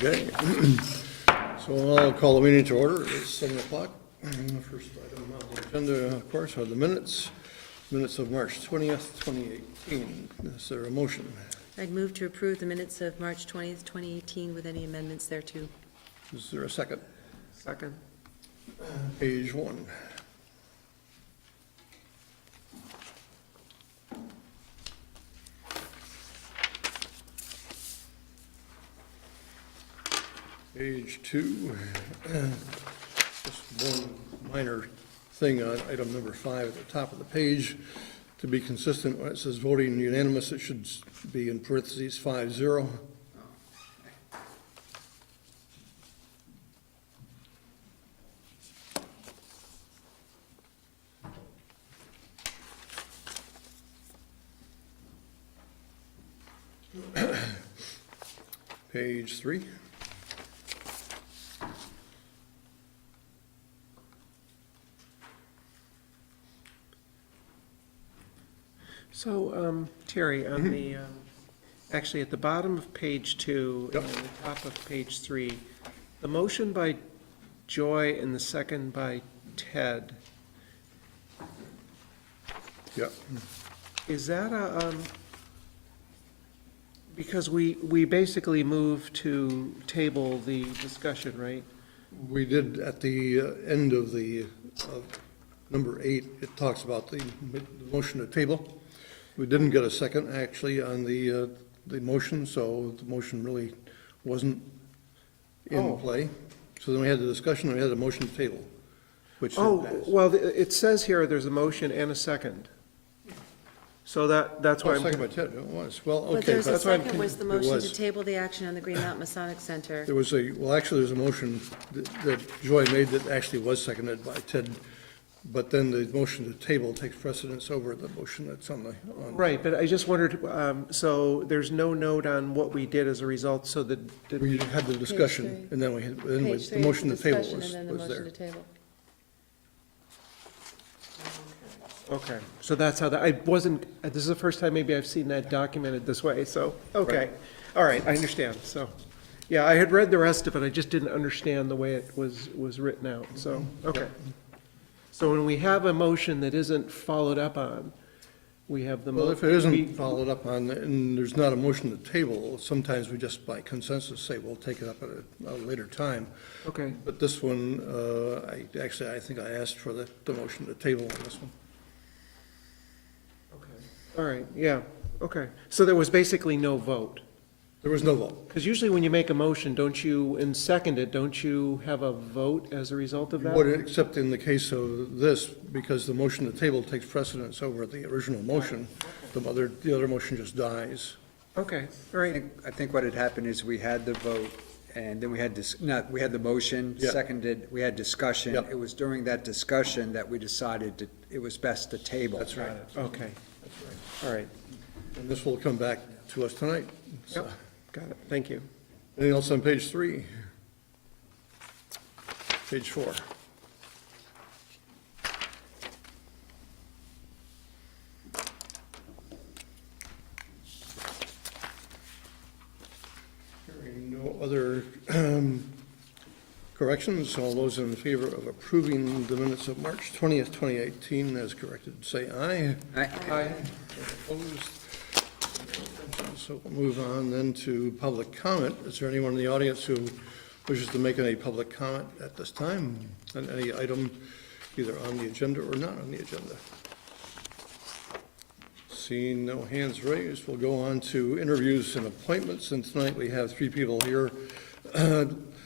Okay, so I'll call the meeting to order. It's 7 o'clock. First item on the agenda, of course, are the minutes of March 20th, 2018. Is there a motion? I'd move to approve the minutes of March 20th, 2018 with any amendments thereto. Is there a second? Second. Page 1. Page 2, just one minor thing on item number 5 at the top of the page. To be consistent, when it says voting unanimous, it should be in parentheses 5-0. Page 3. So, Terry, on the, actually at the bottom of page 2 Yep. and the top of page 3, the motion by Joy and the second by Ted, Yep. is that a, because we basically moved to table the discussion, right? We did at the end of the number 8, it talks about the motion to table. We didn't get a second actually on the motion, so the motion really wasn't in play. So then we had the discussion, and we had a motion to table, which didn't Oh, pass. well, it says here there's a motion and a second. So that's why Oh, I'm. second by Ted, it was. Well, But okay, there's a but second was the It motion was. to table the action on the Green Mountain Masonic Center. there was actually there's a motion that Joy made that actually was seconded by Ted, but then the motion to table takes precedence over the motion that's on. Right, but I just wondered, so there's no note on what we did as a result, so that, We had the discussion, three. and then Page the 3 motion to is the table discussion, and then the was motion there. to table. okay, so that's how I wasn't, this is the first time maybe I've seen that documented this way, so, okay. All right, I understand, so, yeah, I had read the rest of it, I just didn't understand the way it was written out, so, okay. So when we have a motion that isn't followed up on, we have the. Well, if it isn't followed up on, and there's not a motion to table, sometimes we just by consensus say we'll take it up at a later time. Okay, But this one, I think I asked for the motion to table on this one. all right, yeah, okay. So there was basically no vote? There was no vote. Because usually when you make a motion, don't you, and second it, don't you have a vote as a result of that? Would, except in the case of this, because the motion to table takes precedence over the original motion, the other motion just dies. Okay, all right, I think what had happened is we had the vote, and then we had we had the motion, Yeah. seconded, we had discussion. Yep. It was during that discussion that we decided that it was best to table. That's right. okay, all right. And this will come back to us tonight. So, Yep, got it, thank you. anything else on page 3? Page 4. Hearing no other corrections, all those in favor of approving the minutes of March 20th, 2018 as corrected, say aye. Aye. Opposed? So we'll move on then to public comment. Is there anyone in the audience who wishes to make any public comment at this time on any item either on the agenda or not on the agenda? Seeing no hands raised, we'll go on to interviews and appointments. And tonight we have 3 people here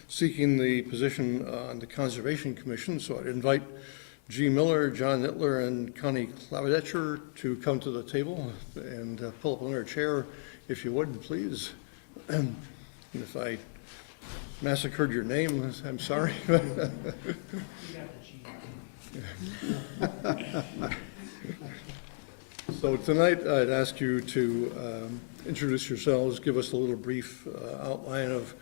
seeking the position on the Conservation Commission. So I'd invite G. Miller, John Nittler, and Connie Clavata to come to the table and pull up on their chair, if you would, please. And if I massacred your name, I'm sorry. So tonight, I'd ask you to introduce yourselves, give us a little brief outline of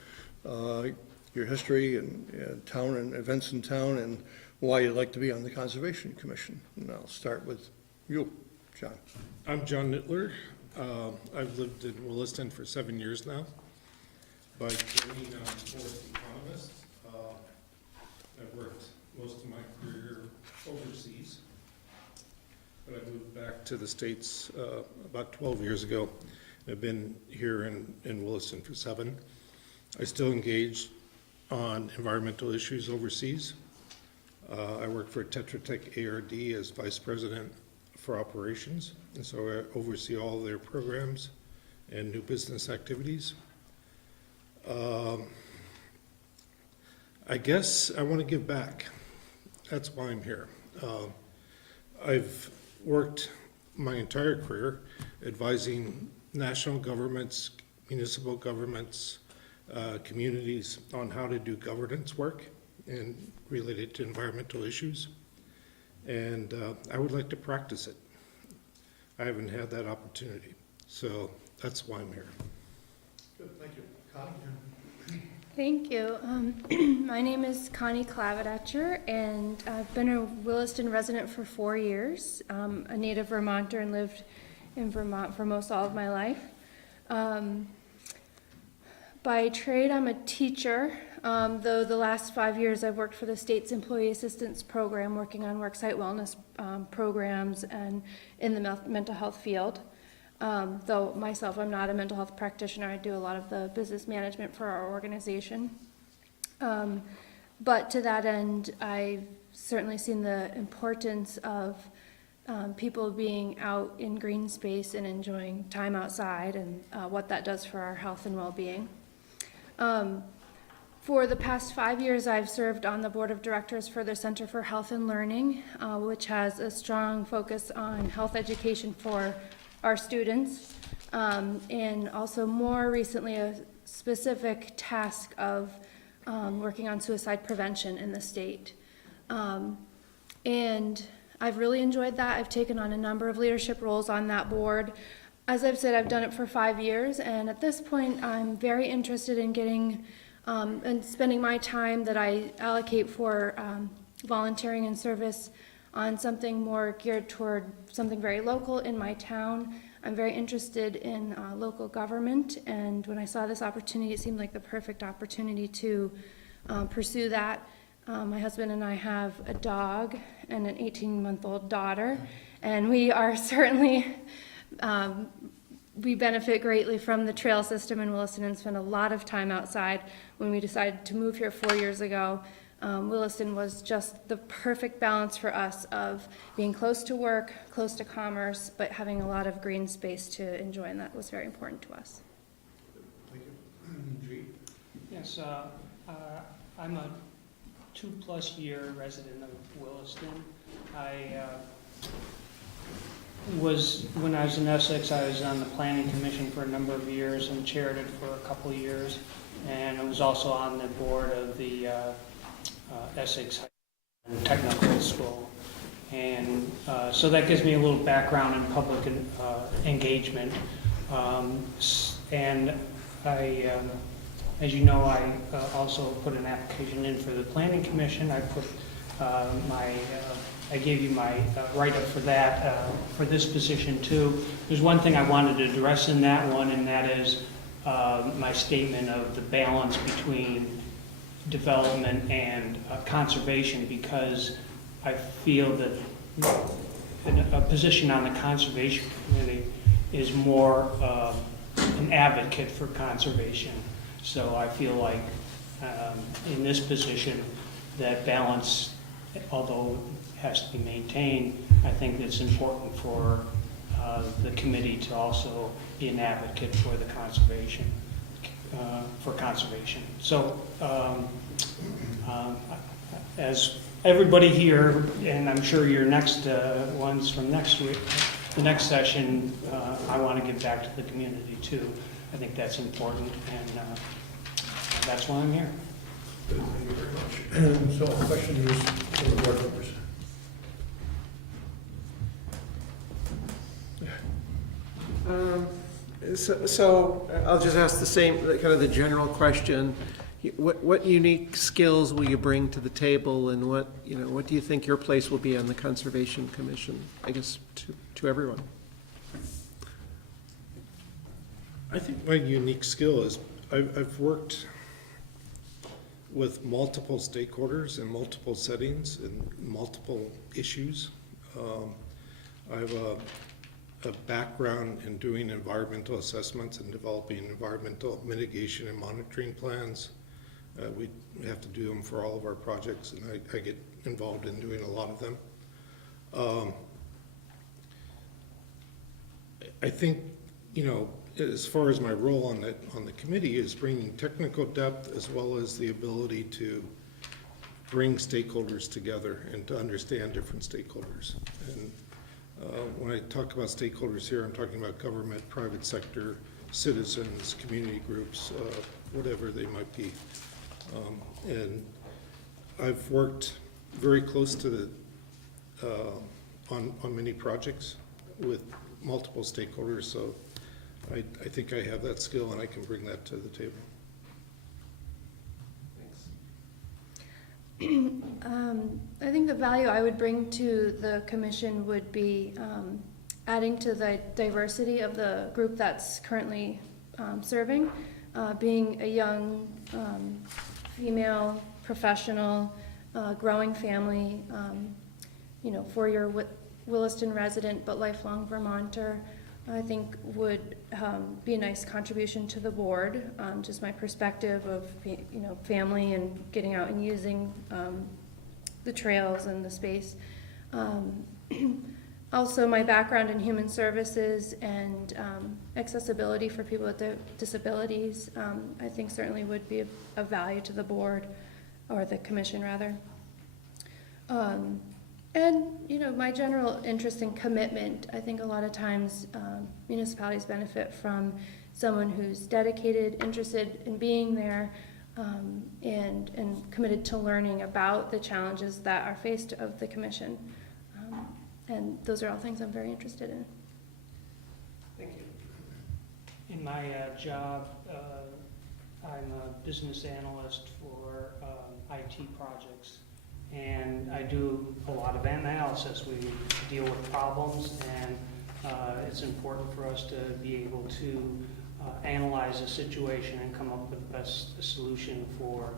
your history and town and events in town, and why you'd like to be on the Conservation Commission. And I'll start with you, John. I'm John Nittler. I've lived in Williston for 7 years now. by training, I'm a fourth economist. I've worked most of my career overseas, but I moved back to the States about 12 years ago. I've been here in Williston for 7. I still engage on environmental issues overseas. I work for Tetra Tech ARD as Vice President for Operations, and so I oversee all their programs and new business activities. I guess I want to give back. That's why I'm here. I've worked my entire career advising national governments, municipal governments, communities on how to do governance work and related to environmental issues. And I would like to practice it. I haven't had that opportunity, so that's why I'm here. Good, thank you. Connie? Thank you. My name is Connie Clavata, and I've been a Williston resident for 4 years, a native Vermonter, and lived in Vermont for most all of my life. By trade, I'm a teacher, though the last 5 years I've worked for the state's Employee Assistance Program, working on worksite wellness programs and in the mental health field. Though myself, I'm not a mental health practitioner. I do a lot of the business management for our organization. But to that end, I've certainly seen the importance of people being out in green space and enjoying time outside, and what that does for our health and well-being. For the past 5 years, I've served on the board of directors for the Center for Health and Learning, which has a strong focus on health education for our students, and also more recently a specific task of working on suicide prevention in the state. And I've really enjoyed that. I've taken on a number of leadership roles on that board. As I've said, I've done it for 5 years, and at this point I'm very interested in getting and spending my time that I allocate for volunteering and service on something more geared toward something very local in my town. I'm very interested in local government, and when I saw this opportunity, it seemed like the perfect opportunity to pursue that. My husband and I have a dog and an 18-month-old daughter, and we are certainly, we benefit greatly from the trail system in Williston and spend a lot of time outside. When we decided to move here 4 years ago, Williston was just the perfect balance for us of being close to work, close to commerce, but having a lot of green space to enjoy, and that was very important to us. Thank you. Yes, I'm a 2+ year resident of Williston. When I was in Essex, I was on the Planning Commission for a number of years and chaired it for a couple of years, and I was also on the board of the Essex Technical School, and so that gives me a little background in public engagement. And I, as you know, I also put an application in for the Planning Commission. I put I gave you my write-up for that, for this position too. There's one thing I wanted to address in that one, and that is my statement of the balance between development and conservation, because I feel that a position on the Conservation Committee is more an advocate for conservation. So I feel like in this position, that balance, although has to be maintained, I think it's important for the committee to also be an advocate for the conservation, So as everybody here, and I'm sure your next ones from next week, the next session, I want to give back to the community too. I think that's important, and that's why I'm here. Good, thank you very much. So, questions for the board members? So I'll just ask the same, kind of the general question. What unique skills will you bring to the table, and what do you think your place will be on the Conservation Commission, I guess, to everyone? I think my unique skill is I've worked with multiple stakeholders in multiple settings and multiple issues. I have a background in doing environmental assessments and developing environmental mitigation and monitoring plans. We have to do them for all of our projects, and I get involved in doing a lot of them. I think, you know, as far as my role on the committee is bringing technical depth as well as the ability to bring stakeholders together and to understand different stakeholders. And when I talk about stakeholders here, I'm talking about government, private sector, citizens, community groups, whatever they might be. And I've worked very close to the, on many projects with multiple stakeholders, so I think I have that skill and I can bring that to the table. I think the value I would bring to the commission would be adding to the diversity of the group that's currently serving. Being a young female professional, growing family, you know, 4-year Williston resident but lifelong Vermonter, I think would be a nice contribution to the board. Just my perspective of, you know, family and getting out and using the trails and the space. Also, my background in human services and accessibility for people with disabilities, I think certainly would be of value to the board, or the commission rather. And, you know, my general interest and commitment. I think a lot of times municipalities benefit from someone who's dedicated, interested in being there, and committed to learning about the challenges that are faced of the commission. And those are all things I'm very interested in. Thank you. In my job, I'm a business analyst for IT projects. And I do a lot of analysis. We deal with problems, and it's important for us to be able to analyze a situation and come up with the best solution for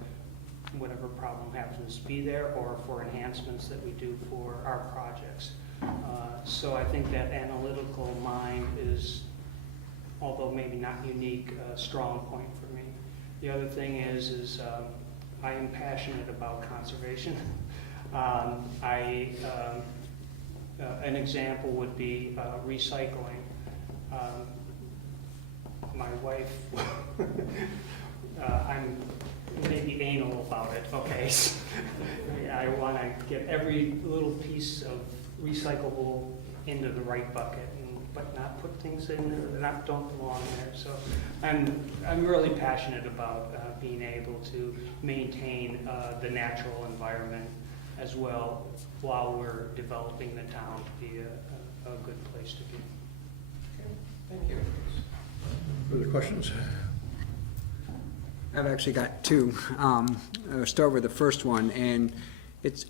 whatever problem happens to be there, or for enhancements that we do for our projects. So I think that analytical mind is, although maybe not unique, a strong point for me. The other thing is I am passionate about conservation. An example would be recycling. My wife, I'm maybe anal about it, okay? I want to get every little piece of recyclable into the right bucket, but not put things in there that don't belong there. So I'm really passionate about being able to maintain the natural environment as well while we're developing the town to be a good place to be. Thank you. Further questions? I've actually got two. I'll start with the first one, and it's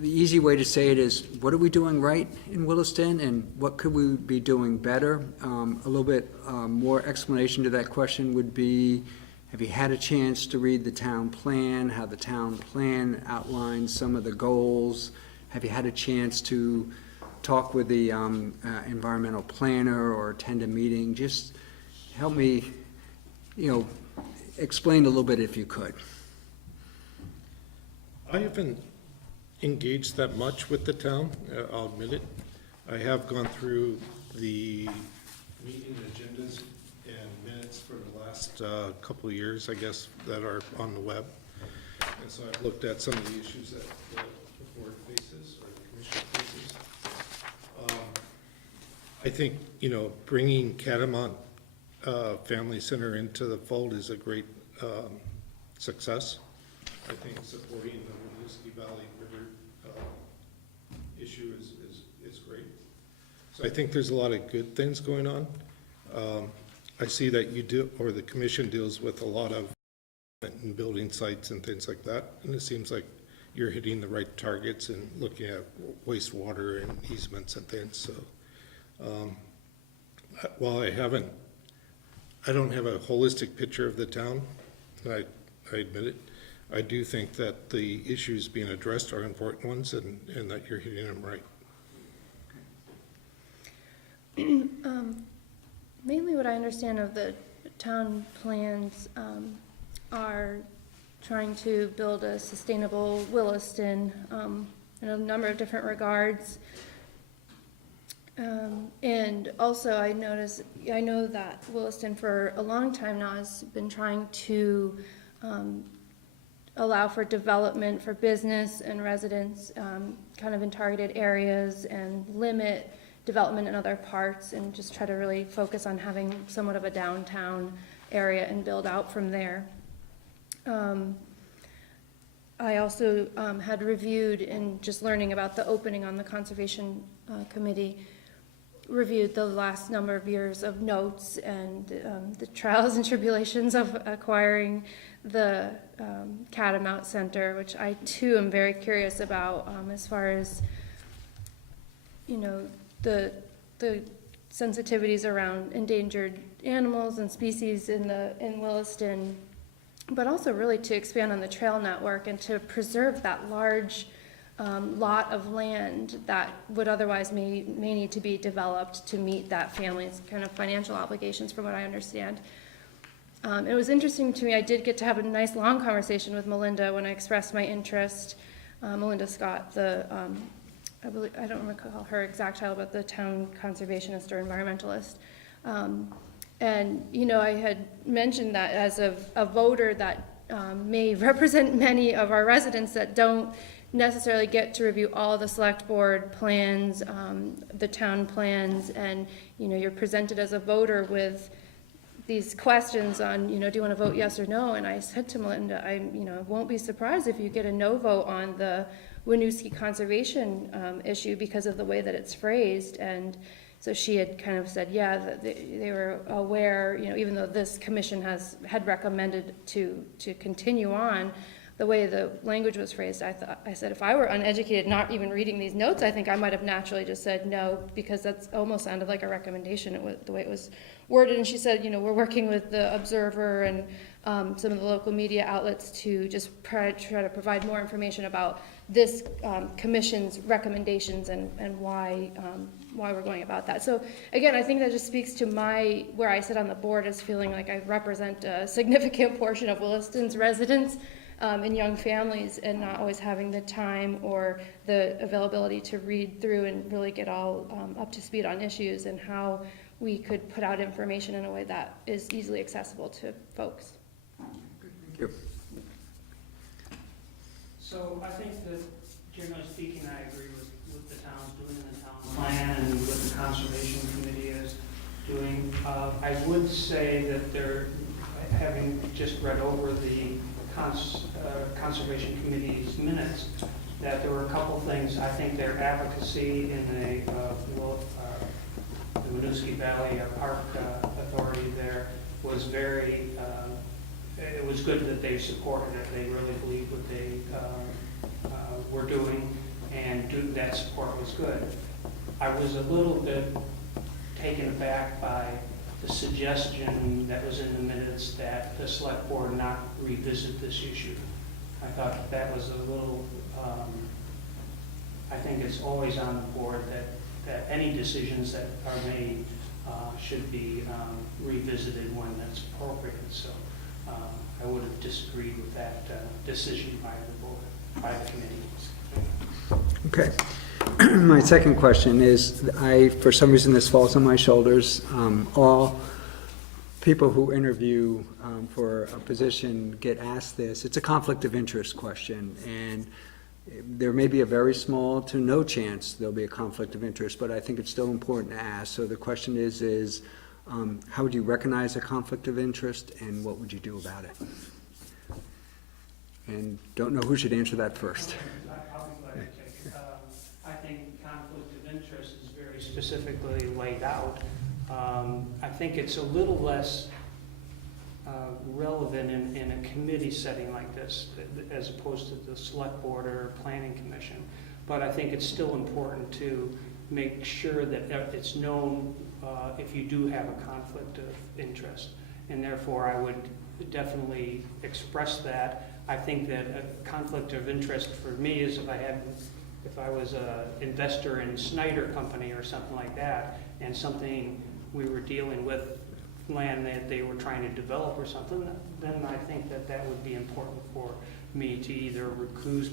the easy way to say it is, what are we doing right in Williston, and what could we be doing better? A little bit more explanation to that question would be, have you had a chance to read the town plan, how the town plan outlines some of the goals? Have you had a chance to talk with the environmental planner or attend a meeting? Just help me, you know, explain a little bit if you could. I haven't engaged that much with the town, I'll admit it. I have gone through the meeting agendas and minutes for the last couple of years, I guess, that are on the web. And so I've looked at some of the issues that the board faces or the commission faces. I think, you know, bringing Catamount Family Center into the fold is a great success. I think supporting the Winooski Valley River issue is great. So I think there's a lot of good things going on. I see that you do, or the commission deals with a lot of building sites and things like that, and it seems like you're hitting the right targets and looking at wastewater and easements and things. So while I haven't I don't have a holistic picture of the town, I admit it. I do think that the issues being addressed are important ones and that you're hitting them right. Mainly what I understand of the town plans are trying to build a sustainable Williston in a number of different regards. And also I know that Williston for a long time now has been trying to allow for development for business and residents kind of in targeted areas and limit development in other parts and just try to really focus on having somewhat of a downtown area and build out from there. I also had reviewed, and just learning about the opening on the Conservation Committee, reviewed the last number of years of notes and the trials and tribulations of acquiring the Catamount Center, which I too am very curious about as far as, you know, the sensitivities around endangered animals and species in Williston, but also really to expand on the trail network and to preserve that large lot of land that would otherwise may need to be developed to meet that family's kind of financial obligations, from what I understand. It was interesting to me. I did get to have a nice long conversation with Melinda when I expressed my interest. Melinda Scott, I don't recall her exact title, but the town conservationist or environmentalist. And, you know, I had mentioned that as a voter that may represent many of our residents that don't necessarily get to review all the select board plans, the town plans, and, you know, you're presented as a voter with these questions on, you know, do you want to vote yes or no? And I said to Melinda, won't be surprised if you get a no vote on the Winooski conservation issue because of the way that it's phrased. And so she had kind of said, yeah, that they were aware, you know, even though this commission had recommended to continue on, the way the language was phrased, I said, if I were uneducated, not even reading these notes, I think I might have naturally just said no, because that's almost sounded like a recommendation, the way it was worded. And she said, you know, we're working with the Observer and some of the local media outlets to just try to provide more information about this commission's recommendations and why we're going about that. So again, I think that just speaks to where I sit on the board as feeling like I represent a significant portion of Williston's residents and young families, and not always having the time or the availability to read through and really get all up to speed on issues and how we could put out information in a way that is easily accessible to folks. Thank you. So I think that, generally speaking, I agree with the town's doing in the town plan and what the Conservation Committee is doing. I would say that they're, having just read over the Conservation Committee's minutes, that there were a couple things. I think their advocacy in the Winooski Valley Park Authority there was very, it was good that they supported it. They really believed what they were doing, and that support was good. I was a little bit taken aback by the suggestion that was in the minutes that the select board not revisit this issue. I thought that was a little, I think it's always on the board that any decisions that are made should be revisited when that's appropriate. So I would have disagreed with that decision by the board, by the committee. Okay. My second question is, for some reason this falls on my shoulders. All people who interview for a position get asked this. It's a conflict of interest question, and there may be a very small to no chance there'll be a conflict of interest, but I think it's still important to ask. So the question is how would you recognize a conflict of interest, and what would you do about it? And don't know who should answer that first. I'll be glad to take it. I think conflict of interest is very specifically laid out. I think it's a little less relevant in a committee setting like this, as opposed to the select board or planning commission. But I think it's still important to make sure that it's known if you do have a conflict of interest. and therefore I would definitely express that. I think that a conflict of interest for me is if I was a investor in Snyder Company or something like that, and something we were dealing with land that they were trying to develop or something, then I think that that would be important for me to either recuse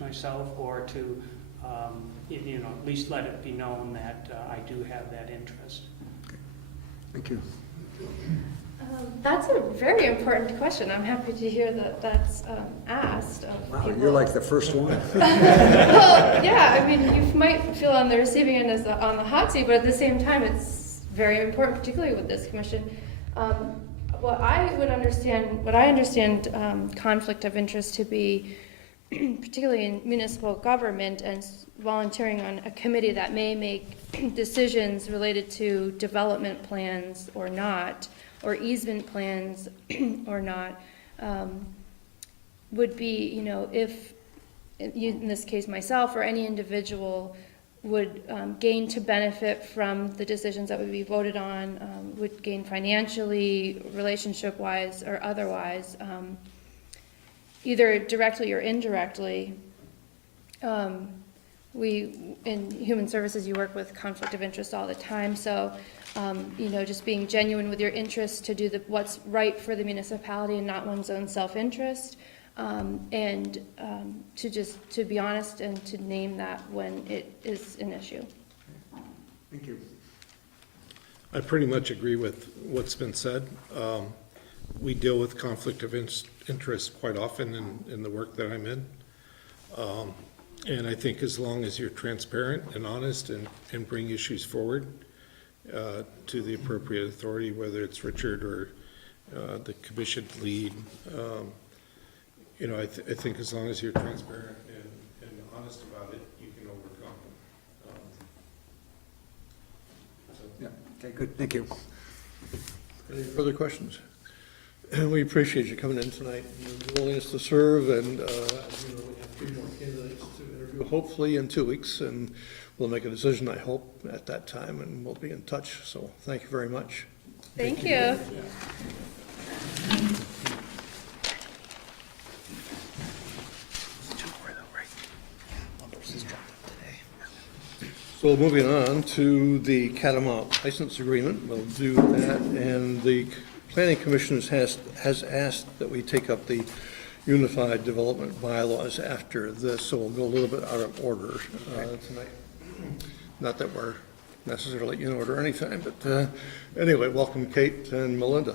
myself or to, at least let it be known that I do have that interest. Thank you. That's a very important question. I'm happy to hear that that's asked of Wow, people. you're like the first one. Well, yeah, I mean, you might feel on the receiving end as on the hot seat, but at the same time, it's very important, particularly with this commission. What I understand conflict of interest to be, particularly in municipal government and volunteering on a committee that may make decisions related to development plans or not, or easement plans or not, would be, if, in this case myself or any individual would gain to benefit from the decisions that would be voted on, would gain financially, relationship-wise, or otherwise, either directly or indirectly. We, in human services, you work with conflict of interest all the time, so just being genuine with your interest to do what's right for the municipality and not one's own self-interest, and to be honest and to name that when it is an issue. Thank you. I pretty much agree with what's been said. We deal with conflict of interest quite often in the work that I'm in. And I think as long as you're transparent and honest and bring issues forward to the appropriate authority, whether it's Richard or the commission lead, I think as long as you're transparent and honest about it, you can overcome. Yeah. Okay, good. Thank you. Any further questions? We appreciate you coming in tonight, and your willingness to serve, and we have 3 more candidates to interview, hopefully in 2 weeks, and we'll make a decision, I hope, at that time, and we'll be in touch. So thank you very much. Thank you. So moving on to the Catamount license agreement, we'll do that, and the Planning Commission has asked that we take up the Unified Development Bylaws after this, so we'll go a little bit out of order tonight. Not that we're necessarily in order anytime, but anyway, welcome Kate and Melinda.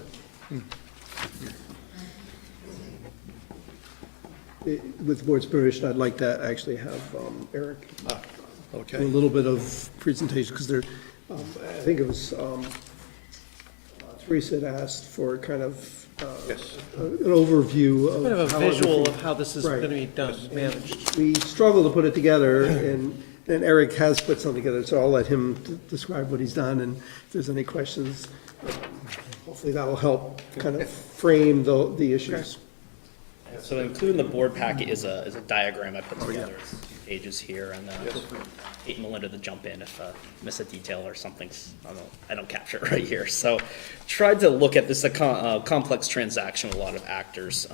With the board's permission, I'd like to actually have Eric Okay. do a little bit of presentation, because I think it was Teresa had asked for kind of Yes. an overview of. Kind of a how visual everything- of how this is Right. going to be done, managed. We struggled to put it together, and Eric has put something together, so I'll let him describe what he's done, and if there's any questions, hopefully that'll help kind of frame the issues. So including the board packet is a diagram I put together. It's pages here, and Kate and Melinda to jump in if I miss a detail or something's, I don't capture it right here. So tried to look at this complex transaction with a lot of actors.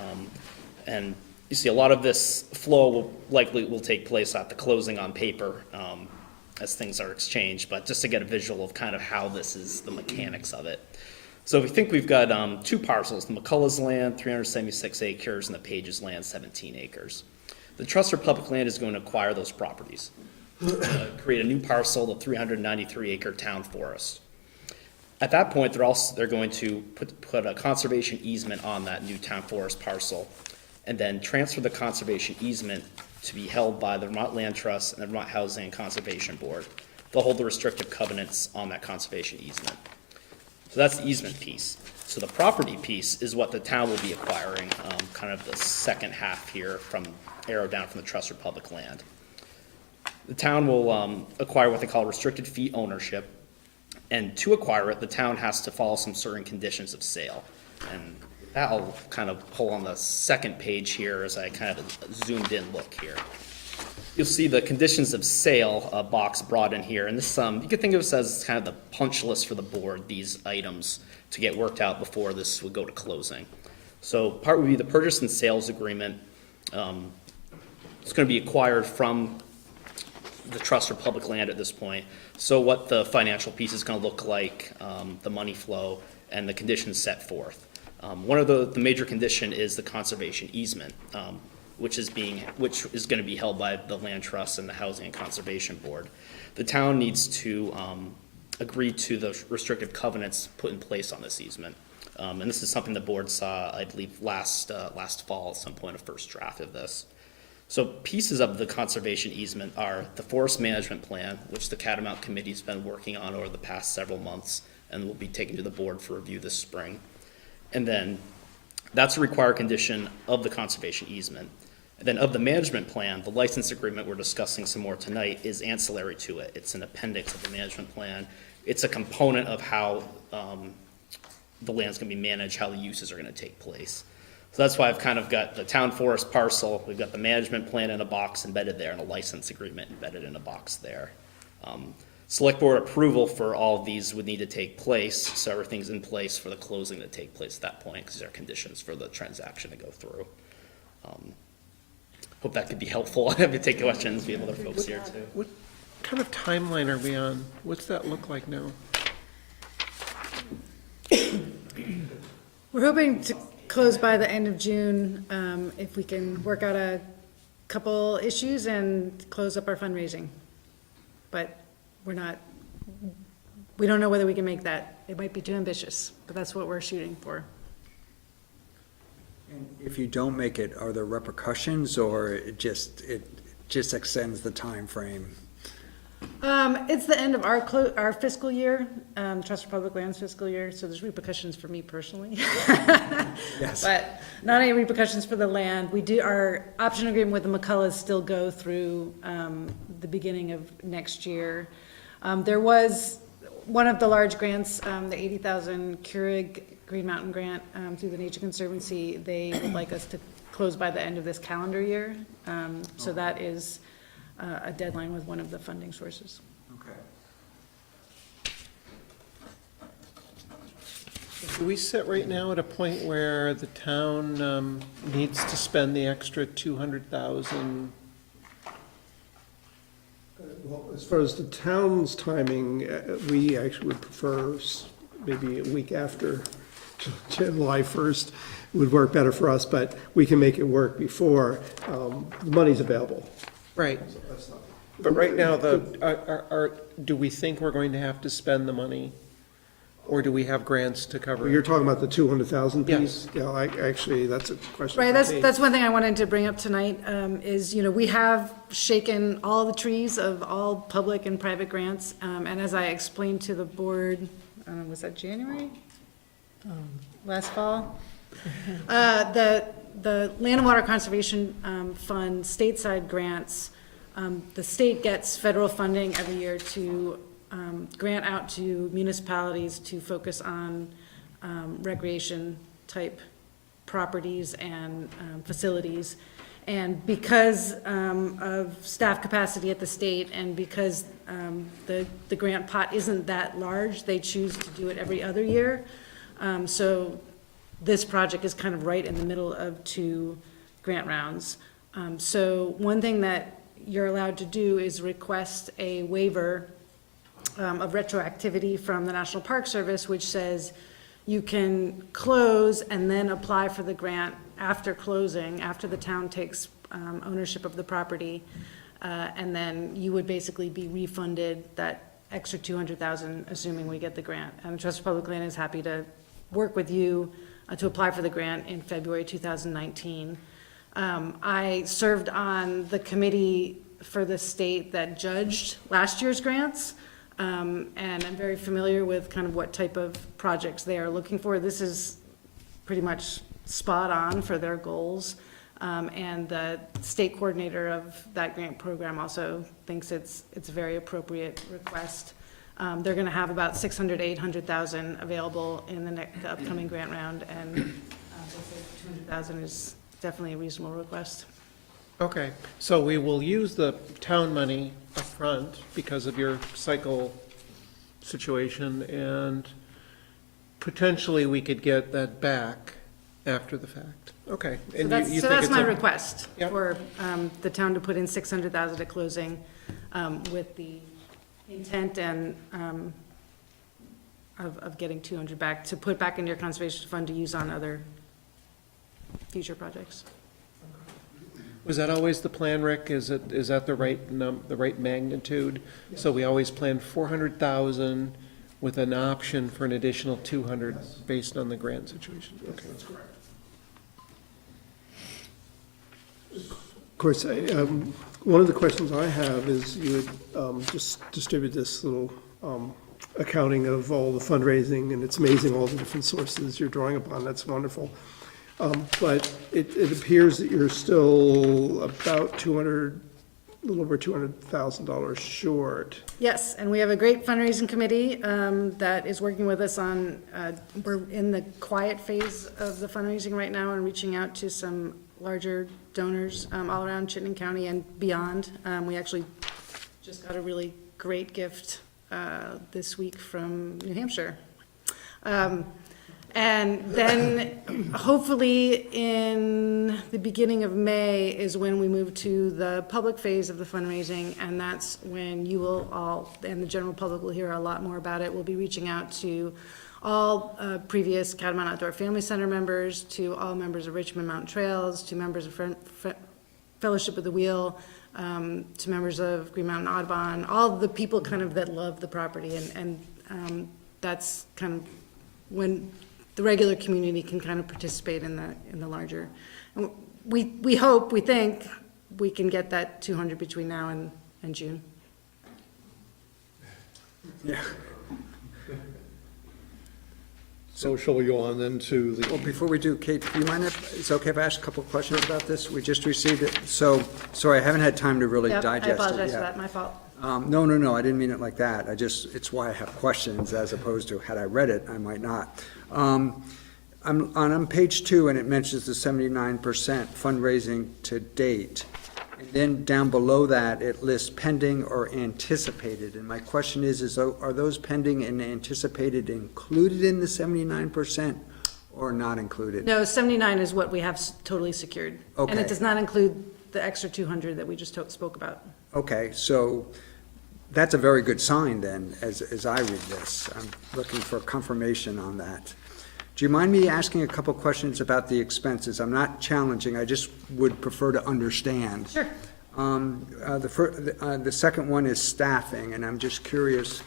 And you see a lot of this flow will take place at the closing on paper as things are exchanged, but just to get a visual of kind of how this is, the mechanics of it. So we think we've got 2 parcels, the McCullough's land, 376 acres, and the Page's land, 17 acres. The Trust for Public Land is going to acquire those properties, create a new parcel, the 393-acre town forest. At that point, they're going to put a conservation easement on that new town forest parcel, and then transfer the conservation easement to be held by the Vermont Land Trust and the Vermont Housing and Conservation Board. They'll hold the restrictive covenants on that conservation easement. So that's the easement piece. So the property piece is what the town will be acquiring, kind of the second half here from arrow down from the Trust for Public Land. The town will acquire what they call restricted fee ownership, and to acquire it, the town has to follow some certain conditions of sale. And that'll kind of pull on the second page here as I kind of a zoomed in look here. you'll see the conditions of sale box brought in here, and this, you can think of this as kind of the punch list for the board, these items to get worked out before this would go to closing. So part would be the purchase and sales agreement. It's going to be acquired from the trust for public land at this point. So what the financial piece is going to look like, the money flow, and the conditions set forth. One of the major condition is the conservation easement, which is going to be held by the land trust and the housing and conservation board. The town needs to agree to the restrictive covenants put in place on this easement. And this is something the board saw, I believe, last fall at some point, a first draft of this. So pieces of the conservation easement are the forest management plan, which the Catamount Committee's been working on over the past several months and will be taken to the board for review this spring. And then that's a required condition of the conservation easement. And then of the management plan, the license agreement we're discussing some more tonight is ancillary to it. It's an appendix of the management plan. It's a component of how the land's gonna be managed, how the uses are gonna take place. So that's why I've kind of got the town forest parcel, we've got the management plan in a box embedded there, and a license agreement embedded in a box there. Select board approval for all of these would need to take place, so everything's in place for the closing to take place at that point, because there are conditions for the transaction to go through. Hope that could be helpful. I'm happy to take questions, be able to folks here too. What kind of timeline are we on? What's that look like now? We're hoping to close by the end of June, if we can work out a couple issues and close up our fundraising. But we don't know whether we can make that. It might be too ambitious, but that's what we're shooting for. And if you don't make it, are there repercussions, or it just extends the time frame? It's the end of our fiscal year, Trust for Public Lands fiscal year, so there's repercussions for me personally. Yes. But not any repercussions for the land. our option agreement with the McCulloughs still go through, the beginning of next year. There was one of the large grants, the 80,000 Keurig Green Mountain Grant, through the Nature Conservancy. They would like us to close by the end of this calendar year. So that is a deadline with one of the funding sources. Okay. Do we sit right now at a point where the town needs to spend the extra 200,000? Well, as far as the town's timing, we actually would prefer maybe a week after July 1st would work better for us, but we can make it work before the money's available. Right. So that's not- But right now, do we think we're going to have to spend the money? Or do we have grants to cover You're it? talking about the 200,000 piece? Yes. Yeah, actually, that's a question. Right, for Kate. that's one thing I wanted to bring up tonight, is, we have shaken all the trees of all public and private grants, and as I explained to the board, was that January? Last fall? The Land and Water Conservation Fund stateside grants, the state gets federal funding every year to grant out to municipalities to focus on recreation-type properties and facilities. And because of staff capacity at the state, and because the grant pot isn't that large, they choose to do it every other year. So this project is kind of right in the middle of two grant rounds. So one thing that you're allowed to do is request a waiver of retroactivity from the National Park Service, which says you can close and then apply for the grant after closing, after the town takes ownership of the property, and then you would basically be refunded that extra 200,000, assuming we get the grant. And Trust for Public Land is happy to work with you to apply for the grant in February 2019. I served on the committee for the state that judged last year's grants, and I'm very familiar with kind of what type of projects they are looking for. This is pretty much spot on for their goals, and the state coordinator of that grant program also thinks it's a very appropriate request. They're gonna have about 600, 800,000 available in the upcoming grant round, and 200,000 is definitely a reasonable request. Okay, so we will use the town money upfront because of your cycle situation, and potentially we could get that back after the fact. Okay. So And that's, you so think that's it's my a- request, Yep. for the town to put in 600,000 at closing, with the intent and, of getting 200 back, to put back into your conservation fund to use on other future projects. Was that always the plan, Rick? Is that the right magnitude? So we always plan 400,000 with an option for an additional 200 based on the grant situation? Okay. That's correct. Of course, one of the questions I have is you would just distribute this little accounting of all the fundraising, and it's amazing all the different sources you're drawing upon. That's wonderful. But it appears that you're still about a little over $200,000 short. Yes, and we have a great fundraising committee that is working with us on, we're in the quiet phase of the fundraising right now and reaching out to some larger donors all around Chittenden County and beyond. We actually just got a really great gift this week from New Hampshire. And then hopefully in the beginning of May is when we move to the public phase of the fundraising, and that's when you will all, and the general public will hear a lot more about it. We'll be reaching out to all previous Catamount Outdoor Family Center members, to all members of Richmond Mountain Trails, to members of Fellowship of the Wheel, to members of Green Mountain Audubon, all the people kind of that love the property, and that's kind of when the regular community can kind of participate in the larger. And we think we can get that 200 between now and June. Yeah. So shall we go on then to Well, the, before we do, Kate, do you mind if, it's okay if I ask a couple of questions about this? We just received it, so, sorry, I haven't had time to really Yep, digest I it apologize for yet. that, my fault. No, I didn't mean it like that. It's why I have questions, as opposed to, had I read it, I might not. I'm on page 2, and it mentions the 79% fundraising to date. And then down below that, it lists pending or anticipated. And my question is are those pending and anticipated included in the 79% or not included? No, 79 is what we have totally secured. And Okay. it does not include the extra 200 that we just spoke about. Okay, so that's a very good sign then, as I read this. I'm looking for confirmation on that. Do you mind me asking a couple questions about the expenses? I'm not challenging, I just would prefer to understand. Sure. The second one is staffing, and I'm just curious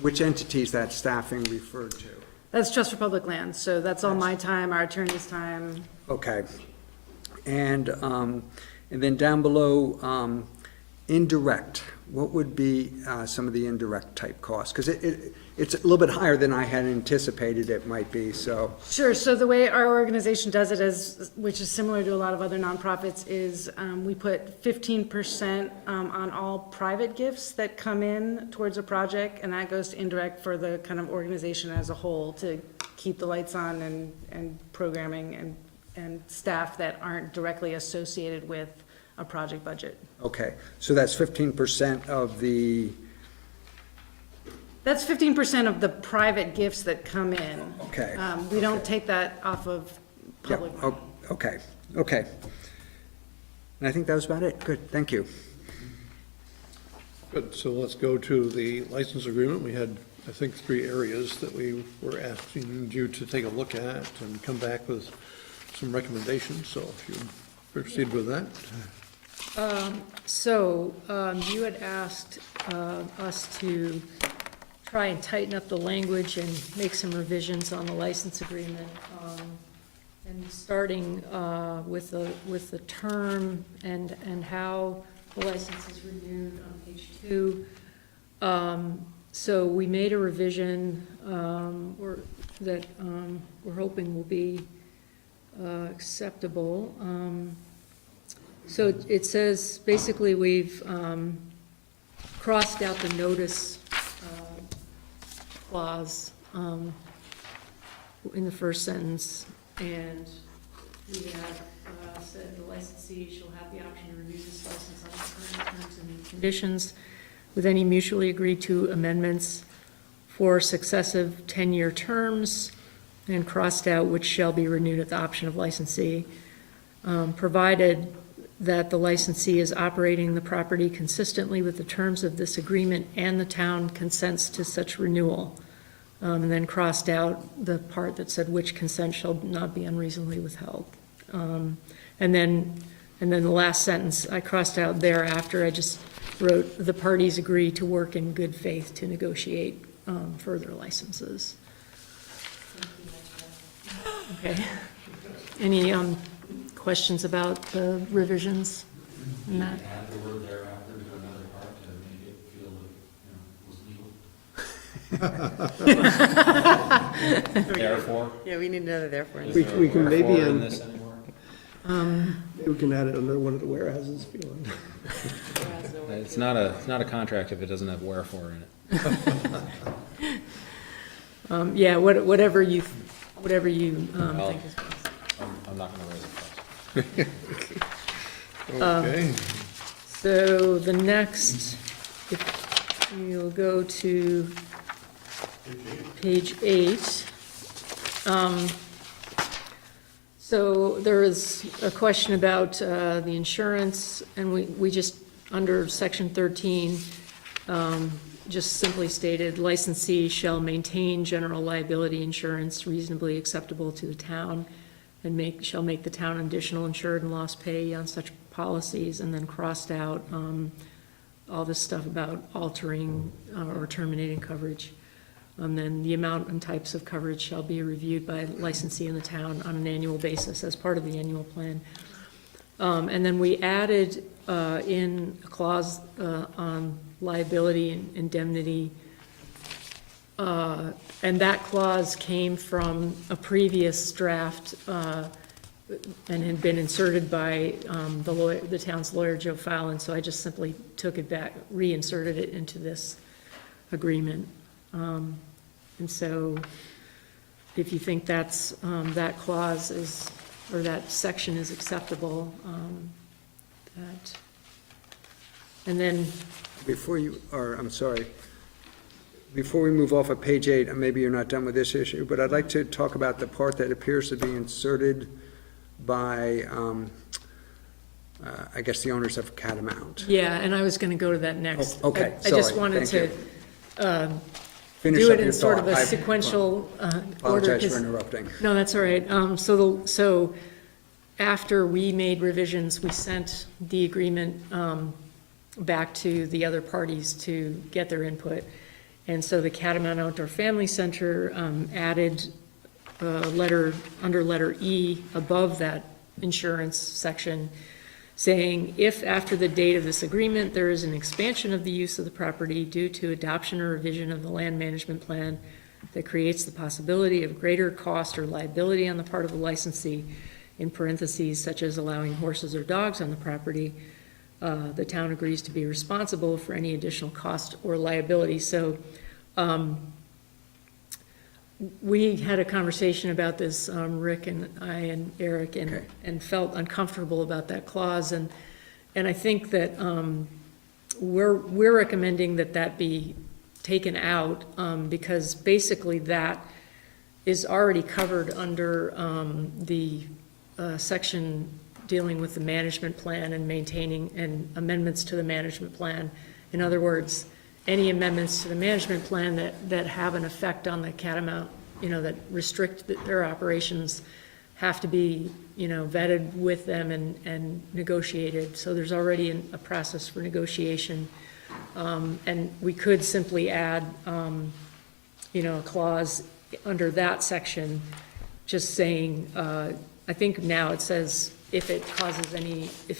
which entities that staffing referred to. That's Trust for Public Lands, so that's all my time, our attorney's time. Okay. And then down below, indirect, what would be some of the indirect type costs? Because it's a little bit higher than I had anticipated it might be, so. Sure, so the way our organization does it is, which is similar to a lot of other nonprofits, is we put 15% on all private gifts that come in towards a project, and that goes to indirect for the kind of organization as a whole to keep the lights on and programming and staff that aren't directly associated with a project budget. Okay, so that's 15% of the, That's 15% of the private gifts that come in. okay. We don't take that off of Yeah, public. okay. And I think that was about it. Good, thank you. good, so let's go to the license agreement. We had, I think, 3 areas that we were asking you to take a look at and come back with some recommendations, so if you proceed with that. So, you had asked us to try and tighten up the language and make some revisions on the license agreement. And starting with the term and how the license is renewed on page 2. So we made a revision that we're hoping will be acceptable. So it says, basically, we've crossed out the notice clause in the first sentence, and we have said the licensee shall have the option to renew this license on the current terms and conditions with any mutually agreed to amendments for successive 10-year terms, and crossed out which shall be renewed at the option of licensee, provided that the licensee is operating the property consistently with the terms of this agreement and the town consents to such renewal. And then crossed out the part that said which consent shall not be unreasonably withheld. And then the last sentence, I crossed out thereafter, I just wrote, the parties agree to work in good faith to negotiate further licenses. Okay. Any questions about the revisions in that? Add the word thereafter to another part to make it feel that, it was legal. Therefore. Yeah, we need another therefore. We can maybe, Wherefore in in- this anymore? maybe we can add it under one of the whereases if you want. It's not a contract if it doesn't have wherefore in it. Yeah, whatever you think is best. I'm not gonna raise a fuss. Okay. So the next, if you'll go to page 8. So there is a question about the insurance, and we just, under section 13, just simply stated, licensee shall maintain general liability insurance reasonably acceptable to the town, and shall make the town additional insured and lost pay on such policies, and then crossed out all this stuff about altering or terminating coverage. And then the amount and types of coverage shall be reviewed by licensee in the town on an annual basis as part of the annual plan. And then we added in a clause on liability and indemnity, and that clause came from a previous draft and had been inserted by the town's lawyer, Joe Fallon, so I just simply took it back, reinserted it into this agreement. And so if you think that's, that clause is, or that section is acceptable, and then, Before you, or, I'm sorry, before we move off of page 8, and maybe you're not done with this issue, but I'd like to talk about the part that appears to be inserted by, I guess, the owners of Catamount. yeah, and I was gonna go to that next. Oh, okay, I just sorry, wanted thank to Finish do up it in your sort of thought. a I sequential order. Apologize 'Cause- for interrupting. No, that's all right. So after we made revisions, we sent the agreement back to the other parties to get their input. And so the Catamount Outdoor Family Center added a letter, under letter E, above that insurance section, saying, if after the date of this agreement, there is an expansion of the use of the property due to adoption or revision of the land management plan that creates the possibility of greater cost or liability on the part of the licensee, in parentheses, such as allowing horses or dogs on the property, the town agrees to be responsible for any additional cost or liability. So we had a conversation about this, Rick and I and Eric, and felt uncomfortable about that clause. And I think that we're recommending that be taken out, because basically that is already covered under the section dealing with the management plan and maintaining, and amendments to the management plan. In other words, any amendments to the management plan that have an effect on the Catamount, that restrict their operations, have to be, vetted with them and negotiated. So there's already a process for negotiation. And we could simply add, a clause under that section, just saying, I think now it says, if it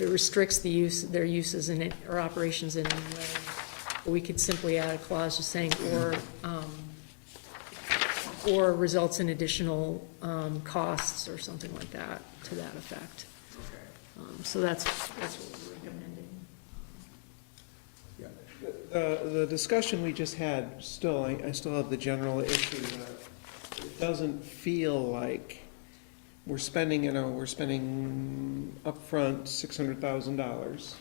restricts their uses in it, or operations in any way. We could simply add a clause just saying, or results in additional costs or something like that, to that effect. So that's what we're recommending. The discussion we just had, I still have the general issue that it doesn't feel like we're spending, we're spending upfront $600,000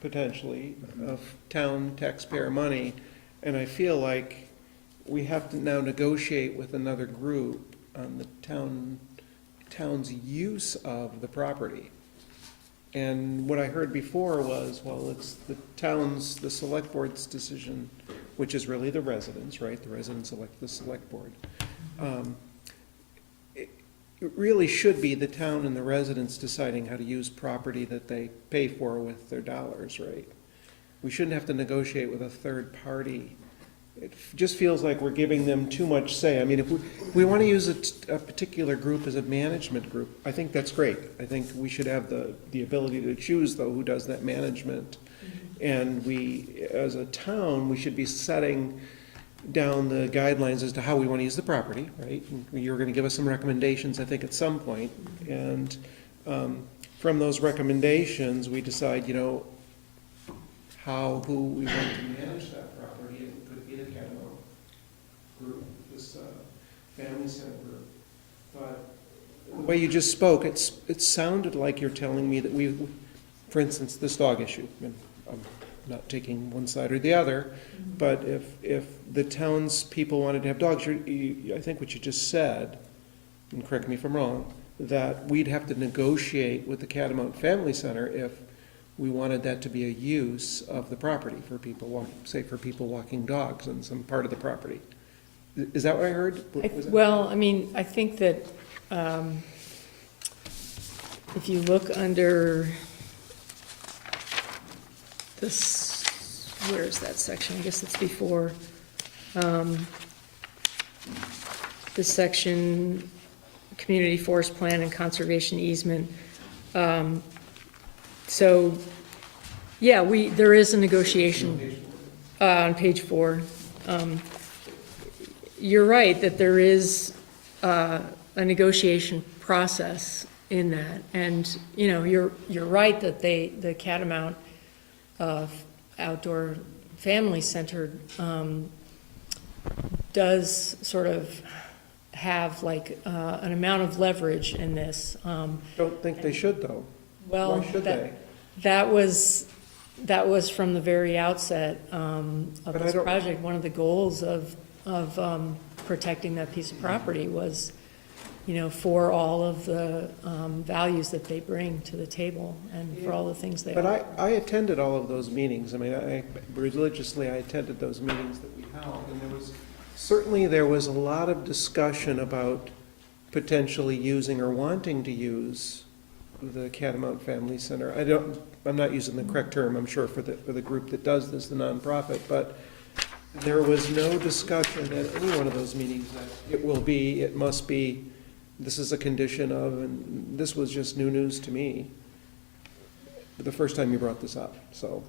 potentially of town taxpayer money, and I feel like we have to now negotiate with another group on the town's use of the property. And what I heard before was, well, it's the select board's decision, which is really the residents, right? The residents elect the select board. It really should be the town and the residents deciding how to use property that they pay for with their dollars, right? We shouldn't have to negotiate with a third party. It just feels like we're giving them too much say. I mean, if we want to use a particular group as a management group, I think that's great. I think we should have the ability to choose, though, who does that management. And we, as a town, we should be setting down the guidelines as to how we want to use the property, right? You're going to give us some recommendations, I think, at some point. And from those recommendations, we decide, who we want to manage that property. It could be the Catamount group, this family center group. But the way you just spoke, it sounded like you're telling me that for instance, this dog issue, and I'm not taking one side or the other, but if the townspeople wanted to have dogs, I think what you just said, and correct me if I'm wrong, that we'd have to negotiate with the Catamount Family Center if we wanted that to be a use of the property for people walking dogs on some part of the property. Is that what I heard? Well, I mean, I think that if you look under this, where is that section? I guess it's before this section, Community Forest Plan and Conservation Easement. So, yeah, there is a negotiation on page 4. You're right that there is a negotiation process in that, and you're right that the Catamount Outdoor Family Center does sort of have like an amount of leverage in this. Don't think they should, though. Well, why should they? That was from the very outset of this project. One of the goals of protecting that piece of property was, for all of the values that they bring to the table and for all the things they But offer. I attended all of those meetings. I mean, religiously, I attended those meetings that we held, and there was a lot of discussion about potentially using or wanting to use the Catamount Family Center. I'm not using the correct term, I'm sure, for the group that does this, the nonprofit, but there was no discussion at any one of those meetings that it must be, this is a condition of, and this was just new news to me the first time you brought this up. So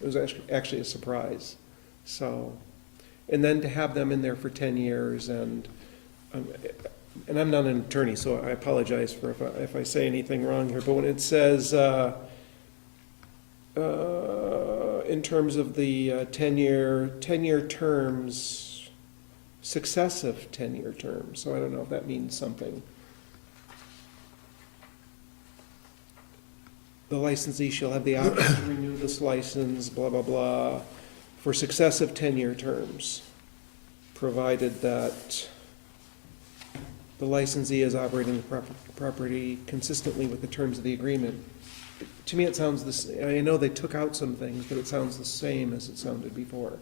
it was actually a surprise. So, and then to have them in there for 10 years and I'm not an attorney, so I apologize for if I say anything wrong here, but when it says, in terms of the 10-year terms, successive 10-year terms, so I don't know if that means something. The licensee shall have the option to renew this license, blah, blah, blah, for successive 10-year terms, provided that the licensee is operating the property consistently with the terms of the agreement. To me, it sounds this. I know they took out some things, but it sounds the same as it sounded before,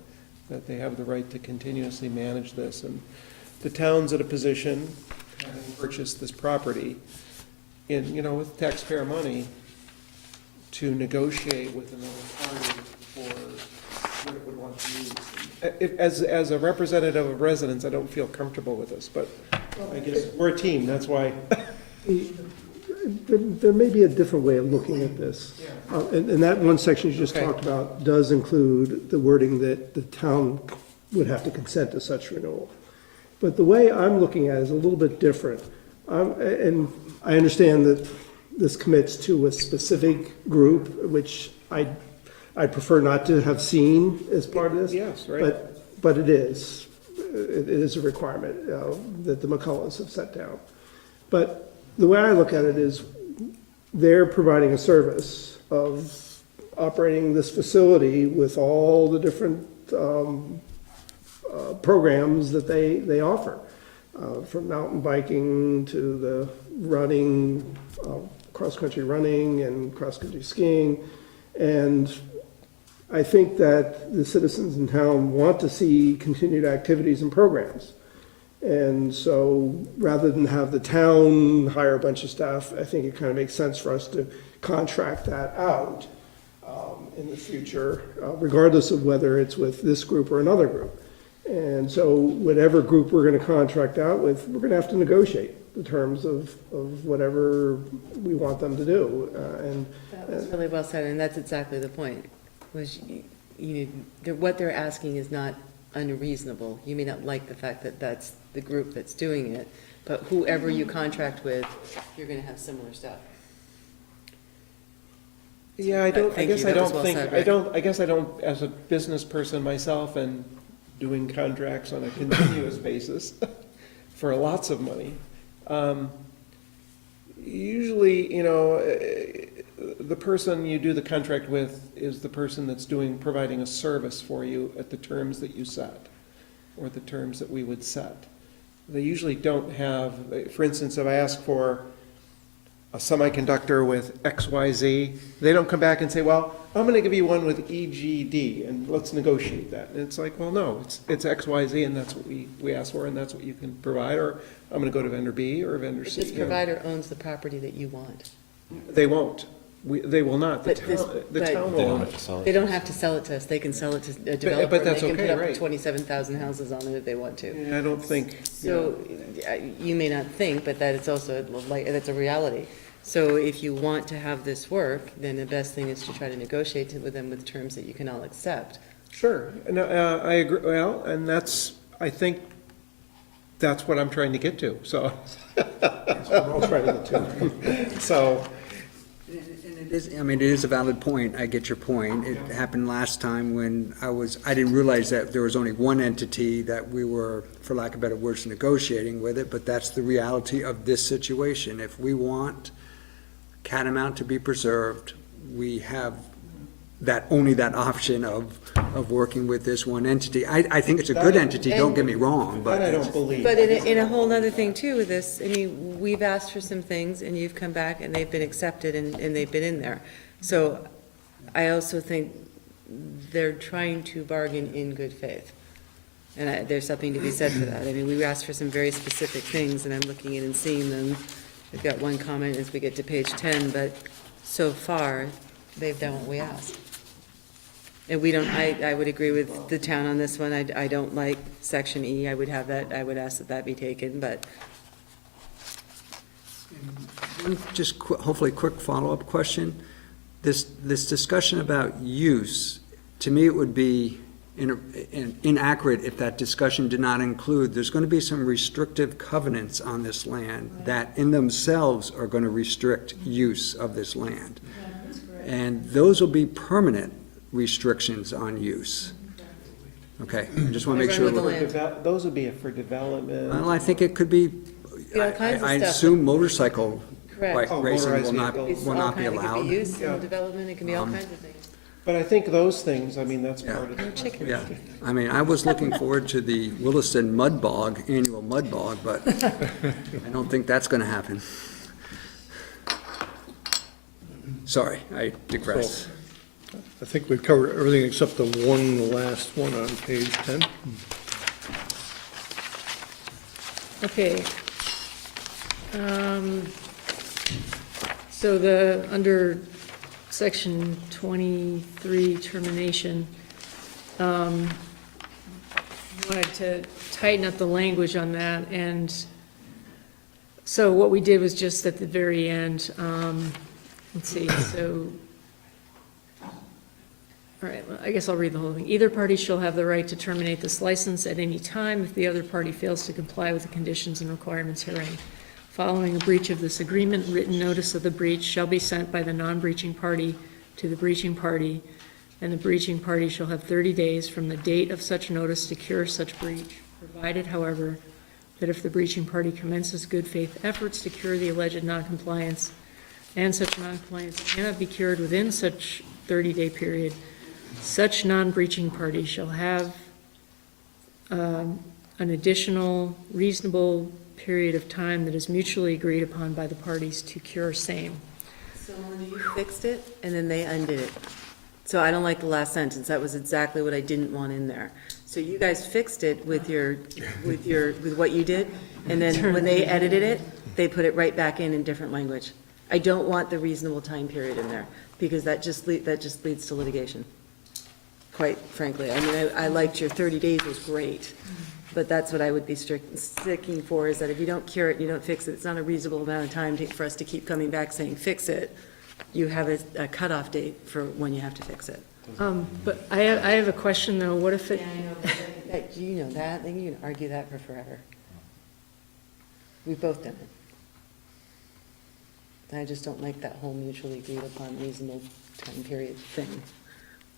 that they have the right to continuously manage this. And the town's at a position, having purchased this property, with taxpayer money, to negotiate with another party for what it would want to use. As a representative of residents, I don't feel comfortable with this, but I guess we're a team, that's why. There may be a different way of looking at this. And that one section you just talked about does include the wording that the town would have to consent to such renewal. But the way I'm looking at it is a little bit different. And I understand that this commits to a specific group, which I prefer not to have seen as part of this. Yes, right. But it is. It is a requirement that the McCullers have set down. But the way I look at it is, they're providing a service of operating this facility with all the different programs that they offer, from mountain biking to the running, cross-country running and cross-country skiing. And I think that the citizens in town want to see continued activities and programs. And so rather than have the town hire a bunch of staff, I think it kind of makes sense for us to contract that out in the future, regardless of whether it's with this group or another group. And so whatever group we're gonna contract out with, we're gonna have to negotiate the terms of whatever we want them to do. And That was really well said, and that's exactly the point, was what they're asking is not unreasonable. You may not like the fact that that's the group that's doing it, but whoever you contract with, you're gonna have similar stuff. Yeah, I Thank guess you. I That was don't well think, said, I Rick. don't, as a business person myself and doing contracts on a continuous basis for lots of money, usually, the person you do the contract with is the person that's providing a service for you at the terms that you set, or the terms that we would set. They usually don't have, for instance, if I ask for a semiconductor with XYZ, they don't come back and say, well, I'm gonna give you one with EGD, and let's negotiate that. And it's like, well, no, it's XYZ, and that's what we asked for, and that's what you can provide, or I'm gonna go to vendor B or vendor But C. this provider owns the property that you want. They won't. They will not. The But this- town, the but- town They will don't own have it. to sell it. They don't have to sell it to us, they can sell it to a developer, and they that's can okay, put up right. 27,000 houses on it if they want to. Yeah, I don't think, So, you may not think, but that is also, that's a reality. So if you want to have this work, then the best thing is to try to negotiate with them with terms that you can all accept. sure, and I agree, well, and I think that's what I'm trying to get to, so. that's what we're all trying to get to. So, It is a valid point, I get your point. It happened last time when I didn't realize that there was only one entity that we were, for lack of better words, negotiating with it, but that's the reality of this situation. If we want Catamount to be preserved, we have only that option of working with this one entity. I think it's a good entity, don't get me wrong, that I but don't believe. But in a whole other thing too with this, I mean, we've asked for some things and you've come back and they've been accepted and they've been in there. So I also think they're trying to bargain in good faith. And there's something to be said for that. I mean, we asked for some very specific things and I'm looking in and seeing them. We've got one comment as we get to page 10, but so far, they've done what we asked. And we don't, I would agree with the town on this one. I don't like section E. I would ask that that be taken, but just hopefully a quick follow-up question. This discussion about use, to me, it would be inaccurate if that discussion did not include, there's going to be some restrictive covenants on this land that in themselves are going to restrict use of this land. And those will be permanent restrictions on use. Okay, I just want to make sure. Run with the land. Those would be for development. Well, I think it could be, Yeah, all kinds of I stuff. assume motorcycle Correct. racing motorized will not vehicles. be It could allowed. be use Yeah. and development, it can be all kinds of things. But I think those things, that's Yeah. part of it. Chicken. Yeah, I mean, I was looking forward to the Williston Mud Bog, annual Mud Bog, but I don't think that's gonna happen. Sorry, I digress. I think we've covered everything except the last one on page 10. Okay. So under section 23, termination, wanted to tighten up the language on that, and so what we did was just at the very end, let's see, so, all right, well, I guess I'll read the whole thing. Either party shall have the right to terminate this license at any time if the other party fails to comply with the conditions and requirements herein. Following a breach of this agreement, written notice of the breach shall be sent by the non-breaching party to the breaching party, and the breaching party shall have 30 days from the date of such notice to cure such breach, provided, however, that if the breaching party commences good faith efforts to cure the alleged noncompliance, and such noncompliance cannot be cured within such 30-day period, such non-breaching party shall have an additional reasonable period of time that is mutually agreed upon by the parties to cure same. So you fixed it, and then they undid it. So I don't like the last sentence, that was exactly what I didn't want in there. So you guys fixed it with with what you did, and then when they edited it, they put it right back in different language. I don't want the reasonable time period in there, because that just leads to litigation, quite frankly. I mean, I liked your 30 days was great, but that's what I would be sticking for, is that if you don't cure it, you don't fix it, it's not a reasonable amount of time for us to keep coming back saying, fix it. You have a cutoff date for when you have to fix it. But I have a question, though. What if it, You know that, then you can argue that for forever. We've both done it. I just don't like that whole mutually agreed upon reasonable time period thing.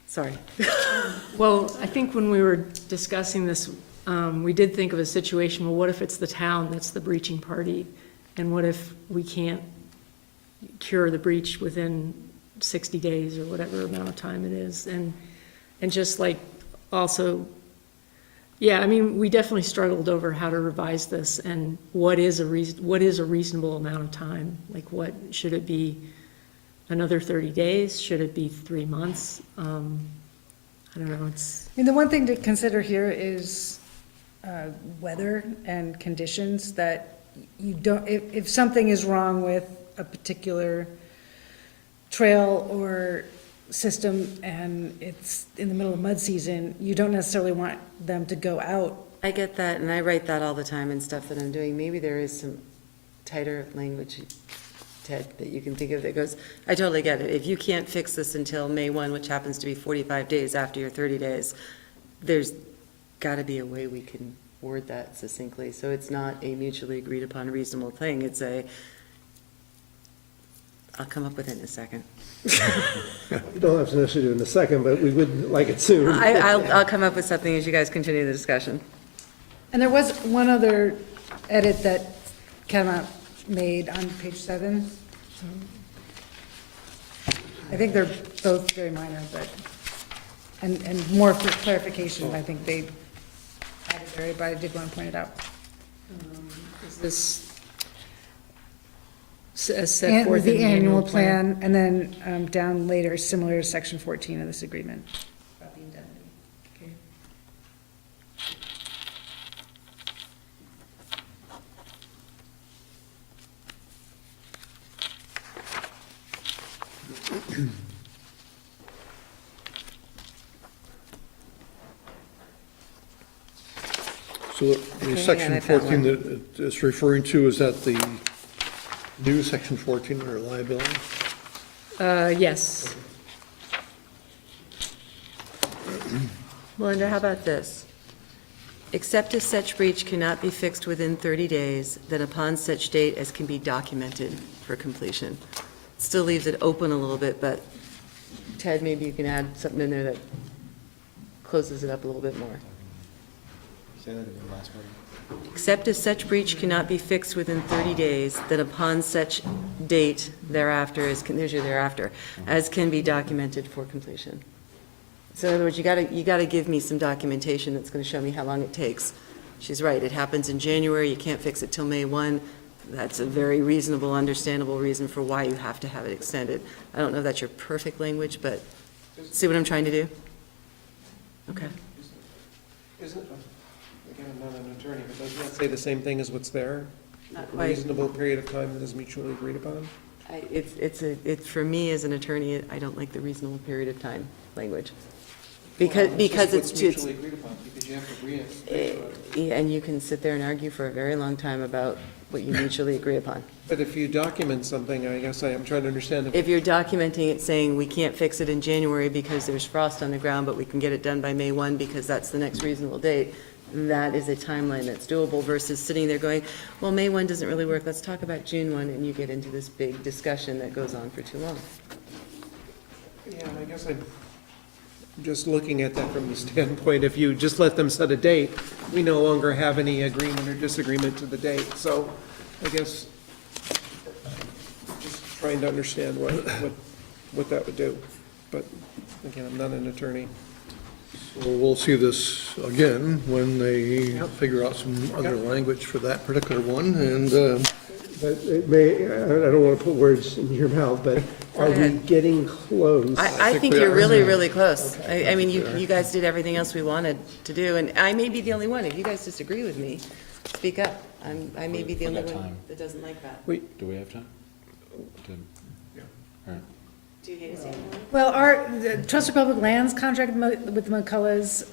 Sorry. well, I think when we were discussing this, we did think of a situation, well, what if it's the town that's the breaching party? And what if we can't cure the breach within 60 days or whatever amount of time it is? And just like also, yeah, I mean, we definitely struggled over how to revise this and what is a reasonable amount of time? Like, what, should it be another 30 days? Should it be 3 months? I don't know, it's. I mean, the one thing to consider here is weather and conditions, that you don't, if something is wrong with a particular trail or system and it's in the middle of mud season, you don't necessarily want them to go out. I get that, and I write that all the time in stuff that I'm doing. Maybe there is some tighter language, Ted, that you can think of that goes, I totally get it. If you can't fix this until May 1, which happens to be 45 days after your 30 days, there's got to be a way we can word that succinctly. So it's not a mutually agreed upon reasonable thing. It's a, I'll come up with it in a second. You don't have to necessarily do it in a second, but we would like it soon. I'll come up with something as you guys continue the discussion. And there was one other edit that Kevin made on page 7. I think they're both very minor, but, and more for clarification, I think they added there, but I did want to point it out. Is this as set And forth in the annual plan, and then down later, similar to section 14 of this agreement. About the indemnity. Okay. So the section 14 that it's referring to, is that the new section 14 under liability? Yes. Melinda, how about this? Except if such breach cannot be fixed within 30 days, then upon such date as can be documented for completion. Still leaves it open a little bit, but Ted, maybe you can add something in there that closes it up a little bit more. Say that again, last part. Except if such breach cannot be fixed within 30 days, then upon such date thereafter, there's your thereafter, as can be documented for completion. So in other words, you gotta give me some documentation that's gonna show me how long it takes. She's right, it happens in January, you can't fix it till May 1. That's a very reasonable, understandable reason for why you have to have it extended. I don't know if that's your perfect language, but see what I'm trying to do? Okay. Isn't, again, I'm not an attorney, but doesn't that say the same thing as what's there? Not A quite. reasonable period of time that is mutually agreed upon? It's for me as an attorney, I don't like the reasonable period of time language. Because it's What's mutually agreed upon, because you have to agree it. and you can sit there and argue for a very long time about what you mutually agree upon. But if you document something, I guess I'm trying to understand. If you're documenting it saying, we can't fix it in January because there's frost on the ground, but we can get it done by May 1 because that's the next reasonable date, that is a timeline that's doable versus sitting there going, well, May 1 doesn't really work, let's talk about June 1, and you get into this big discussion that goes on for too long. Yeah, I guess just looking at that from the standpoint, if you just let them set a date, we no longer have any agreement or disagreement to the date. So I guess just trying to understand what that would do. But again, I'm not an attorney. So we'll see this again when they figure out some other language for that particular one, and, But it may, I don't want to put words in your mouth, but are we ahead. getting close? I think we you're are. really, really close. I mean, you guys did everything else we wanted to do, and I may be the only one. If you guys disagree with me, speak up. I may be the We only got one time. that doesn't like that. Do we have time? All right. Do you hate to see it? Well, the Trust for Public Lands contract with the McCulloughs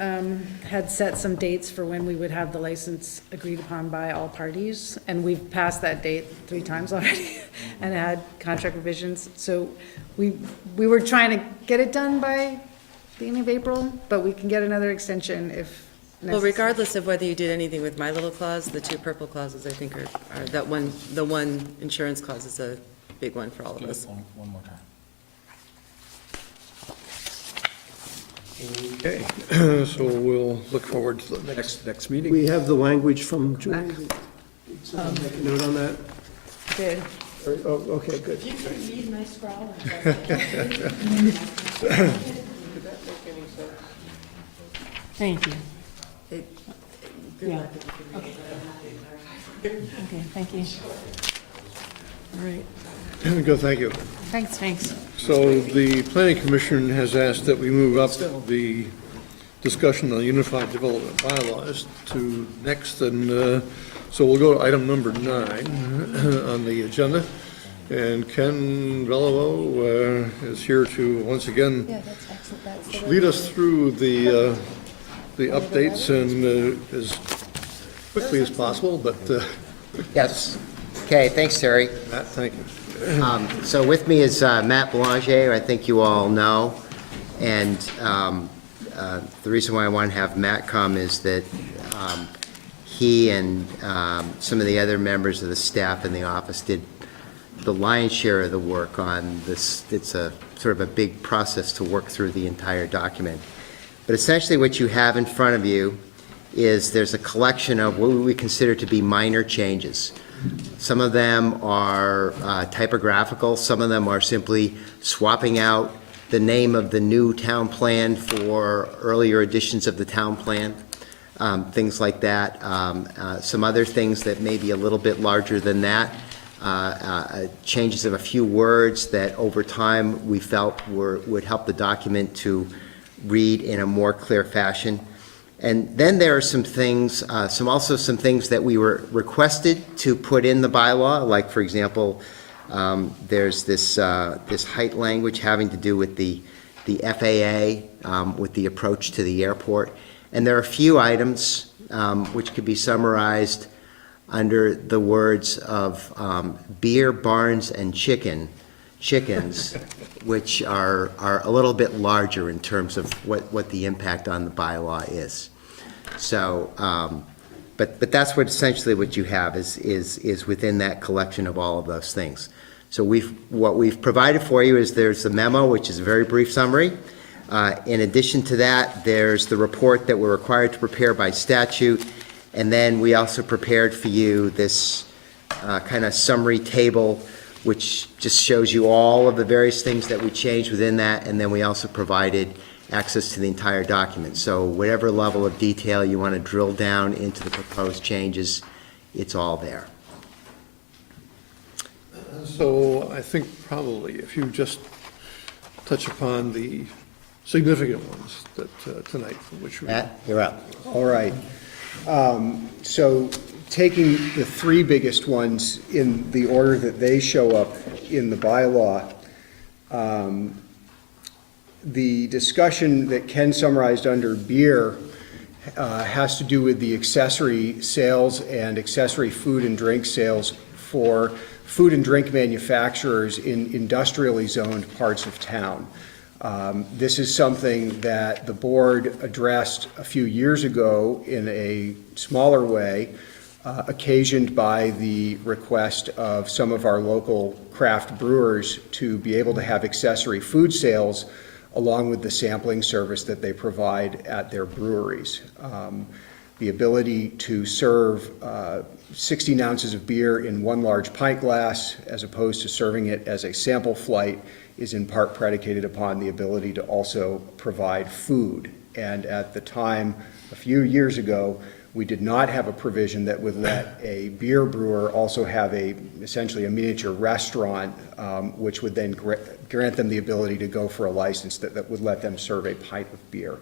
had set some dates for when we would have the license agreed upon by all parties, and we've passed that date 3 times already and had contract revisions. So we were trying to get it done by the beginning of April, but we can get another extension if Well, necessary. regardless of whether you did anything with my little clause, the 2 purple clauses, I think, are the one insurance clause is a big one for all of us. One more time. okay. So we'll look forward to the next meeting. We have the language from Joy. Someone make a note on that? Did. Oh, okay, good. You can read my scrawl. Thank you. Good Yeah. luck. Okay, thank you. All right, Good, thank you. thanks. So the planning commission has asked that we move up the discussion on the unified development bylaws to next, and so we'll go to item number 9 on the agenda. And Ken Bellowo is here to, once again, Yeah, that's excellent. That's the lead us through the updates and as quickly as possible, but Yes. Okay, thanks, Terry. Matt, thank you. So with me is Matt Belanger, who I think you all know. And the reason why I want to have Matt come is that he and some of the other members of the staff in the office did the lion's share of the work on this. It's a sort of a big process to work through the entire document. But essentially what you have in front of you is there's a collection of what we consider to be minor changes. Some of them are typographical, some of them are simply swapping out the name of the new town plan for earlier editions of the town plan, things like that. Some other things that may be a little bit larger than that, changes of a few words that over time we felt would help the document to read in a more clear fashion. And then there are some things, some things that we were requested to put in the bylaw, like, for example, there's this height language having to do with the FAA, with the approach to the airport. And there are a few items which could be summarized under the words of beer, barns, and chickens, which are a little bit larger in terms of what the impact on the bylaw is. So, but that's essentially what you have is within that collection of all of those things. So what we've provided for you is there's the memo, which is a very brief summary. In addition to that, there's the report that we're required to prepare by statute. And then we also prepared for you this kind of summary table, which just shows you all of the various things that we changed within that, and then we also provided access to the entire document. So whatever level of detail you want to drill down into the proposed changes, it's all there. So I think probably if you just touch upon the significant ones that tonight, which we... Matt, you're up. All right. So taking the 3 biggest ones in the order that they show up in the bylaw, the discussion that Ken summarized under beer has to do with the accessory sales and accessory food and drink sales for food and drink manufacturers in industrially zoned parts of town. This is something that the board addressed a few years ago in a smaller way, occasioned by the request of some of our local craft brewers to be able to have accessory food sales along with the sampling service that they provide at their breweries. The ability to serve 16 ounces of beer in one large pint glass as opposed to serving it as a sample flight is in part predicated upon the ability to also provide food. And at the time, a few years ago, we did not have a provision that would let a beer brewer also have essentially a miniature restaurant, which would then grant them the ability to go for a license that would let them serve a pint of beer.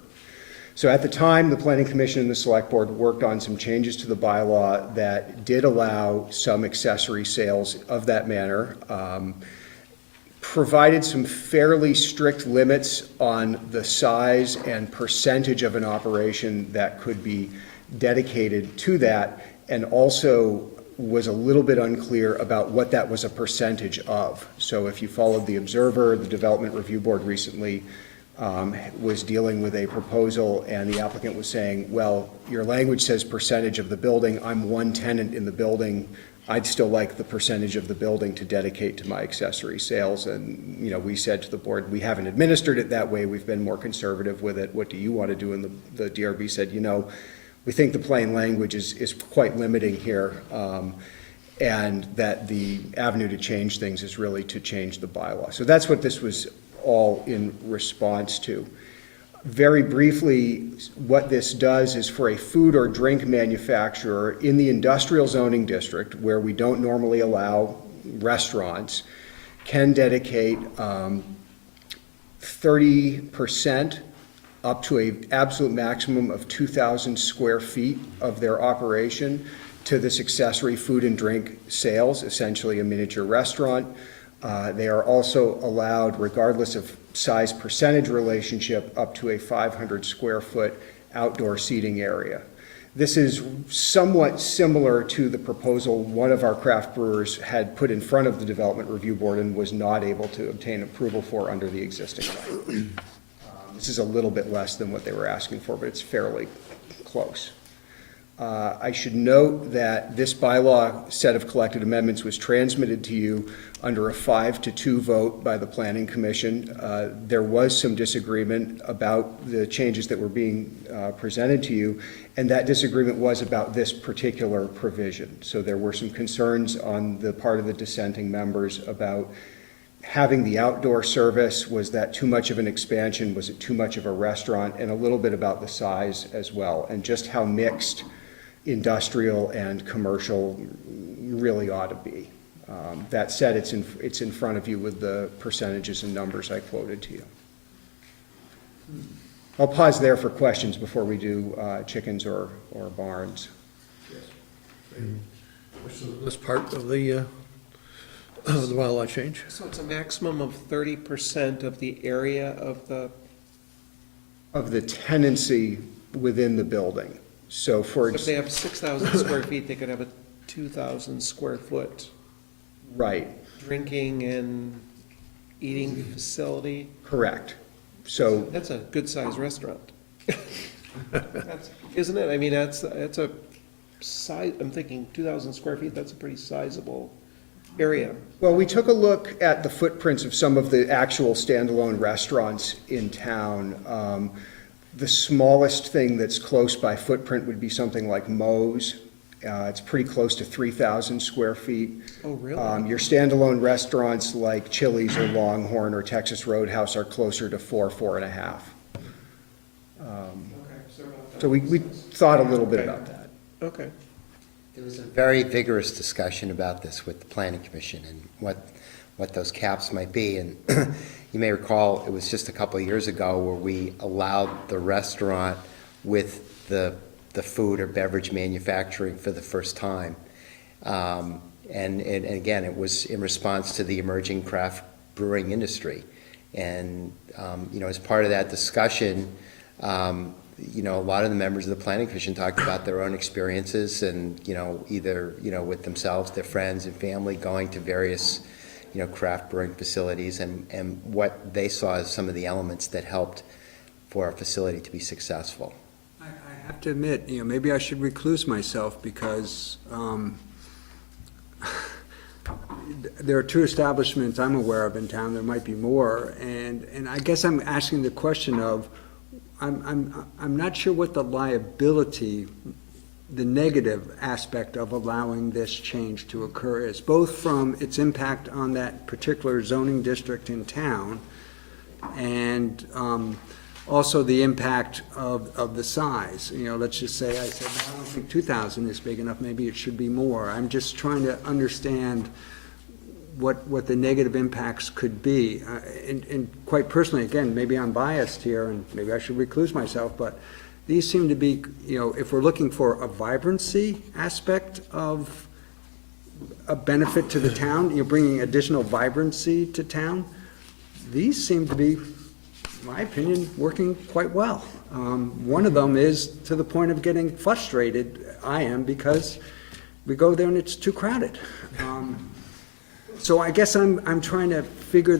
So at the time, the Planning Commission and the Select Board worked on some changes to the bylaw that did allow some accessory sales of that manner, provided some fairly strict limits on the size and percentage of an operation that could be dedicated to that, and also was a little bit unclear about what that was a percentage of. So if you followed the Observer, the Development Review Board recently was dealing with a proposal, and the applicant was saying, well, your language says percentage of the building. I'm one tenant in the building. I'd still like the percentage of the building to dedicate to my accessory sales. And, you know, we said to the board, we haven't administered it that way. We've been more conservative with it. What do you want to do? And the DRB said, you know, we think the plain language is quite limiting here, and that the avenue to change things is really to change the bylaw. So that's what this was all in response to. Very briefly, what this does is for a food or drink manufacturer in the industrial zoning district, where we don't normally allow restaurants, can dedicate 30% up to an absolute maximum of 2,000 square feet of their operation to this accessory food and drink sales, essentially a miniature restaurant. They are also allowed, regardless of size percentage relationship, up to a 500 square foot outdoor seating area. This is somewhat similar to the proposal one of our craft brewers had put in front of the Development Review Board and was not able to obtain approval for under the existing law. This is a little bit less than what they were asking for, but it's fairly close. I should note that this bylaw set of collected amendments was transmitted to you under a 5-2 vote by the Planning Commission. There was some disagreement about the changes that were being presented to you, and that disagreement was about this particular provision. So there were some concerns on the part of the dissenting members about having the outdoor service. Was that too much of an expansion? Was it too much of a restaurant? And a little bit about the size as well, and just how mixed industrial and commercial really ought to be. That said, it's in front of you with the percentages and numbers I quoted to you. I'll pause there for questions before we do chickens or barns. This part of the bylaw change. So it's a maximum of 30% of the area of the tenancy within the building. So for if they have 6,000 square feet, they could have a 2,000 square foot right drinking and eating facility. Correct. So that's a good sized restaurant. Isn't it? I mean, that's a size. I'm thinking 2,000 square feet. That's a pretty sizable area. Well, we took a look at the footprints of some of the actual standalone restaurants in town. The smallest thing that's close by footprint would be something like Moe's. It's pretty close to 3,000 square feet. Oh, really? Your standalone restaurants like Chili's or Longhorn or Texas Roadhouse are closer to 4.5. So we thought a little bit about that. Okay. There was a very vigorous discussion about this with the Planning Commission and what those caps might be. And you may recall, it was just a couple of years ago where we allowed the restaurant with the food or beverage manufacturing for the first time. And again, it was in response to the emerging craft brewing industry. And, as part of that discussion, a lot of the members of the Planning Commission talked about their own experiences and, either, with themselves, their friends and family going to various, craft brewing facilities and what they saw as some of the elements that helped for a facility to be successful. I have to admit, maybe I should recluse myself because there are two establishments I'm aware of in town, there might be more, and I guess I'm asking the question of, I'm not sure what the liability, the negative aspect of allowing this change to occur is, both from its impact on that particular zoning district in town, and also the impact of the size. You know, let's just say I said, "No, I don't think 2,000 is big enough, maybe it should be more." I'm just trying to understand what the negative impacts could be. And quite personally, again, maybe I'm biased here, and maybe I should recluse myself, but these seem to be, you know, if we're looking for a vibrancy aspect of a benefit to the town, you're bringing additional vibrancy to town, these seem to be, in my opinion, working quite well. One of them is to the point of getting frustrated, I am, because we go there and it's too crowded. So I guess I'm trying to figure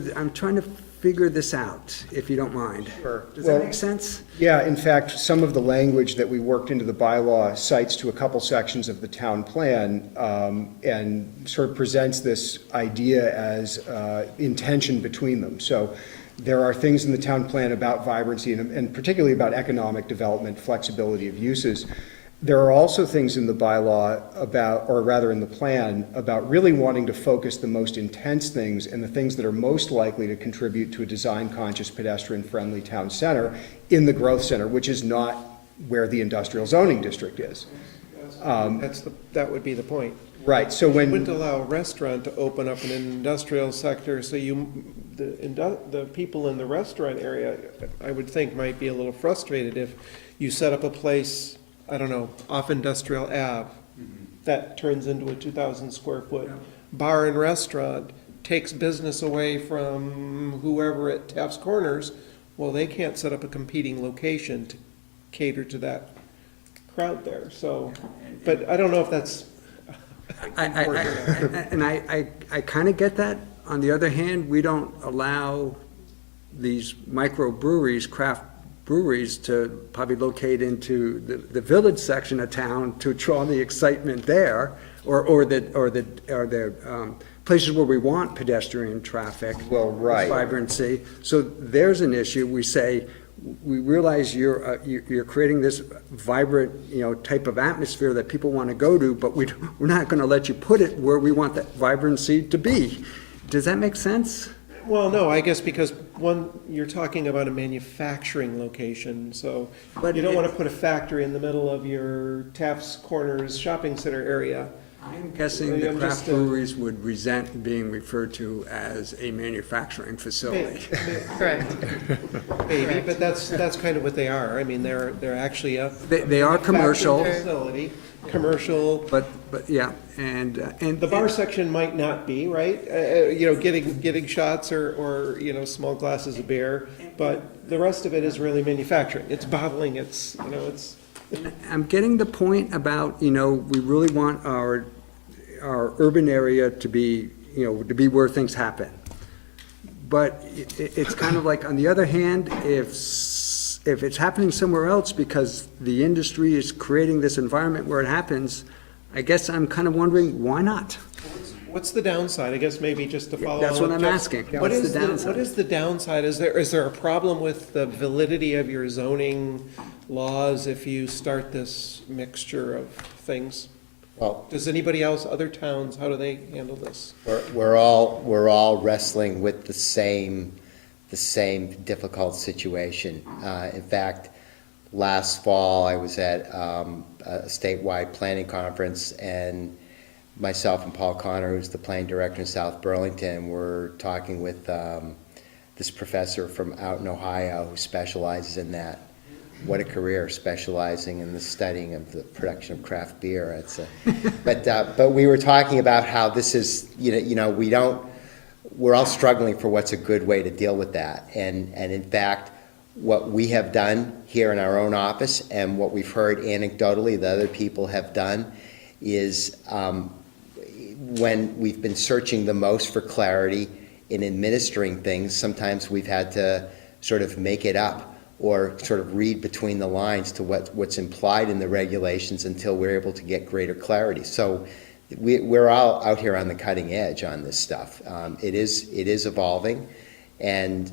this out, if you don't mind. Sure. Does that make sense? Yeah, in fact, some of the language that we worked into the bylaw cites to a couple sections of the town plan, and sort of presents this idea as intention between them. So there are things in the town plan about vibrancy and particularly about economic development, flexibility of uses. There are also things in the bylaw about, or rather in the plan, about really wanting to focus the most intense things and the things that are most likely to contribute to a design-conscious, pedestrian-friendly town center in the growth center, which is not where the industrial zoning district is. That would be the point. Right, so when. You wouldn't allow a restaurant to open up in an industrial sector, so the people in the restaurant area, I would think, might be a little frustrated if you set up a place, I don't know, off Industrial Ave, that turns into a 2,000 square foot bar and restaurant, takes business away from whoever at Taft's Corners. Well, they can't set up a competing location to cater to that crowd there, so, but I don't know if that's. I kind of get that. On the other hand, we don't allow these microbreweries, craft breweries, to probably locate into the village section of town to draw the excitement there, or the places where we want pedestrian traffic. Well, right. Vibrancy. So there's an issue. We say, we realize you're creating this vibrant, you know, type of atmosphere that people want to go to, but we're not going to let you put it where we want that vibrancy to be. Does that make sense? Well, no, I guess because you're talking about a manufacturing location, so you don't want to put a factory in the middle of your Taft's Corners shopping center area. I'm guessing the craft breweries would resent being referred to as a manufacturing facility. Correct. Maybe, but that's kind of what they are. I mean, they're actually a. They are commercial. Facility, commercial. But yeah, and The bar section might not be, right? You know, getting shots or, you know, small glasses of beer, but the rest of it is really manufacturing. It's bottling, it's, you know, it's. I'm getting the point about, you know, we really want our urban area to be, you know, to be where things happen. But it's kind of like, on the other hand, if it's happening somewhere else because the industry is creating this environment where it happens, I guess I'm kind of wondering, why not? What's the downside? I guess maybe just to follow. That's on what I'm Jeff's- asking. What What's is the downside? What is the downside? Is there a problem with the validity of your zoning laws if you start this mixture of things? Well, Does anybody else, other towns, how do they handle this? we're all wrestling with the same difficult situation. In fact, last fall, I was at a statewide planning conference, and myself and Paul Connor, who's the planning director in South Burlington, were talking with this professor from out in Ohio who specializes in that. What a career, specializing in the studying of the production of craft beer. But we were talking about how this is, we're all struggling for what's a good way to deal with that. And in fact, what we have done here in our own office and what we've heard anecdotally that other people have done is when we've been searching the most for clarity in administering things, sometimes we've had to sort of make it up or sort of read between the lines to what's implied in the regulations until we're able to get greater clarity. So we're all out here on the cutting edge on this stuff. It is evolving, and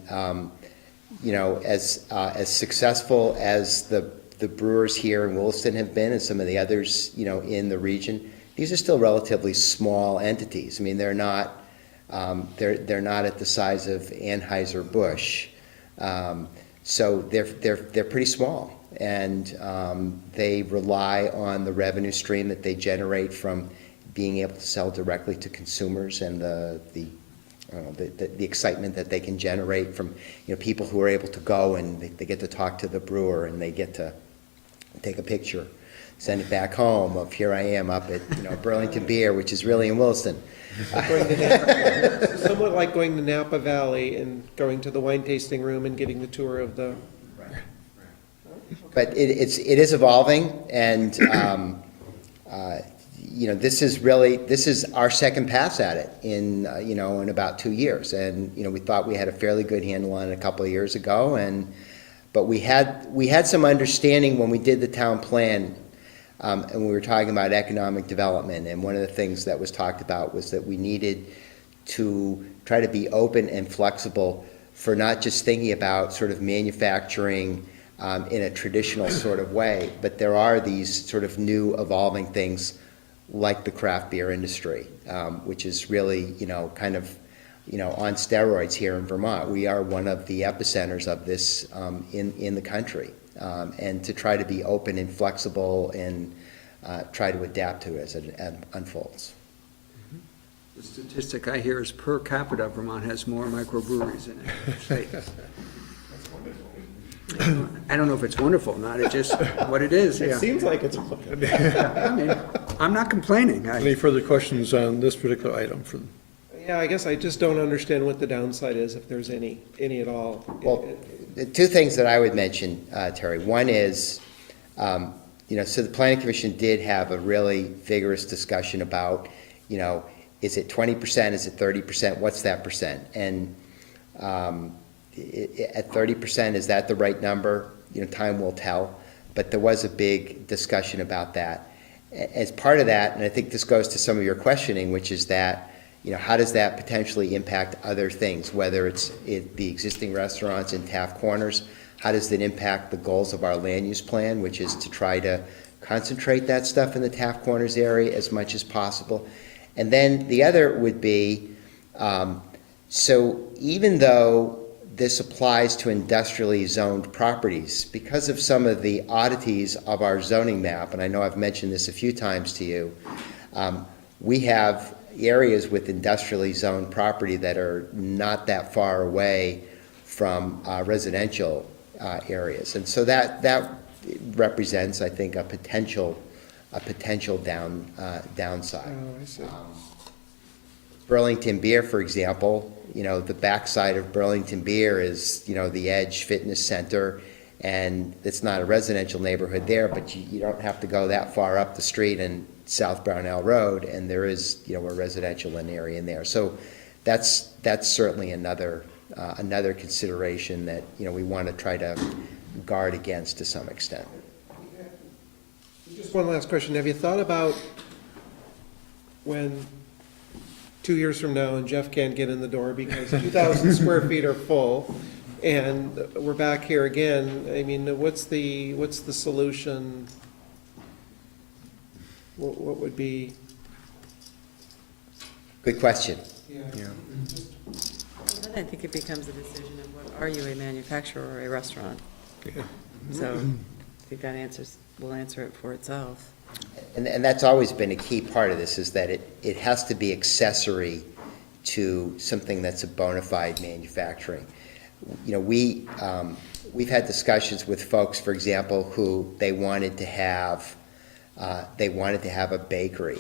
as successful as the brewers here in Williston have been, and some of the others in the region, these are still relatively small entities. I mean, they're not at the size of Anheuser-Busch, so they're pretty small, and they rely on the revenue stream that they generate from being able to sell directly to consumers, and the excitement that they can generate from people who are able to go and they get to talk to the brewer, and they get to take a picture, send it back home of here I am up at Burlington Beer, which is really in Williston. Somewhat like going to Napa Valley and going to the wine tasting room and getting the tour of the. But it is evolving, and this is our second pass at it in about 2 years, and we thought we had a fairly good handle on it a couple of years ago, but we had some understanding when we did the town plan, and we were talking about economic development, and one of the things that was talked about was that we needed to try to be open and flexible for not just thinking about sort of manufacturing in a traditional sort of way, but there are these sort of new evolving things like the craft beer industry, which is really kind of on steroids here in Vermont. We are one of the epicenters of this in the country, and to try to be open and flexible and try to adapt to it as it unfolds. The statistic I hear is per capita, Vermont has more microbreweries in it. I don't know if it's wonderful or not, it's just what it is. It Yeah. seems like it's. I mean, I'm not complaining. Any further questions on this particular item? Yeah, I guess I just don't understand what the downside is, if there's any at all. Well, the two things that I would mention, Terry, one is, so the Planning Commission did have a really vigorous discussion about, is it 20%, is it 30%, what's that percent? And at 30%, is that the right number? Time will tell, but there was a big discussion about that. As part of that, and I think this goes to some of your questioning, which is that, how does that potentially impact other things, whether it's the existing restaurants in Taft Corners? How does that impact the goals of our land use plan, which is to try to concentrate that stuff in the Taft Corners area as much as possible? And then the other would be, so even though this applies to industrially zoned properties, because of some of the oddities of our zoning map, and I know I've mentioned this a few times to you, we have areas with industrially zoned property that are not that far away from residential areas, and so that represents, I think, a potential downside. Oh, I see. Burlington Beer, for example, the backside of Burlington Beer is, the Edge Fitness Center, and it's not a residential neighborhood there, but you don't have to go that far up the street in South Brownell Road, and there is, a residential area in there. So that's certainly another consideration that, we want to try to guard against to some extent. Just one last question. Have you thought about when 2 years from now and Jeff can't get in the door because 2,000 square feet are full and we're back here again? I mean, what's the solution? What would be? Good question. Then I think it becomes a decision of what, are you a manufacturer or a restaurant? Yeah. So I think that will answer it for itself. And that's always been a key part of this, is that it has to be accessory to something that's a bona fide manufacturing. We've had discussions with folks, for example, who they wanted to have a bakery,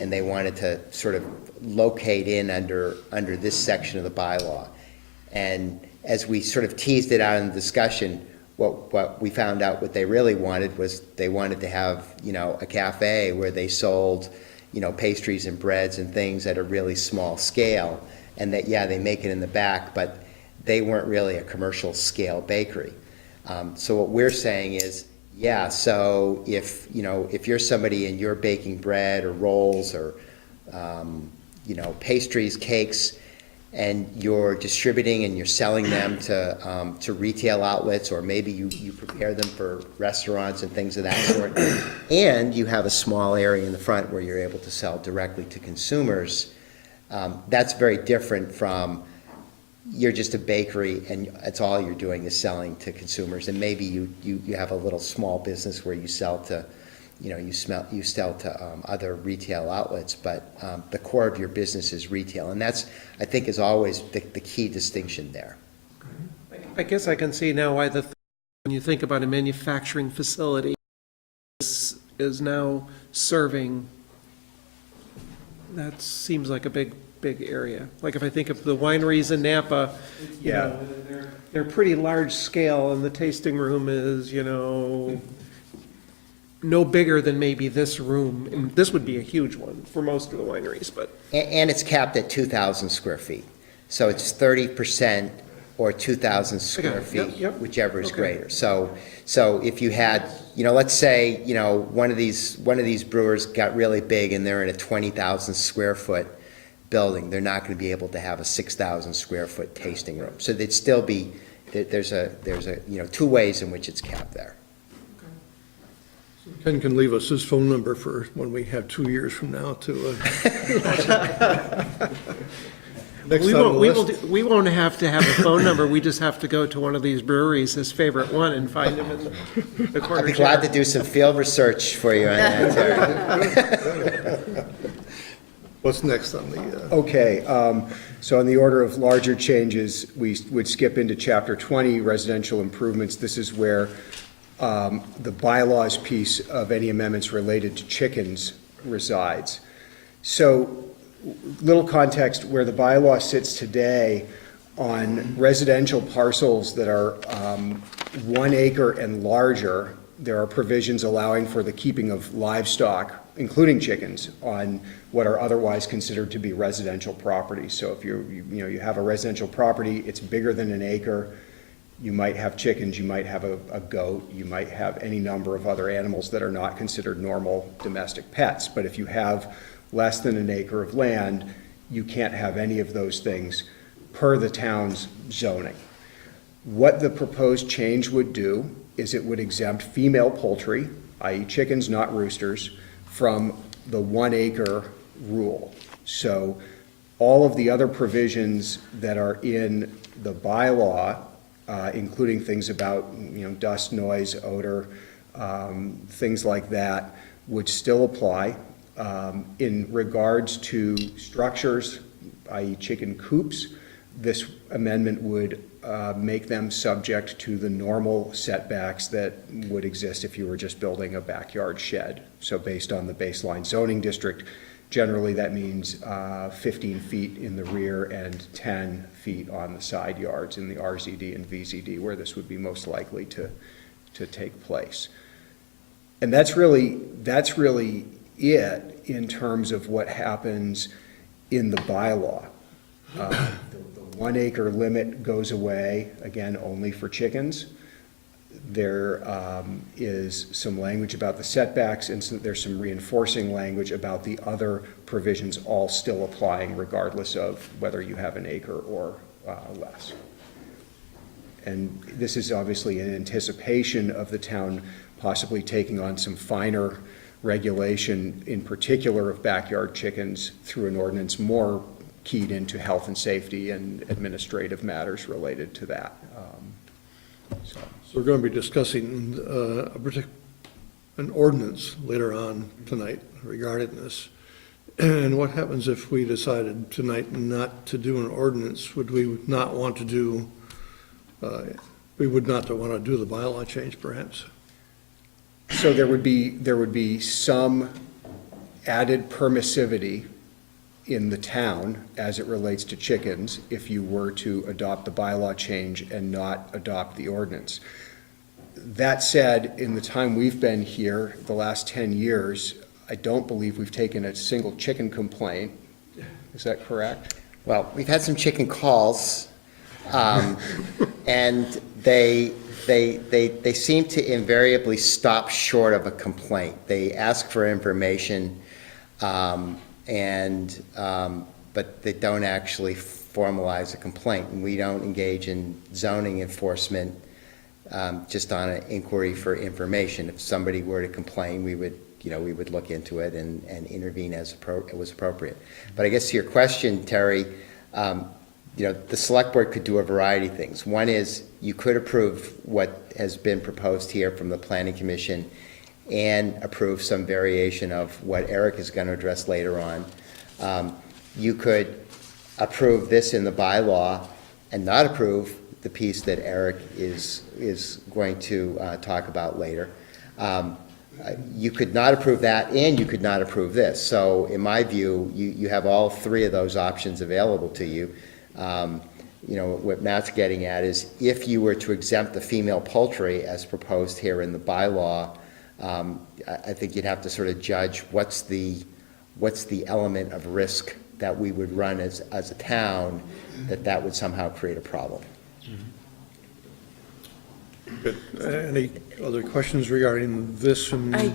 and they wanted to sort of locate in under this section of the bylaw. And as we sort of teased it out in the discussion, what we found out what they really wanted was they wanted to have, a cafe where they sold, pastries and breads and things at a really small scale, and that, yeah, they make it in the back, but they weren't really a commercial scale bakery. So what we're saying is, yeah, so if you're somebody and you're baking bread or rolls or pastries, cakes, and you're distributing and you're selling them to retail outlets, or maybe you prepare them for restaurants and things of that sort, and you have a small area in the front where you're able to sell directly to consumers, that's very different from you're just a bakery and that's all you're doing is selling to consumers, and maybe you have a little small business where you sell to you sell to other retail outlets, but the core of your business is retail, and that's, I think, is always the key distinction there. I guess I can see now why when you think about a manufacturing facility is now serving, that seems like a big area. Like if I think of the wineries in Napa, Yeah. they're pretty large scale, and the tasting room is, no bigger than maybe this room. And this would be a huge one for most of the wineries, but. And it's capped at 2,000 square feet. So it's 30% or 2,000 square Okay, yep, feet, yep. whichever is Okay. greater. So if you had, let's say, one of these brewers got really big and they're in a 20,000 square foot building, they're not going to be able to have a 6,000 square foot tasting room. So there'd still be, there's a two ways in which it's capped there. Ken can leave us his phone number for when we have 2 years from now to. Next We on won't, the we list. we won't have to have a phone number, we just have to go to one of these breweries, his favorite one, and find him in the corner. I'd be glad to do some field research for you on that, Terry. What's next on the, Okay, so in the order of larger changes, we would skip into Chapter 20, residential improvements. This is where the bylaws piece of any amendments related to chickens resides. So, little context, where the bylaw sits today on residential parcels that are 1 acre and larger, there are provisions allowing for the keeping of livestock, including chickens, on what are otherwise considered to be residential properties. So if you have a residential property, it's bigger than 1 acre, you might have chickens, you might have a goat, you might have any number of other animals that are not considered normal domestic pets. But if you have less than 1 acre of land, you can't have any of those things per the town's zoning. What the proposed change would do is it would exempt female poultry, i.e. chickens, not roosters, from the 1 acre rule. So all of the other provisions that are in the bylaw, including things about dust, noise, odor, things like that, would still apply. In regards to structures, i.e. chicken coops, this amendment would make them subject to the normal setbacks that would exist if you were just building a backyard shed. So based on the baseline zoning district, generally that means 15 feet in the rear and 10 feet on the side yards in the RZD and VZD, where this would be most likely to take place. And that's really it in terms of what happens in the bylaw. The 1 acre limit goes away, again, only for chickens. There is some language about the setbacks, and there's some reinforcing language about the other provisions all still applying regardless of whether you have 1 acre or less. And this is obviously in anticipation of the town possibly taking on some finer regulation, in particular of backyard chickens, through an ordinance more keyed into health and safety and administrative matters related to that. so we're going to be discussing an ordinance later on tonight regarding this. And what happens if we decided tonight not to do an ordinance? Would we not want to do, we would not want to do the bylaw change perhaps? So there would be some added permissivity in the town as it relates to chickens if you were to adopt the bylaw change and not adopt the ordinance. That said, in the time we've been here, the last 10 years, I don't believe we've taken a single chicken complaint. Is that correct? Well, we've had some chicken calls, and they seem to invariably stop short of a complaint. They ask for information, and, but they don't actually formalize a complaint. And we don't engage in zoning enforcement just on an inquiry for information. If somebody were to complain, we would, we would look into it and intervene as it was appropriate. But I guess to your question, Terry, the select board could do a variety of things. One is you could approve what has been proposed here from the planning commission and approve some variation of what Eric is going to address later on. You could approve this in the bylaw and not approve the piece that Eric is going to talk about later. You could not approve that, and you could not approve this. So in my view, you have all three of those options available to you. What Matt's getting at is if you were to exempt the female poultry as proposed here in the bylaw, I think you'd have to sort of judge what's the element of risk that we would run as a town that would somehow create a problem. Good. Any other questions regarding this? Did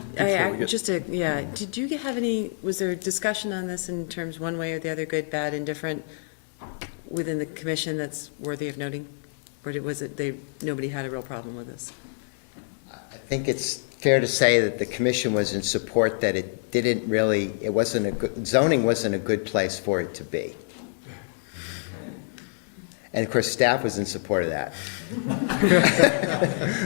you have any, was there discussion on this in terms one way or the other, good, bad, indifferent, within the commission that's worthy of noting? Or was it nobody had a real problem with this? I think it's fair to say that the commission was in support that it didn't really, zoning wasn't a good place for it to be. And of course, staff was in support of that.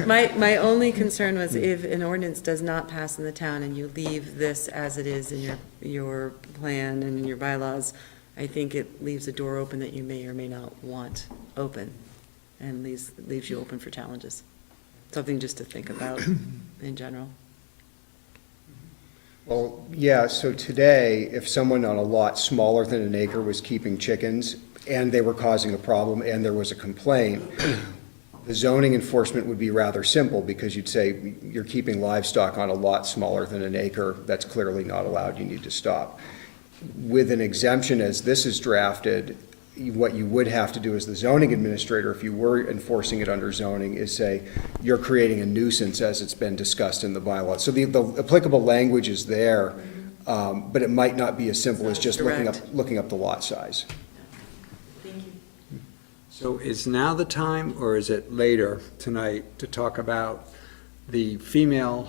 My only concern was if an ordinance does not pass in the town and you leave this as it is in your plan and in your bylaws, I think it leaves a door open that you may or may not want open, and leaves you open for challenges. Something just to think about in general. Well, yeah, so today, if someone on a lot smaller than an acre was keeping chickens and they were causing a problem and there was a complaint, the zoning enforcement would be rather simple, because you'd say you're keeping livestock on a lot smaller than an acre, that's clearly not allowed, you need to stop. With an exemption as this is drafted, what you would have to do as the zoning administrator, if you were enforcing it under zoning, is say you're creating a nuisance as it's been discussed in the bylaw. So the applicable language is there, but it might not be as simple as just looking up the lot size. Thank you. So is now the time, or is it later tonight, to talk about the female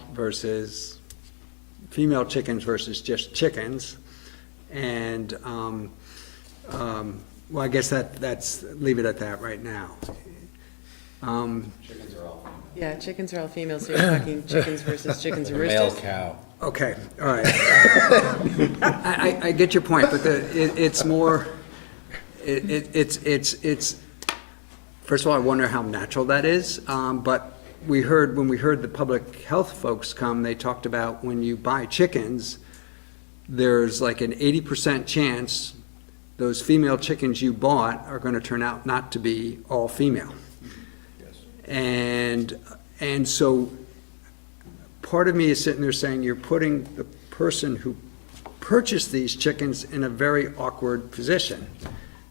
chickens versus just chickens? And, well, I guess that's, leave it at that right now. Chickens are all Yeah, chickens are all females, so you're talking chickens versus chickens or roosters? male cow. Okay, all right. I get your point, but it's more, it's, first of all, I wonder how natural that is, but when we heard the public health folks come, they talked about when you buy chickens, there's like an 80% chance those female chickens you bought are going to turn out not to be all female. Yes. And so part of me is sitting there saying you're putting the person who purchased these chickens in a very awkward position,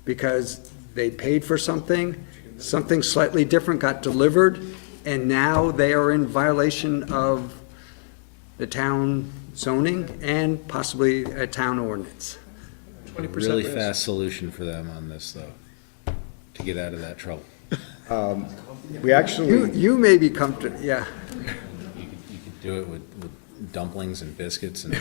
because they paid for something slightly different got delivered, and now they are in violation of the town zoning and possibly a town ordinance. Really fast solution for them on this, though, to get out of that trouble. We actually, You may be comfortable, yeah. You could do it with dumplings and biscuits and.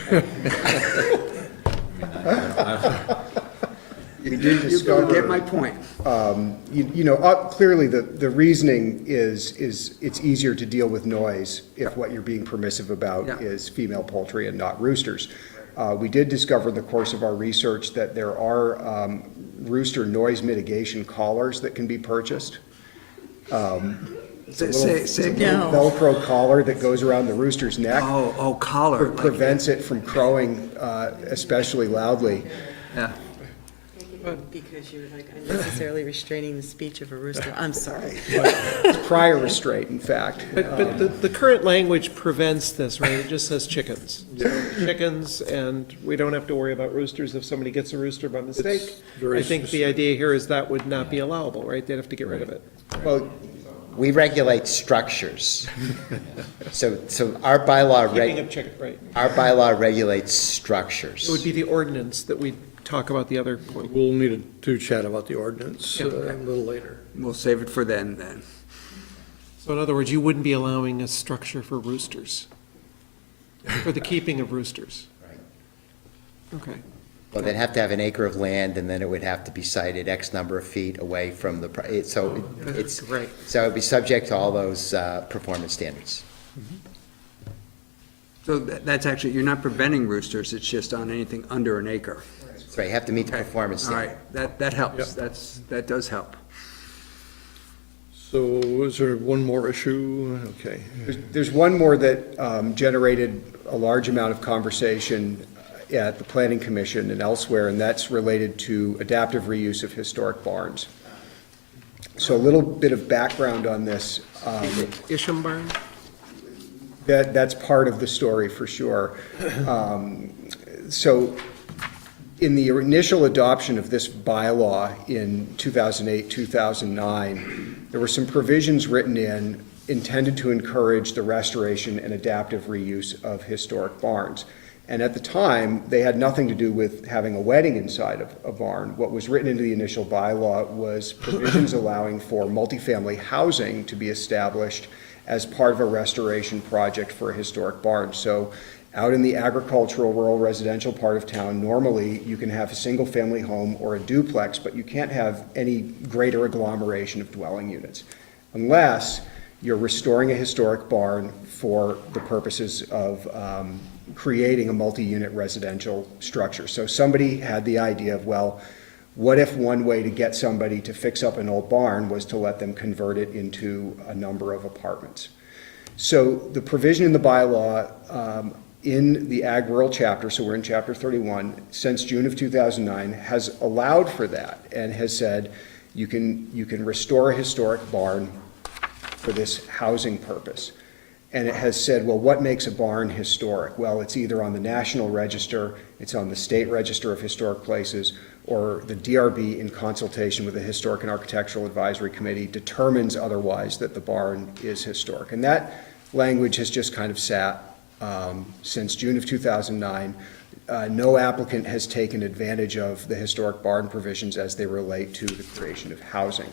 we did discover. You get my point. Clearly the reasoning is it's easier to deal with noise if what you're being permissive about is female poultry and not roosters. We did discover in the course of our research that there are rooster noise mitigation collars that can be purchased. It's a little Velcro collar that goes around the rooster's neck. Oh, collar. Prevents it from crowing especially loudly. Yeah. Because you're like unnecessarily restraining the speech of a rooster. I'm sorry. Prior restraint, in fact. But the current language prevents this, right? It just says chickens. Chickens, and we don't have to worry about roosters if somebody gets a rooster by mistake. I think the idea here is that would not be allowable, right? They'd have to get rid of it. Well, We regulate structures. So our bylaw, Keeping up chicken, right. our bylaw regulates It structures. would be the ordinance that we talk about the other point. We'll need to chat about the ordinance Yeah. a little later. We'll save it for then. So in other words, you wouldn't be allowing a structure for roosters, for the keeping of roosters? Okay. Well, they'd have to have an acre of land, and then it would have to be sited X number of feet away from the, it's, Great. so it'd be subject to all those performance standards. So that's actually, you're not preventing roosters, it's just on anything under an acre. That's right, you have to meet the performance All standard. right, that helps, Yep. that does help. So is there one more issue? Okay. There's one more that generated a large amount of conversation at the Planning Commission and elsewhere, and that's related to adaptive reuse of historic barns. So a little bit of background on this. Isham barn? That's part of the story for sure. So in the initial adoption of this bylaw in 2008, 2009, there were some provisions written in intended to encourage the restoration and adaptive reuse of historic barns. And at the time, they had nothing to do with having a wedding inside of a barn. What was written into the initial bylaw was provisions allowing for multifamily housing to be established as part of a restoration project for a historic barn. So out in the agricultural, rural, residential part of town, normally you can have a single-family home or a duplex, but you can't have any greater agglomeration of dwelling units unless you're restoring a historic barn for the purposes of creating a multi-unit residential structure. So somebody had the idea of, well, what if one way to get somebody to fix up an old barn was to let them convert it into a number of apartments? So the provision in the bylaw in the Ag Rural chapter, so we're in chapter 31, since June of 2009, has allowed for that and has said you can restore a historic barn for this housing purpose. And it has said, well, what makes a barn historic? Well, it's either on the National Register, it's on the State Register of Historic Places, or the DRB, in consultation with the Historic and Architectural Advisory Committee, determines otherwise that the barn is historic. And that language has just kind of sat since June of 2009. No applicant has taken advantage of the historic barn provisions as they relate to the creation of housing.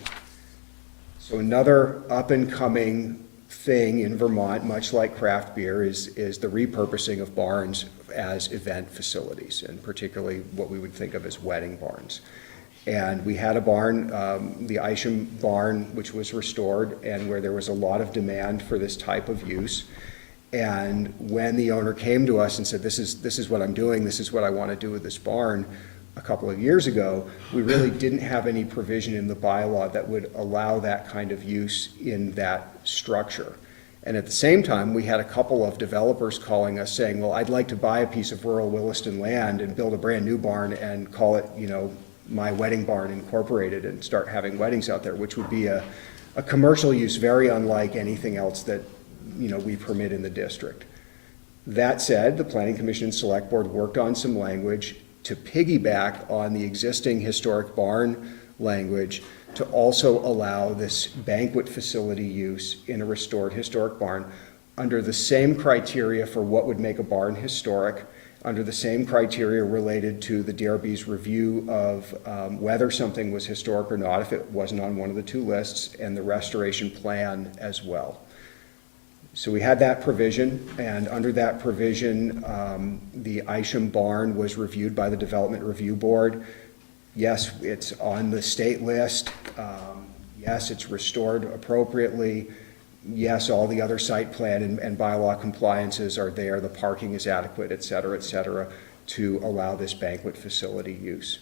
So another up-and-coming thing in Vermont, much like craft beer, is the repurposing of barns as event facilities, and particularly what we would think of as wedding barns. And we had a barn, the Isham barn, which was restored, and where there was a lot of demand for this type of use. And when the owner came to us and said, this is what I'm doing, this is what I want to do with this barn, a couple of years ago, we really didn't have any provision in the bylaw that would allow that kind of use in that structure. And at the same time, we had a couple of developers calling us saying, well, I'd like to buy a piece of rural Williston land and build a brand new barn and call it, my wedding barn incorporated, and start having weddings out there, which would be a commercial use very unlike anything else that, we permit in the district. That said, the Planning Commission and Select Board worked on some language to piggyback on the existing historic barn language to also allow this banquet facility use in a restored historic barn under the same criteria for what would make a barn historic, under the same criteria related to the DRB's review of whether something was historic or not if it wasn't on one of the two lists, and the restoration plan as well. So we had that provision, and under that provision, the Isham barn was reviewed by the Development Review Board. Yes, it's on the state list. Yes, it's restored appropriately. Yes, all the other site plan and bylaw compliances are there. The parking is adequate, et cetera, to allow this banquet facility use.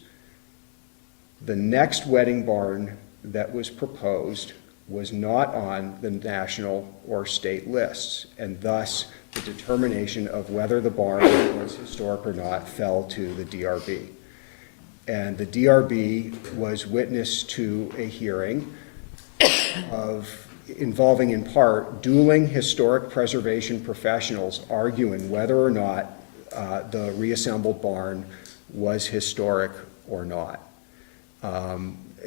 The next wedding barn that was proposed was not on the national or state lists, and thus the determination of whether the barn was historic or not fell to the DRB. And the DRB was witness to a hearing involving in part dueling historic preservation professionals arguing whether or not the reassembled barn was historic or not.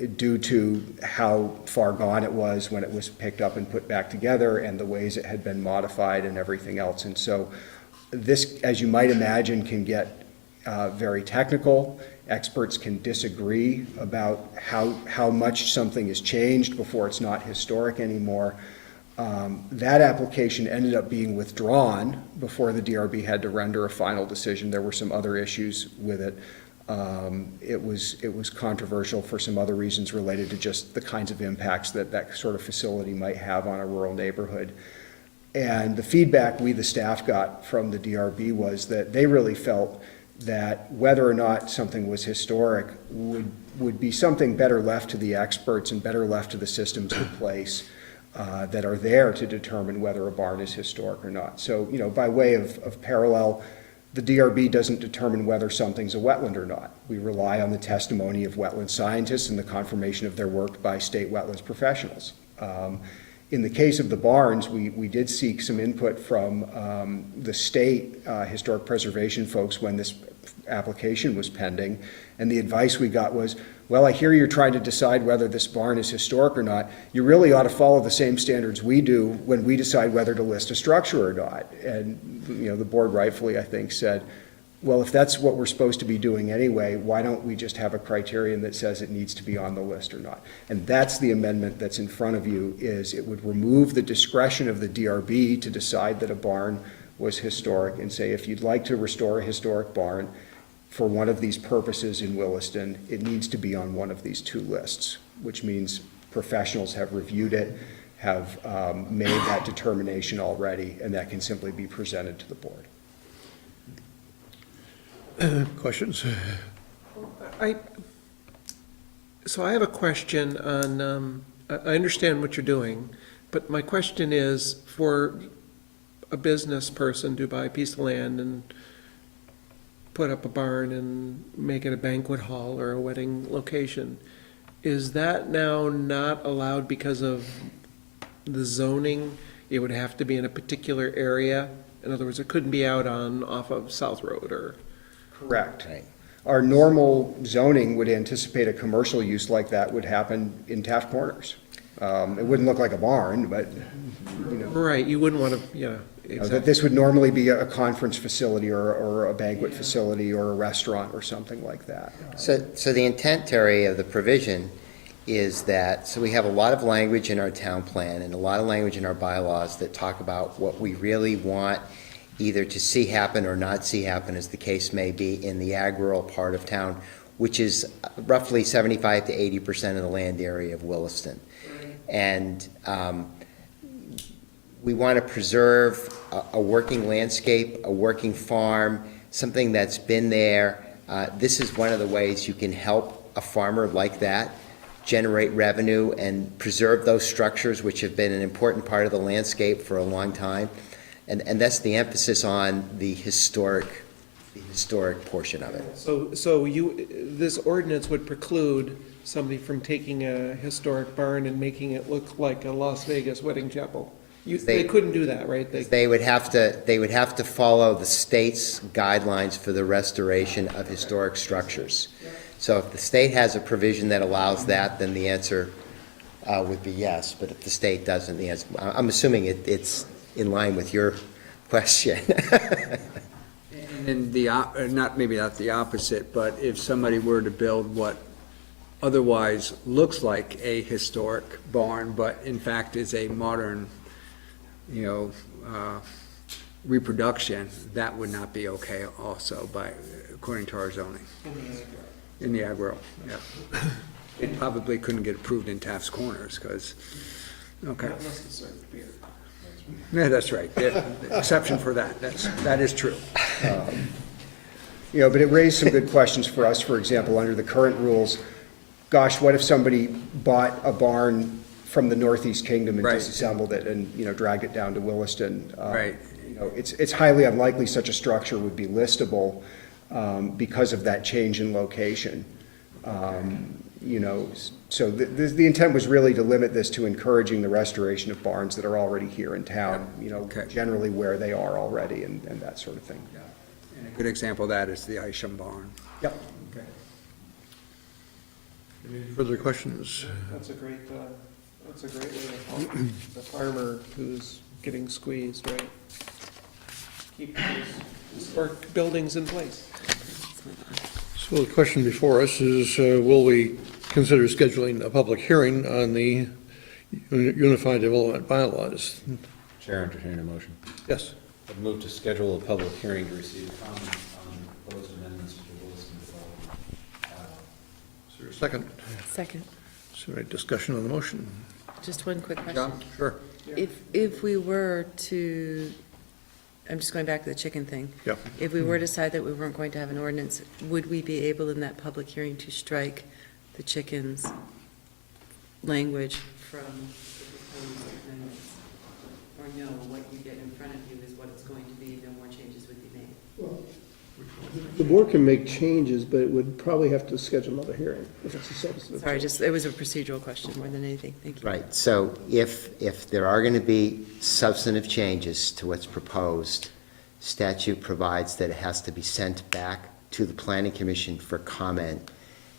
due to how far gone it was when it was picked up and put back together and the ways it had been modified and everything else. And so this, as you might imagine, can get very technical. Experts can disagree about how much something has changed before it's not historic anymore. That application ended up being withdrawn before the DRB had to render a final decision. There were some other issues with it. It was controversial for some other reasons related to just the kinds of impacts that that sort of facility might have on a rural neighborhood. And the feedback we, the staff, got from the DRB was that they really felt that whether or not something was historic would be something better left to the experts and better left to the systems in place that are there to determine whether a barn is historic or not. So, you know, by way of parallel, the DRB doesn't determine whether something's a wetland or not. We rely on the testimony of wetland scientists and the confirmation of their work by state wetlands professionals. In the case of the barns, we did seek some input from the state historic preservation folks when this application was pending, and the advice we got was, well, I hear you're trying to decide whether this barn is historic or not. You really ought to follow the same standards we do when we decide whether to list a structure or not. And, you know, the board rightfully, I think, said, well, if that's what we're supposed to be doing anyway, why don't we just have a criterion that says it needs to be on the list or not? And that's the amendment that's in front of you, is it would remove the discretion of the DRB to decide that a barn was historic and say, if you'd like to restore a historic barn for one of these purposes in Williston, it needs to be on one of these two lists, which means professionals have reviewed it, have made that determination already, and that can simply be presented to the board. Questions? So I have a question on, I understand what you're doing, but my question is, for a business person to buy a piece of land and put up a barn and make it a banquet hall or a wedding location, is that now not allowed because of the zoning? It would have to be in a particular area? In other words, it couldn't be out off of South Road or? Correct. Right. Our normal zoning would anticipate a commercial use like that would happen in Taft Corners. It wouldn't look like a barn, but, you know. Right, you wouldn't want to, yeah, exactly. That this would normally be a conference facility or a banquet facility or a restaurant or something like that. So the intent, Terry, of the provision is that, so we have a lot of language in our town plan and a lot of language in our bylaws that talk about what we really want either to see happen or not see happen, as the case may be, in the ag-rural part of town, which is roughly 75 to 80% of the land area of Williston. And we want to preserve a working landscape, a working farm, something that's been there. This is one of the ways you can help a farmer like that generate revenue and preserve those structures which have been an important part of the landscape for a long time. And that's the emphasis on the historic portion of it. So this ordinance would preclude somebody from taking a historic barn and making it look like a Las Vegas wedding chapel. They couldn't do that, right? They would have to follow the state's guidelines for the restoration of historic structures. So if the state has a provision that allows that, then the answer would be yes. But if the state doesn't, the answer, I'm assuming it's in line with your question. And maybe not the opposite, but if somebody were to build what otherwise looks like a historic barn, but in fact is a modern, reproduction, that would not be okay also according to our zoning. In the agro, yeah. It probably couldn't get approved in Taft's Corners, because, okay. Yeah, that's right. Yeah, exception for that. That is true. But it raised some good questions for us. For example, under the current rules, gosh, what if somebody bought a barn from the Northeast Kingdom and disassembled it and, dragged it down to Williston? Right. It's highly unlikely such a structure would be listable because of that change in location. So the intent was really to limit this to encouraging the restoration of barns that are already here in town, generally where they are already and that sort of thing. Yeah. And a good example of that is the Isham barn. Yep. Okay. Any further questions? That's a great way to help the farmer who's getting squeezed, right? Keep those historic buildings in place. So the question before us is, will we consider scheduling a public hearing on the Unified Development Bylaws? Chair, entertain a motion. Yes. I'd move to schedule a public hearing to receive comments on proposed amendments to the Williston Development Bylaw. Is there a second? Second, Is there any discussion on the motion? just one quick question. John? Sure. If we were to, I'm just going back to the chicken thing. Yeah. If we were to decide that we weren't going to have an ordinance, would we be able in that public hearing to strike the chickens language from the proposed amendments? Or no, what you get in front of you is what it's going to be, no more changes would be made? The board can make changes, but it would probably have to schedule another hearing if it's a substantive. Sorry, just, it was a procedural question more than anything, thank you. Right, so if there are going to be substantive changes to what's proposed, statute provides that it has to be sent back to the planning commission for comment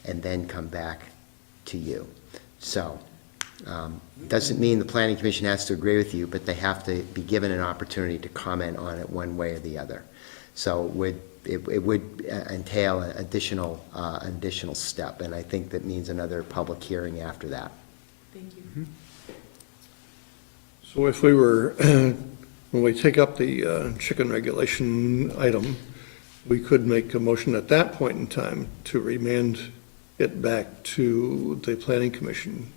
and then come back to you. So, doesn't mean the planning commission has to agree with you, but they have to be given an opportunity to comment on it one way or the other. So it would entail an additional step, and I think that means another public hearing after that. Thank you. So if we were, when we take up the chicken regulation item, we could make a motion at that point in time to remand it back to the planning commission,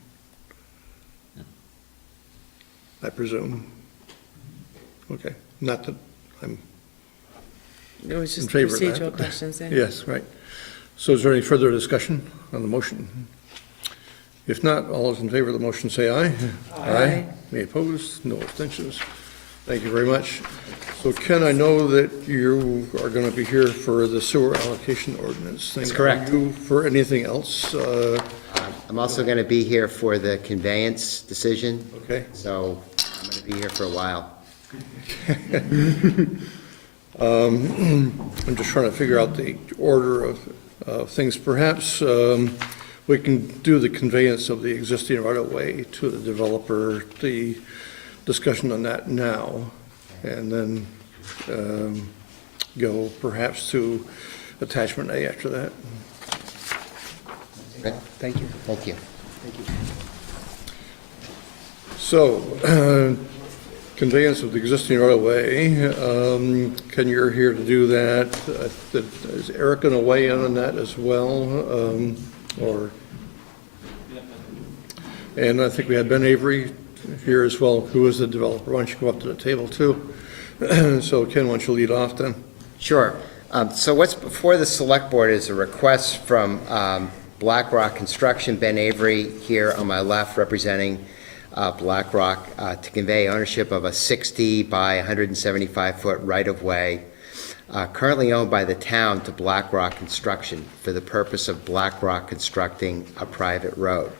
I presume. Okay, not that I'm It was in just favor of that. procedural questions, yeah. Yes, right. So is there any further discussion on the motion? If not, all those in favor of the motion say aye. Aye. Any opposed? No abstentions. Thank you very much. So Ken, I know that you are going to be here for the sewer allocation ordinance thing. That's correct. Are you for anything else? I'm also going to be here for the conveyance decision, Okay. so I'm going to be here for a while. I'm just trying to figure out the order of things. Perhaps we can do the conveyance of the existing right-of-way to the developer, the discussion on that now, and then go perhaps to attachment A after that. Okay. Thank you. Thank you. So, conveyance of the existing right-of-way, Ken, you're here to do that. Is Eric going to weigh in on that as well, or? And I think we had Ben Avery here as well, who is the developer. Why don't you go up to the table too? So Ken, why don't you lead off then? Sure. So what's before the select board is a request from BlackRock Construction, Ben Avery here on my left representing BlackRock to convey ownership of a 60 by 175 foot right-of-way currently owned by the town to BlackRock Construction for the purpose of BlackRock constructing a private road.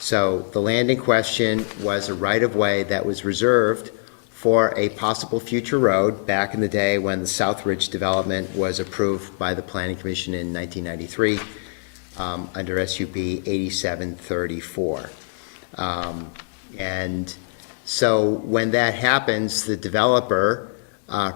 So the land in question was a right-of-way that was reserved for a possible future road back in the day when the Southridge development was approved by the Planning Commission in 1993 under SUP 8734. And so when that happens, the developer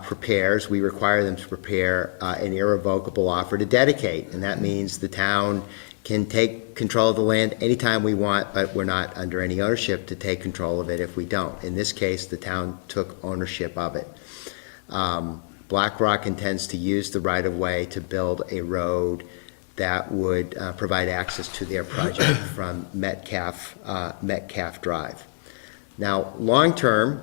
prepares, we require them to prepare an irrevocable offer to dedicate. And that means the town can take control of the land anytime we want, but we're not under any ownership to take control of it if we don't. In this case, the town took ownership of it. BlackRock intends to use the right-of-way to build a road that would provide access to their project from Metcalf Drive. Now, long-term,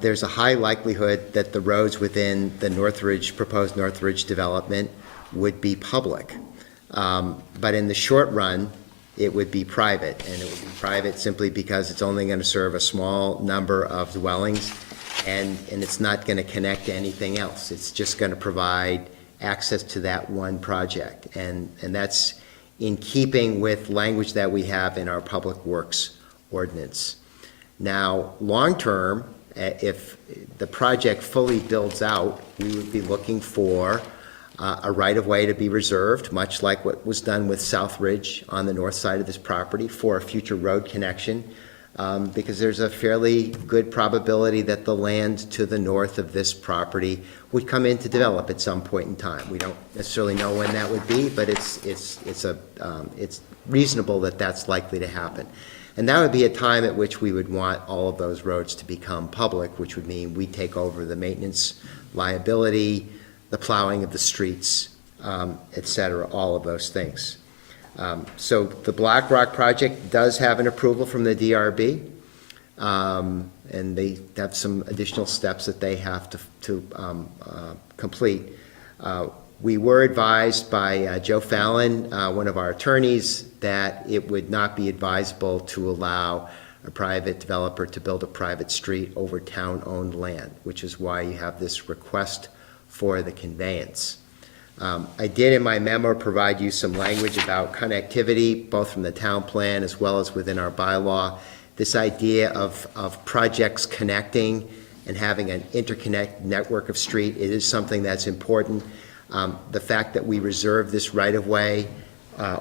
there's a high likelihood that the roads within the proposed Northridge development would be public. But in the short run, it would be private, and it would be private simply because it's only going to serve a small number of dwellings, and it's not going to connect to anything else. It's just going to provide access to that one project, and that's in keeping with language that we have in our Public Works Ordinance. Now, long-term, if the project fully builds out, we would be looking for a right-of-way to be reserved, much like what was done with South Ridge on the north side of this property for a future road connection, because there's a fairly good probability that the land to the north of this property would come in to develop at some point in time. We don't necessarily know when that would be, but it's reasonable that that's likely to happen. And that would be a time at which we would want all of those roads to become public, which would mean we take over the maintenance liability, the plowing of the streets, et cetera, all of those things. So the Black Rock project does have an approval from the DRB, and they have some additional steps that they have to complete. We were advised by Joe Fallon, one of our attorneys, that it would not be advisable to allow a private developer to build a private street over town-owned land, which is why you have this request for the conveyance. I did in my memo provide you some language about connectivity, both from the town plan as well as within our bylaw. This idea of projects connecting and having an interconnect network of street, it is something that's important. The fact that we reserved this right-of-way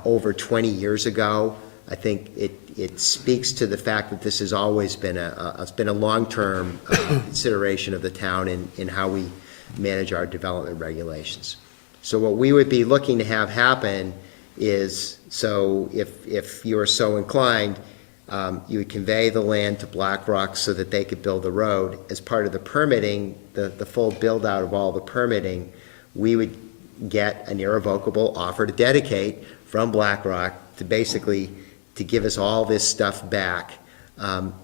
over 20 years ago, I think it speaks to the fact that this has always been it's been a long-term consideration of the town in how we manage our development regulations. So what we would be looking to have happen is, so if you are so inclined, you would convey the land to Black Rock so that they could build the road. As part of the permitting, the full build-out of all the permitting, we would get an irrevocable offer to dedicate from Black Rock to basically to give us all this stuff back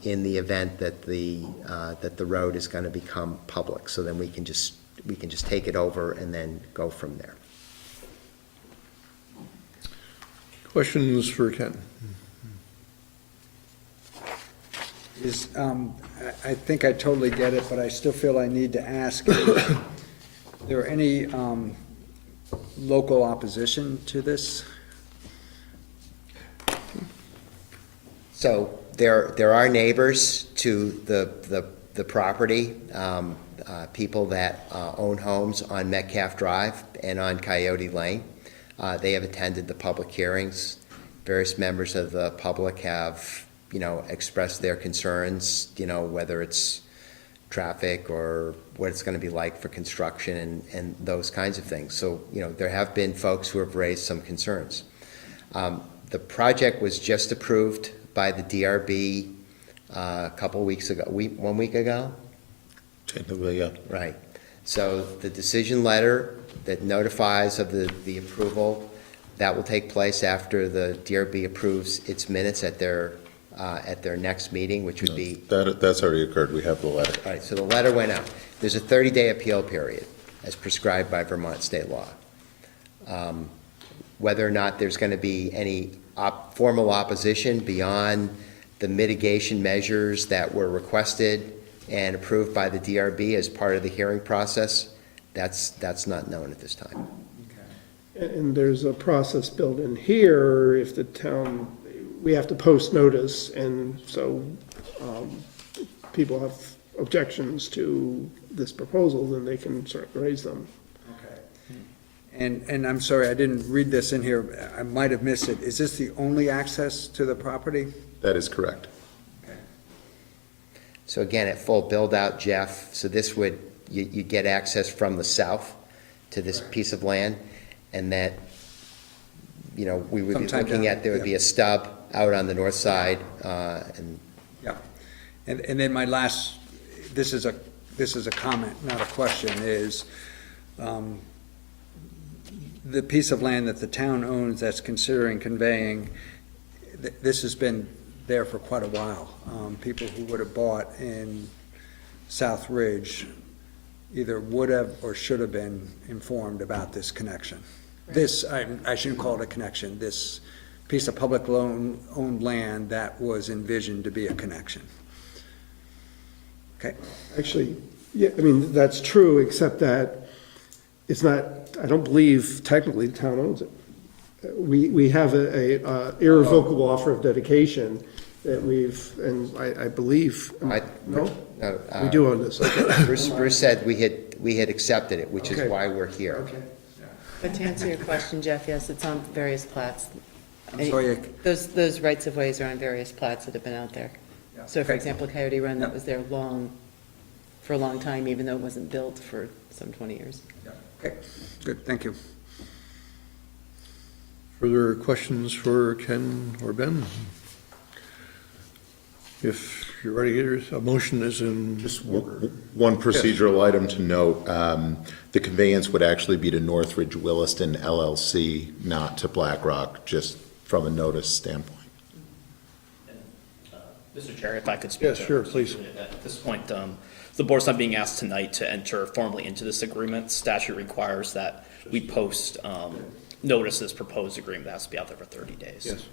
in the event that the road is going to become public. So then we can just take it over and then go from there. Questions for Ken? I think I totally get it, but I still feel I need to ask, is there any local opposition to this? So there are neighbors to the property, people that own homes on Metcalf Drive and on Coyote Lane. They have attended the public hearings. Various members of the public have, expressed their concerns, whether it's traffic or what it's going to be like for construction and those kinds of things. So, there have been folks who have raised some concerns. The project was just approved by the DRB a couple weeks ago, 1 week ago? Technically, yeah. Right. So the decision letter that notifies of the approval, that will take place after the DRB approves its minutes at their next meeting, which would be... That's already occurred. We have the letter. All right, so the letter went out. There's a 30-day appeal period as prescribed by Vermont state law. Whether or not there's going to be any formal opposition beyond the mitigation measures that were requested and approved by the DRB as part of the hearing process, that's not known at this time. And there's a process built in here, if the town, we have to post notice, and so people have objections to this proposal, then they can sort of raise them. And I'm sorry, I didn't read this in here, I might have missed it. Is this the only access to the property? That is correct. So again, at full build-out, Jeff, so this would, you get access from the south to this piece of land, and that, we would be Sometime looking down, at, there would be a stub out on the north side, and Yeah. And then my last, this is a comment, not a question, is the piece of land that the town owns that's considering conveying, this has been there for quite a while. People who would have bought in South Ridge either would have or should have been informed about this connection. This, I shouldn't call it a connection, this piece of public owned land that was envisioned to be a connection. Okay. Actually, yeah, that's true, except that it's not, I don't believe technically the town owns it. We have a irrevocable offer of dedication that and I believe, no? No, We do own this, okay. Bruce said we had accepted it, which is Okay. why we're here. Okay. But to answer your question, Jeff, yes, it's on various plats. I'm sorry, Those rights of ways are on various plats that have been out there. So for example, Coyote Run, that was there for a long time, even though it wasn't built for some 20 years. okay, good, thank you. Further questions for Ken or Ben? If you're ready, a motion is in order. One procedural item to note, the conveyance would actually be to Northridge Williston LLC, not to BlackRock, just from a notice standpoint. Mr. Chair, if I could speak. Yes, sure, please. At this point, the board's not being asked tonight to enter formally into this agreement. Statute requires that we post notice this proposed agreement that has to be out there for 30 days. Yes.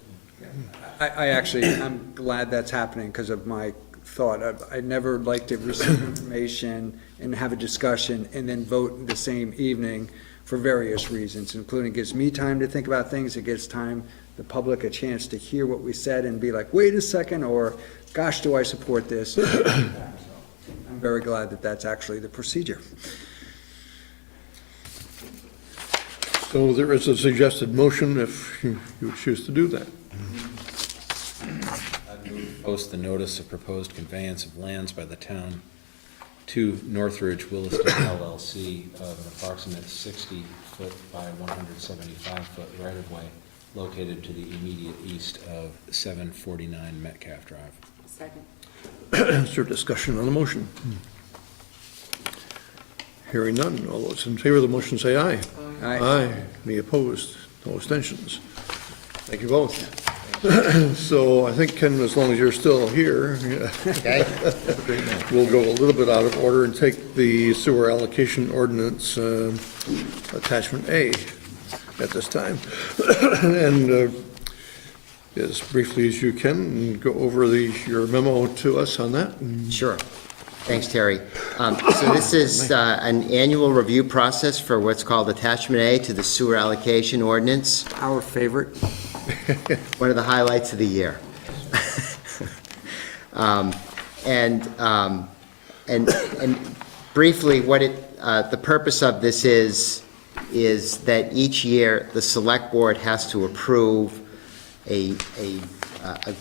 I'm glad that's happening because of my thought. I never like to receive information and have a discussion and then vote the same evening for various reasons, including it gives me time to think about things, it gives the public a chance to hear what we said and be like, wait a second, or gosh, do I support this? I'm very glad that that's actually the procedure. So there is a suggested motion if you would choose to do that. I move post the notice of proposed conveyance of lands by the town to Northridge Williston LLC of an approximate 60-foot by 175-foot right-of-way located to the immediate east of 749 Metcalf Drive. Second. Is there discussion on the motion? Hearing none. All those in favor of the motion say aye. Aye. Aye. Any opposed? No abstentions. Thank you both. So I think, Ken, as long as you're still here, Okay? we'll go a little bit out of order and take the sewer allocation ordinance, attachment A at this time. And as briefly as you can, go over your memo to us on that. Sure. Thanks, Terry. So this is an annual review process for what's called Attachment A to the Sewer Allocation Ordinance. Our favorite. One of the highlights of the year. And briefly, what the purpose of this is that each year the Select Board has to approve a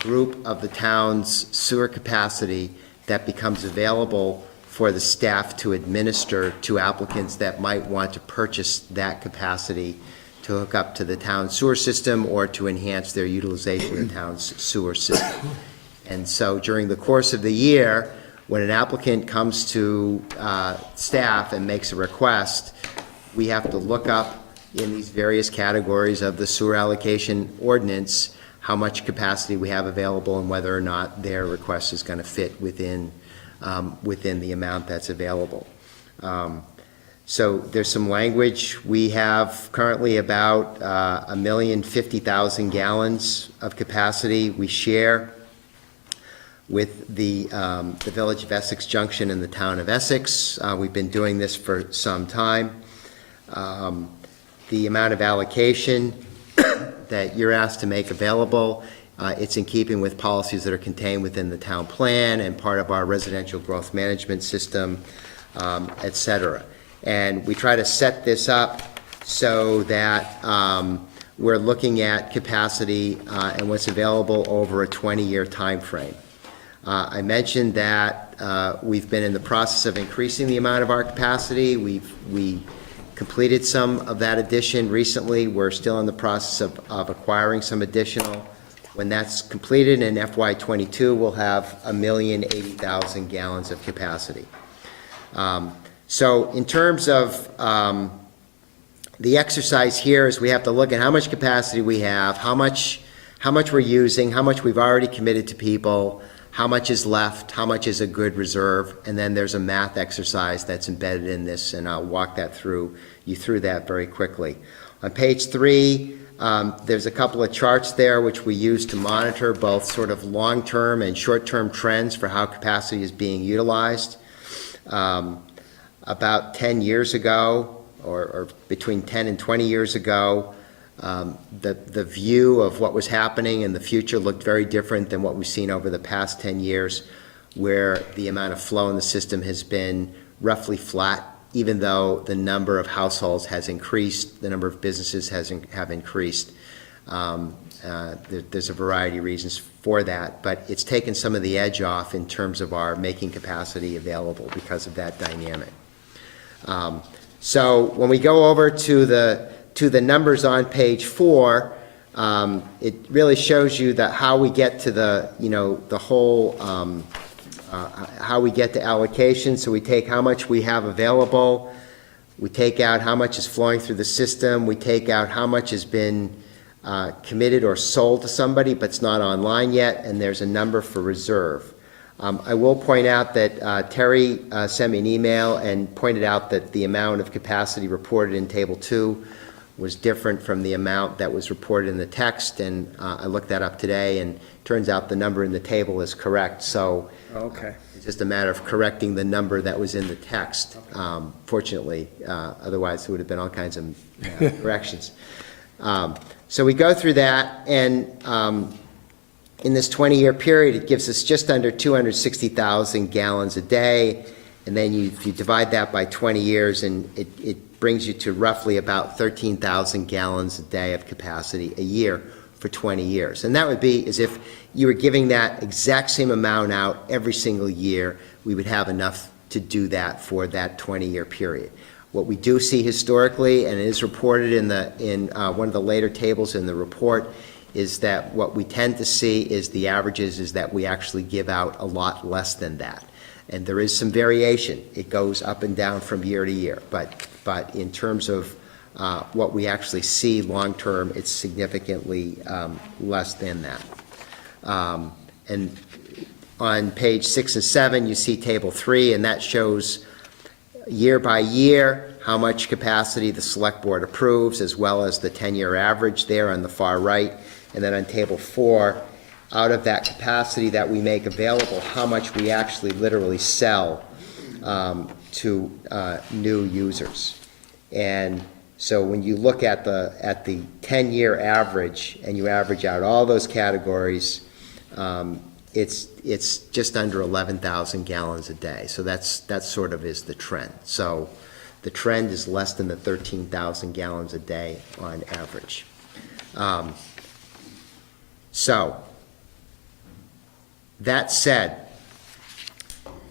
group of the town's sewer capacity that becomes available for the staff to administer to applicants that might want to purchase that capacity to hook up to the town sewer system or to enhance their utilization of the town's sewer system. And so during the course of the year, when an applicant comes to staff and makes a request, we have to look up in these various categories of the sewer allocation ordinance how much capacity we have available and whether or not their request is going to fit within the amount that's available. So there's some language. We have currently about 1,050,000 gallons of capacity we share with the Village of Essex Junction and the Town of Essex. We've been doing this for some time. The amount of allocation that you're asked to make available, it's in keeping with policies that are contained within the town plan and part of our residential growth management system, et cetera. And we try to set this up so that we're looking at capacity and what's available over a 20-year time frame. I mentioned that we've been in the process of increasing the amount of our capacity. We completed some of that addition recently. We're still in the process of acquiring some additional. When that's completed in FY22, we'll have 1,080,000 gallons of capacity. So in terms of the exercise here is we have to look at how much capacity we have, how much we're using, how much we've already committed to people, how much is left, how much is a good reserve, and then there's a math exercise that's embedded in this, and I'll walk you through that very quickly. On page 3, there's a couple of charts there which we use to monitor both sort of long-term and short-term trends for how capacity is being utilized. About 10 years ago, or between 10 and 20 years ago, the view of what was happening in the future looked very different than what we've seen over the past 10 years, where the amount of flow in the system has been roughly flat even though the number of households has increased, the number of businesses have increased. There's a variety of reasons for that, but it's taken some of the edge off in terms of our making capacity available because of that dynamic. So when we go over to the numbers on page 4, it really shows you that how we get to the whole, how we get to allocation. So we take how much we have available, we take out how much is flowing through the system, we take out how much has been committed or sold to somebody but it's not online yet, and there's a number for reserve. I will point out that Terry sent me an email and pointed out that the amount of capacity reported in Table 2 was different from the amount that was reported in the text, and I looked that up today, and turns out the number in the table is correct. So Okay. it's just a matter of correcting the number that was in the text, fortunately. Otherwise, there would have been all kinds of corrections. So we go through that, and in this 20-year period, it gives us just under 260,000 gallons a day, and then if you divide that by 20 years, and it brings you to roughly about 13,000 gallons a day of capacity a year for 20 years. And that would be as if you were giving that exact same amount out every single year. We would have enough to do that for that 20-year period. What we do see historically, and it is reported in one of the later tables in the report, is that what we tend to see is the averages is that we actually give out a lot less than that. And there is some variation. It goes up and down from year to year. But in terms of what we actually see long-term, it's significantly less than that. And on page 6 and 7, you see Table 3, and that shows year by year how much capacity the Select Board approves, as well as the 10-year average there on the far right. And then on Table 4, out of that capacity that we make available, how much we actually literally sell to new users. And so when you look at the 10-year average and you average out all those categories, it's just under 11,000 gallons a day. So that sort of is the trend. So the trend is less than the 13,000 gallons a day on average. So that said,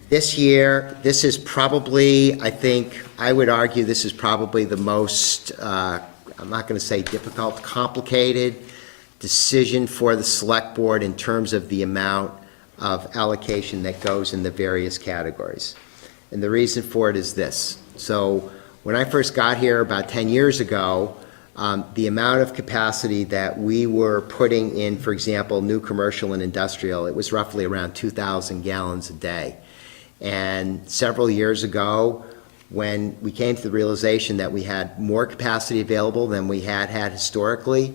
this year, this is probably, I would argue this is probably the most, I'm not going to say difficult, complicated decision for the Select Board in terms of the amount of allocation that goes in the various categories. And the reason for it is this. So when I first got here about 10 years ago, the amount of capacity that we were putting in, for example, new commercial and industrial, it was roughly around 2,000 gallons a day. And several years ago, when we came to the realization that we had more capacity available than we had historically,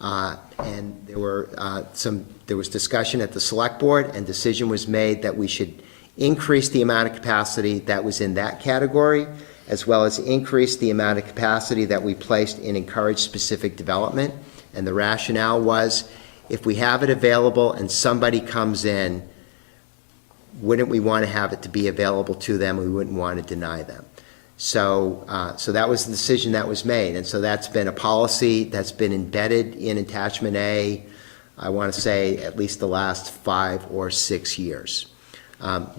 and there was discussion at the Select Board, and decision was made that we should increase the amount of capacity that was in that category, as well as increase the amount of capacity that we placed in encouraged specific development. And the rationale was, if we have it available and somebody comes in, wouldn't we want to have it to be available to them? We wouldn't want to deny them. So that was the decision that was made. And so that's been a policy that's been embedded in Attachment A, I want to say at least the last 5 or 6 years.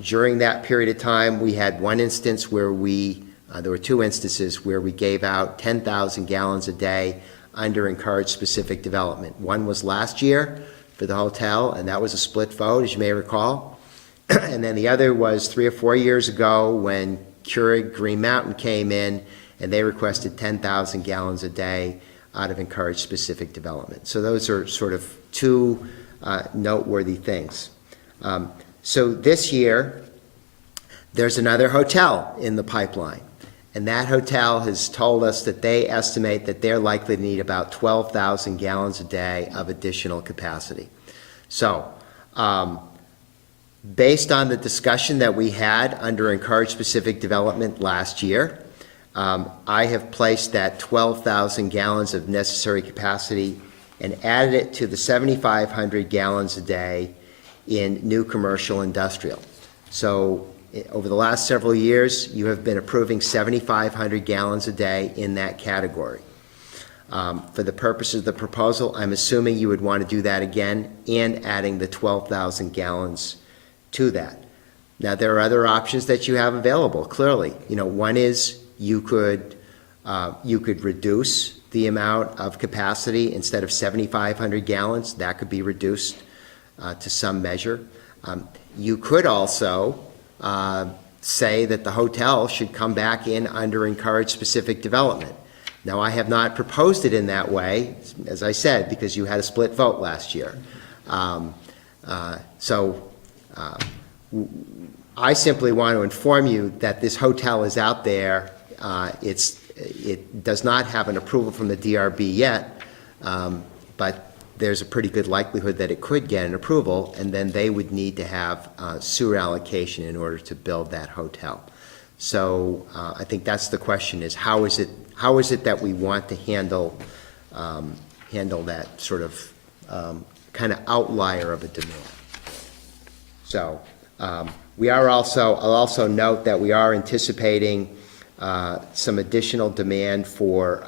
During that period of time, we had one instance where there were 2 instances where we gave out 10,000 gallons a day under encouraged specific development. One was last year for the hotel, and that was a split vote, as you may recall. And then the other was 3 or 4 years ago when Keurig Green Mountain came in, and they requested 10,000 gallons a day out of encouraged specific development. So those are sort of 2 noteworthy things. So this year, there's another hotel in the pipeline. And that hotel has told us that they estimate that they're likely to need about 12,000 gallons a day of additional capacity. So, based on the discussion that we had under encouraged specific development last year, I have placed that 12,000 gallons of necessary capacity and added it to the 7,500 gallons a day in new commercial industrial. So Over the last several years, you have been approving 7,500 gallons a day in that category. For the purposes of the proposal, I'm assuming you would want to do that again and adding the 12,000 gallons to that. Now, there are other options that you have available, clearly. One is you could reduce the amount of capacity. Instead of 7,500 gallons, that could be reduced to some measure. You could also say that the hotel should come back in under encouraged specific development. Now, I have not proposed it in that way, as I said, because you had a split vote last year. I simply want to inform you that this hotel is out there. It does not have an approval from the DRB yet, but there's a pretty good likelihood that it could get an approval, and then they would need to have sewer allocation in order to build that hotel. So I think that's the question: is how is it that we want to handle that sort of kind of outlier of a demand? So I'll also note that we are anticipating some additional demand for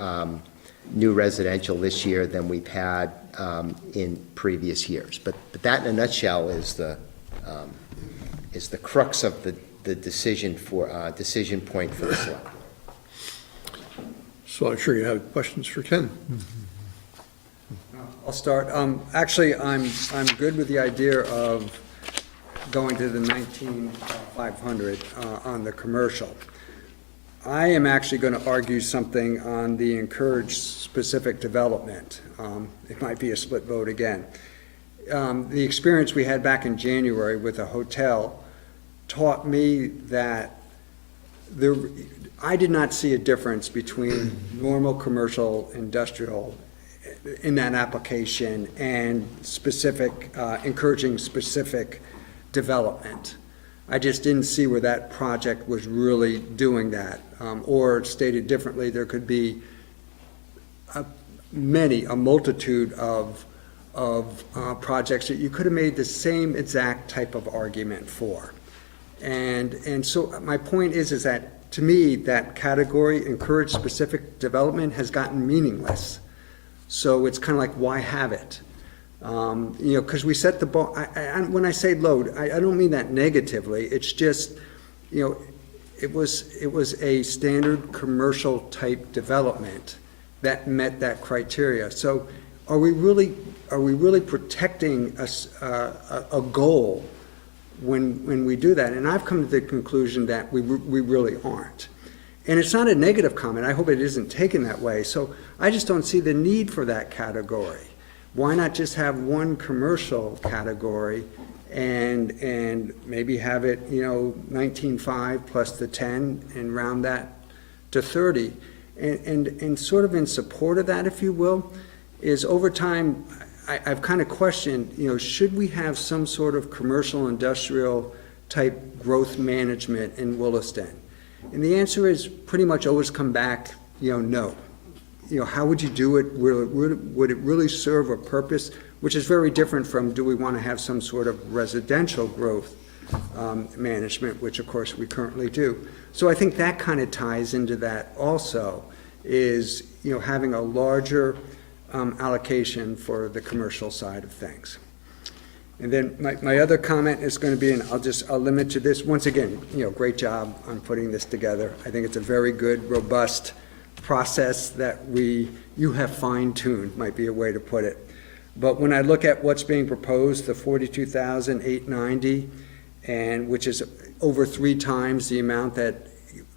new residential this year than we've had in previous years. But that, in a nutshell, is the crux of the decision point for the select. So I'm sure you have questions for Ken. I'll start. Actually, I'm good with the idea of going to the 19,500 on the commercial. I am actually going to argue something on the encouraged specific development. It might be a split vote again. The experience we had back in January with a hotel taught me that I did not see a difference between normal commercial industrial in that application and specific, encouraging specific development. I just didn't see where that project was really doing that. Or stated differently, there could be a multitude of projects that you could have made the same exact type of argument for. And so my point is that, to me, that category, encourage specific development, has gotten meaningless. So it's kind of like, why have it? Because we set the bar. When I say load, I don't mean that negatively. It's just, it was a standard commercial type development that met that criteria. So are we really protecting a goal when we do that? And I've come to the conclusion that we really aren't. And it's not a negative comment. I hope it isn't taken that way. So I just don't see the need for that category. Why not just have one commercial category and maybe have it, 19.5 plus the 10 and round that to 30? And sort of in support of that, if you will, is over time, I've kind of questioned, should we have some sort of commercial industrial type growth management in Williston? And the answer is pretty much always come back, no. How would you do it? Would it really serve a purpose? Which is very different from, do we want to have some sort of residential growth management, which of course we currently do. So I think that kind of ties into that also, is having a larger allocation for the commercial side of things. And then my other comment is going to be, and I'll limit to this, once again, great job on putting this together. I think it's a very good, robust process that you have fine-tuned, might be a way to put it. But when I look at what's being proposed, the 42,890, and which is over 3 times the amount that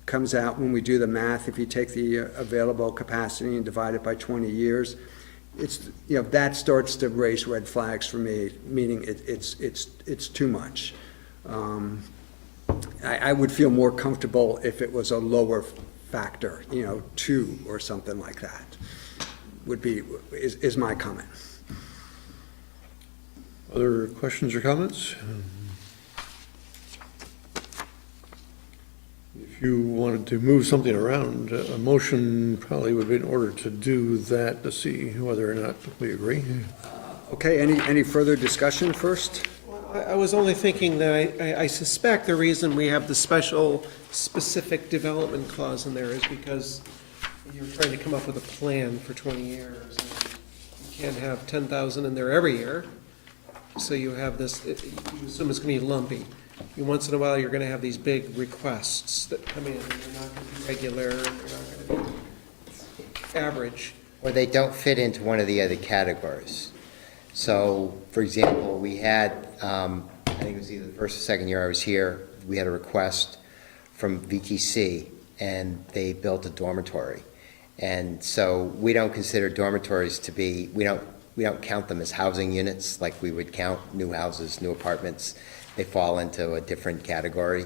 comes out when we do the math, if you take the available capacity and divide it by 20 years, it's, that starts to raise red flags for me, meaning it's too much. I would feel more comfortable if it was a lower factor, 2 or something like that, is my comment. Other questions or comments? If you wanted to move something around, a motion probably would be in order to do that, to see whether or not we agree. Okay, any further discussion first? Well, I was only thinking that I suspect the reason we have the special specific development clause in there is because you're trying to come up with a plan for 20 years. And you can't have 10,000 in there every year. So you have this, you assume it's gonna be lumpy. Once in a while, you're gonna have these big requests that come in, and they're not gonna be regular, and they're not gonna be average. Or they don't fit into one of the other categories. So, for example, we had, I think it was either the first or second year I was here, we had a request from VTC, and they built a dormitory. And so we don't consider dormitories to be, we don't count them as housing units like we would count new houses, new apartments. They fall into a different category.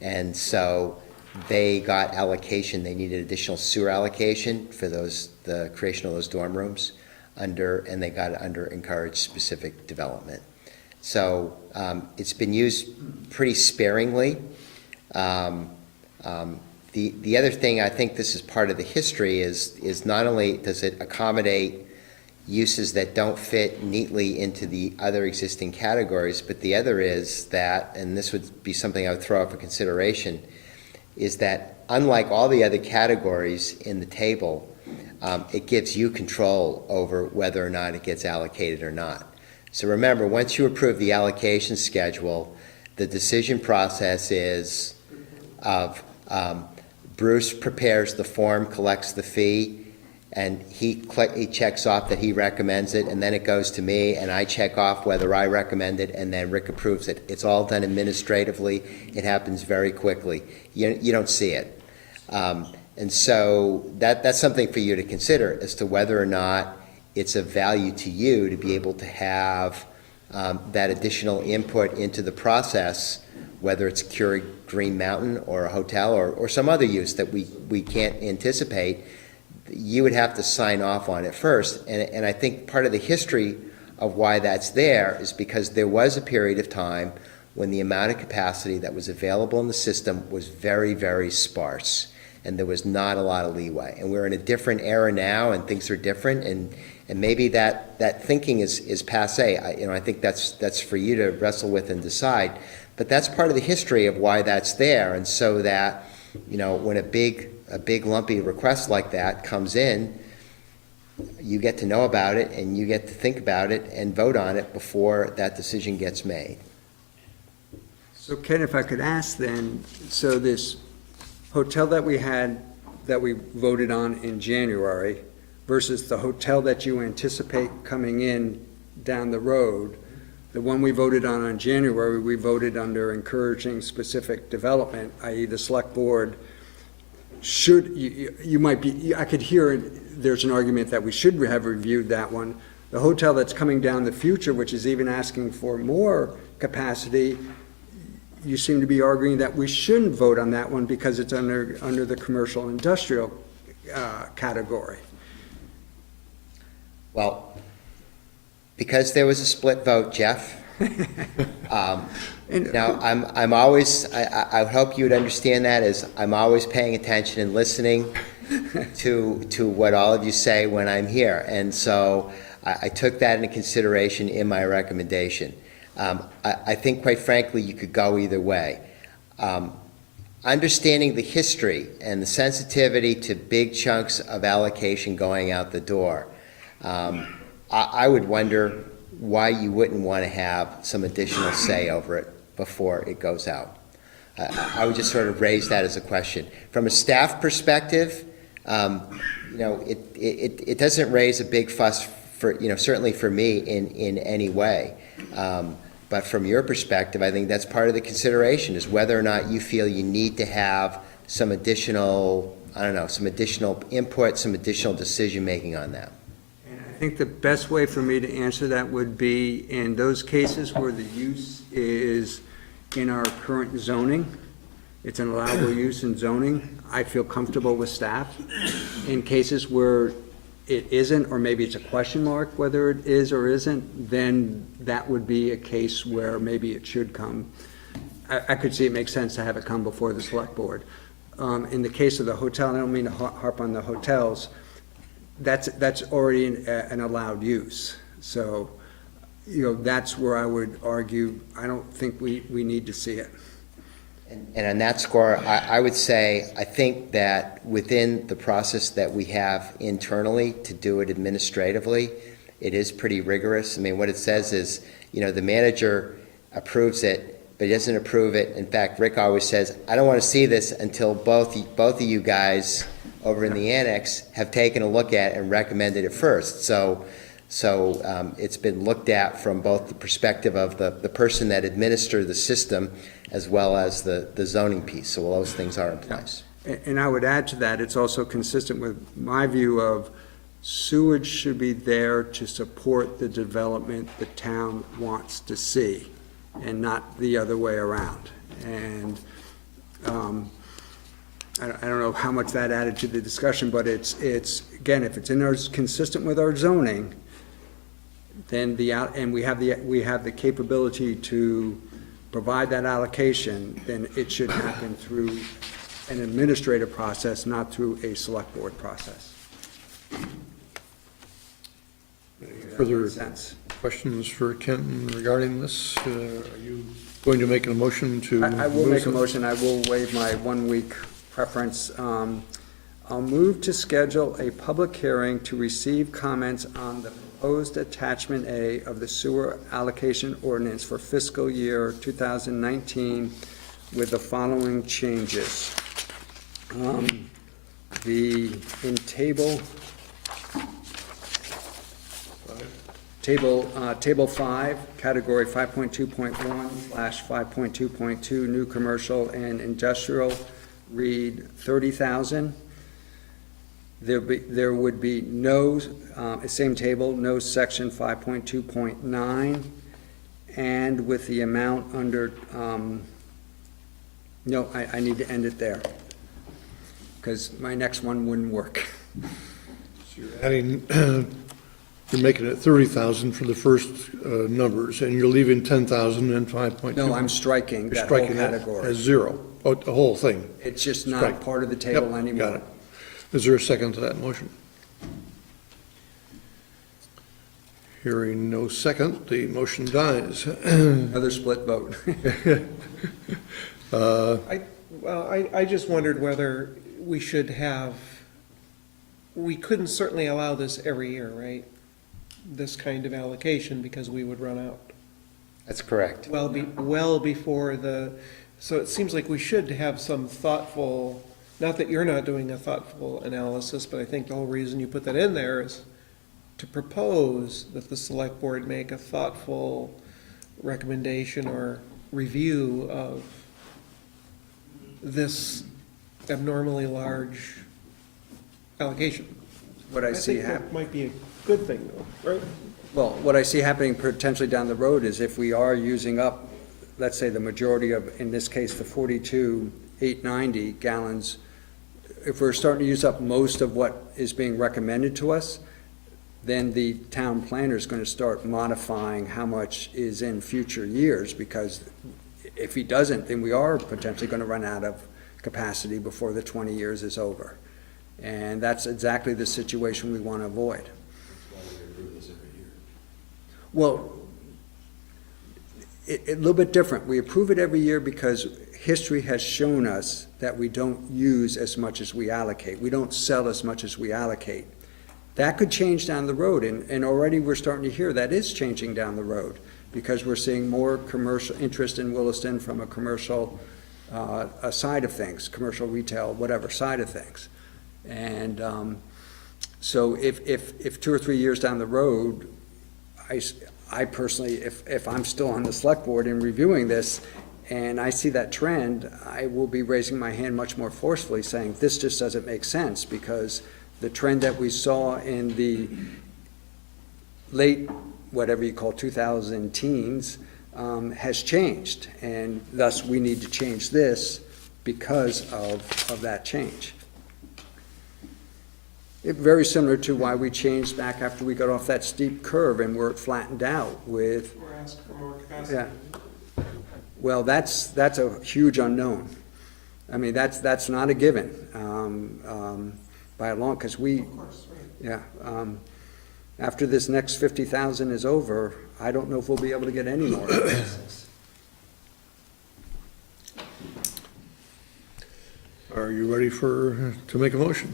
And so they got allocation, they needed additional sewer allocation for the creation of those dorm rooms and they got it under encouraged specific development. So it's been used pretty sparingly. The other thing, I think this is part of the history, is not only does it accommodate uses that don't fit neatly into the other existing categories, but the other is that, and this would be something I would throw up for consideration, is that unlike all the other categories in the table, it gives you control over whether or not it gets allocated or not. So remember, once you approve the allocation schedule, the decision process is of Bruce prepares the form, collects the fee, and he checks off that he recommends it, and then it goes to me, and I check off whether I recommend it, and then Rick approves it. It's all done administratively. It happens very quickly. You don't see it. And so that's something for you to consider as to whether or not it's of value to you to be able to have that additional input into the process, whether it's Keurig Green Mountain or a hotel or some other use that we can't anticipate. You would have to sign off on it first. And I think part of the history of why that's there is because there was a period of time when the amount of capacity that was available in the system was very, very sparse, and there was not a lot of leeway. And we're in a different era now, and things are different, and maybe that thinking is passé. I think that's for you to wrestle with and decide. But that's part of the history of why that's there, and so that, when a big lumpy request like that comes in, you get to know about it and you get to think about it and vote on it before that decision gets made. So Ken, if I could ask then, so this hotel that we had, that we voted on in January versus the hotel that you anticipate coming in down the road, the one we voted on January, we voted under encouraging specific development, i.e. the select board should, you might be, I could hear there's an argument that we should have reviewed that one. The hotel that's coming down the future, which is even asking for more capacity, you seem to be arguing that we shouldn't vote on that one because it's under the commercial industrial category. Well, because there was a split vote, Jeff. Now, I'm always, I hope you would understand that as I'm always paying attention and listening to what all of you say when I'm here. And so I took that into consideration in my recommendation. I think, quite frankly, you could go either way. Understanding the history and the sensitivity to big chunks of allocation going out the door, I would wonder why you wouldn't want to have some additional say over it before it goes out. I would just sort of raise that as a question. From a staff perspective, it doesn't raise a big fuss for, certainly for me in any way. But from your perspective, I think that's part of the consideration, is whether or not you feel you need to have some additional, some additional input, some additional decision-making on that. I think the best way for me to answer that would be in those cases where the use is in our current zoning, it's an allowable use in zoning, I feel comfortable with staff. In cases where it isn't, or maybe it's a question mark whether it is or isn't, then that would be a case where maybe it should come. I could see it makes sense to have it come before the select board. In the case of the hotel, and I don't mean to harp on the hotels, that's already an allowed use. So that's where I would argue, I don't think we need to see it. And on that score, I would say, I think that within the process that we have internally to do it administratively, it is pretty rigorous. I mean, what it says is, the manager approves it, but he doesn't approve it. In fact, Rick always says, I don't want to see this until both of you guys over in the annex have taken a look at it and recommended it first. So it's been looked at from both the perspective of the person that administers the system as well as the zoning piece. So all those things are in place. And I would add to that, it's also consistent with my view of sewage should be there to support the development the town wants to see, and not the other way around. And I don't know how much that added to the discussion, but it's again, if it's consistent with our zoning, then and we have the capability to provide that allocation, then it should happen through an administrative process, not through a select board process. Further Sense. questions for Kenton regarding this? Are you going to make a motion to? I will make a motion. I will waive my 1-week preference. I'll move to schedule a public hearing to receive comments on the proposed attachment A of the sewer allocation ordinance for fiscal year 2019 with the following changes. In table 5, category 5.2.1/5.2.2, new commercial and industrial, read 30,000. There would be no, same table, no section 5.2.9, and with the amount under, no, I need to end it there, because my next one wouldn't work. So you're adding, you're making it 30,000 for the first numbers, and you're leaving 10,000 and 5.2. No, I'm striking You're that whole striking that category. as zero, the whole thing. It's just not Strike. part of the table Yep, anymore. got it. Is there a second to that motion? Hearing no second, the motion dies. Another split vote. I just wondered whether we should have, we couldn't certainly allow this every year, right? This kind of allocation, because we would run out. That's correct. Well before so it seems like we should have some thoughtful, not that you're not doing a thoughtful analysis, but I think the whole reason you put that in there is to propose that the select board make a thoughtful recommendation or review of this abnormally large allocation. What I see think happen. that might be a good thing though, right? Well, what I see happening potentially down the road is if we are using up, let's say, the majority of, in this case, the 42,890 gallons, if we're starting to use up most of what is being recommended to us, then the town planner is going to start modifying how much is in future years, because if he doesn't, then we are potentially going to run out of capacity before the 20 years is over. And that's exactly the situation we want to avoid. Well, a little bit different. We approve it every year because history has shown us that we don't use as much as we allocate. We don't sell as much as we allocate. That could change down the road, and already we're starting to hear that is changing down the road, because we're seeing more commercial interest in Williston from a commercial side of things, commercial retail, whatever side of things. And so if 2 or 3 years down the road, I personally, if I'm still on the select board and reviewing this, and I see that trend, I will be raising my hand much more forcefully, saying this just doesn't make sense, because the trend that we saw in the late, whatever you call 2000 teens, has changed, and thus we need to change this because of that change. Very similar to why we changed back after we got off that steep curve and where it flattened out with. We're asking for more capacity. Yeah. Well, that's a huge unknown. I mean, that's not a given by a long, because we. Of course, right. Yeah. after this next 50,000 is over, I don't know if we'll be able to get any more. Are you ready to make a motion?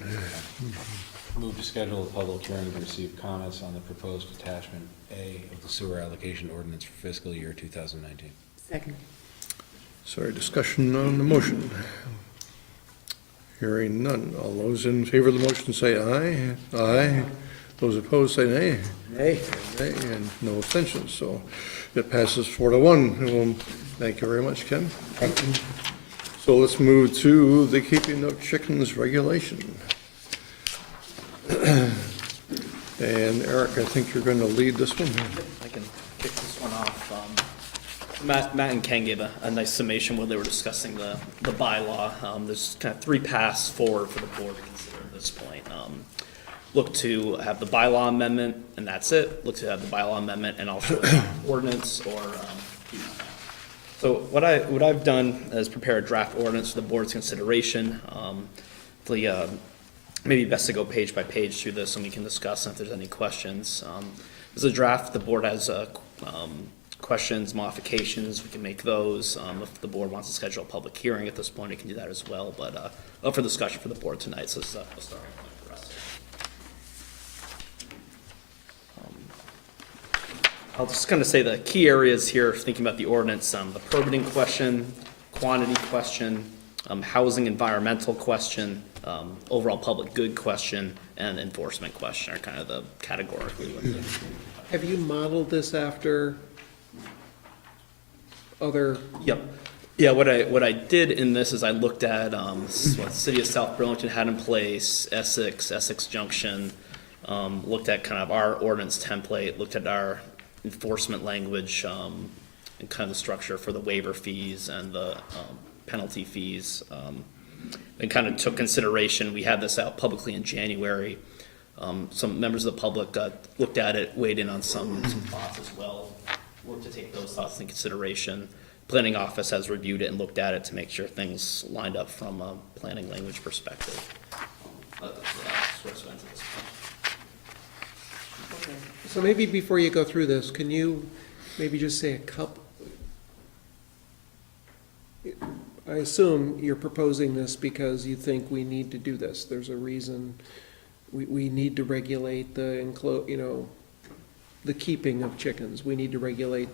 Move to schedule a public hearing to receive comments on the proposed attachment A of the sewer allocation ordinance for fiscal year 2019. Second. Sorry, discussion on the motion. Hearing none. All those in favor of the motion say aye. Aye. Those opposed say nay. Nay. Nay, and no abstentions, so it passes 4-1. Well, thank you very much, Ken. Thank you. So let's move to the keeping of chickens regulation. And Eric, I think you're going to lead this one. I can kick this one off. Matt and Ken gave a nice summation when they were discussing the bylaw. There's kind of 3 paths forward for the board to consider at this point. Look to have the bylaw amendment, and that's it. Look to have the bylaw amendment and also ordinance or. So what I've done is prepare a draft ordinance for the board's consideration. Maybe best to go page by page through this, and we can discuss if there's any questions. This is a draft. The board has questions, modifications. We can make those. If the board wants to schedule a public hearing at this point, it can do that as well. But up for discussion for the board tonight. So this is a starting point for us. I'll just kind of say the key areas here, thinking about the ordinance: the permitting question, quantity question, housing environmental question, overall public good question, and enforcement question are kind of the categorically. Have you modeled this after other? Yep. Yeah, what I did in this is I looked at what the city of South Burlington had in place, Essex Junction, looked at kind of our ordinance template, looked at our enforcement language, and kind of the structure for the waiver fees and the penalty fees, and kind of took consideration. We had this out publicly in January. Some members of the public looked at it, weighed in on some thoughts as well, worked to take those thoughts into consideration. Planning office has reviewed it and looked at it to make sure things lined up from a planning language perspective. So maybe before you go through this, can you maybe just say a couple? I assume you're proposing this because you think we need to do this. There's a reason we need to regulate the the keeping of chickens. We need to regulate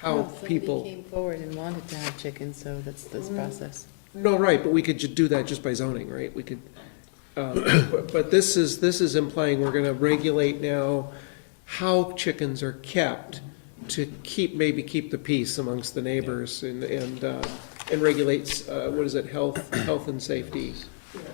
how people. Somebody came forward and wanted to have chickens, so that's this process. No, right, but we could just do that just by zoning, right? We could, but this is implying we're gonna regulate now how chickens are kept to maybe keep the peace amongst the neighbors and regulates, health and safety.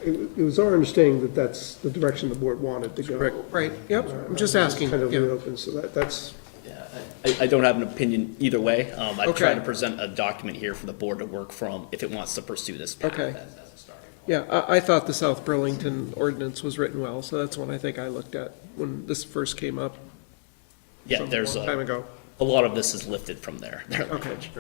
It was our understanding that that's the direction the board wanted to go. Right, yep, I'm just asking. Kind of yeah. reopen, so that's. Yeah, I don't have an opinion either way. I Okay. try to present a document here for the board to work from if it wants to pursue this path Okay. as a starting point. Yeah, I thought the South Burlington ordinance was written well, so that's one I think I looked at when this first came up. Yeah, there's Some time ago. a lot of this is lifted from their Okay. language.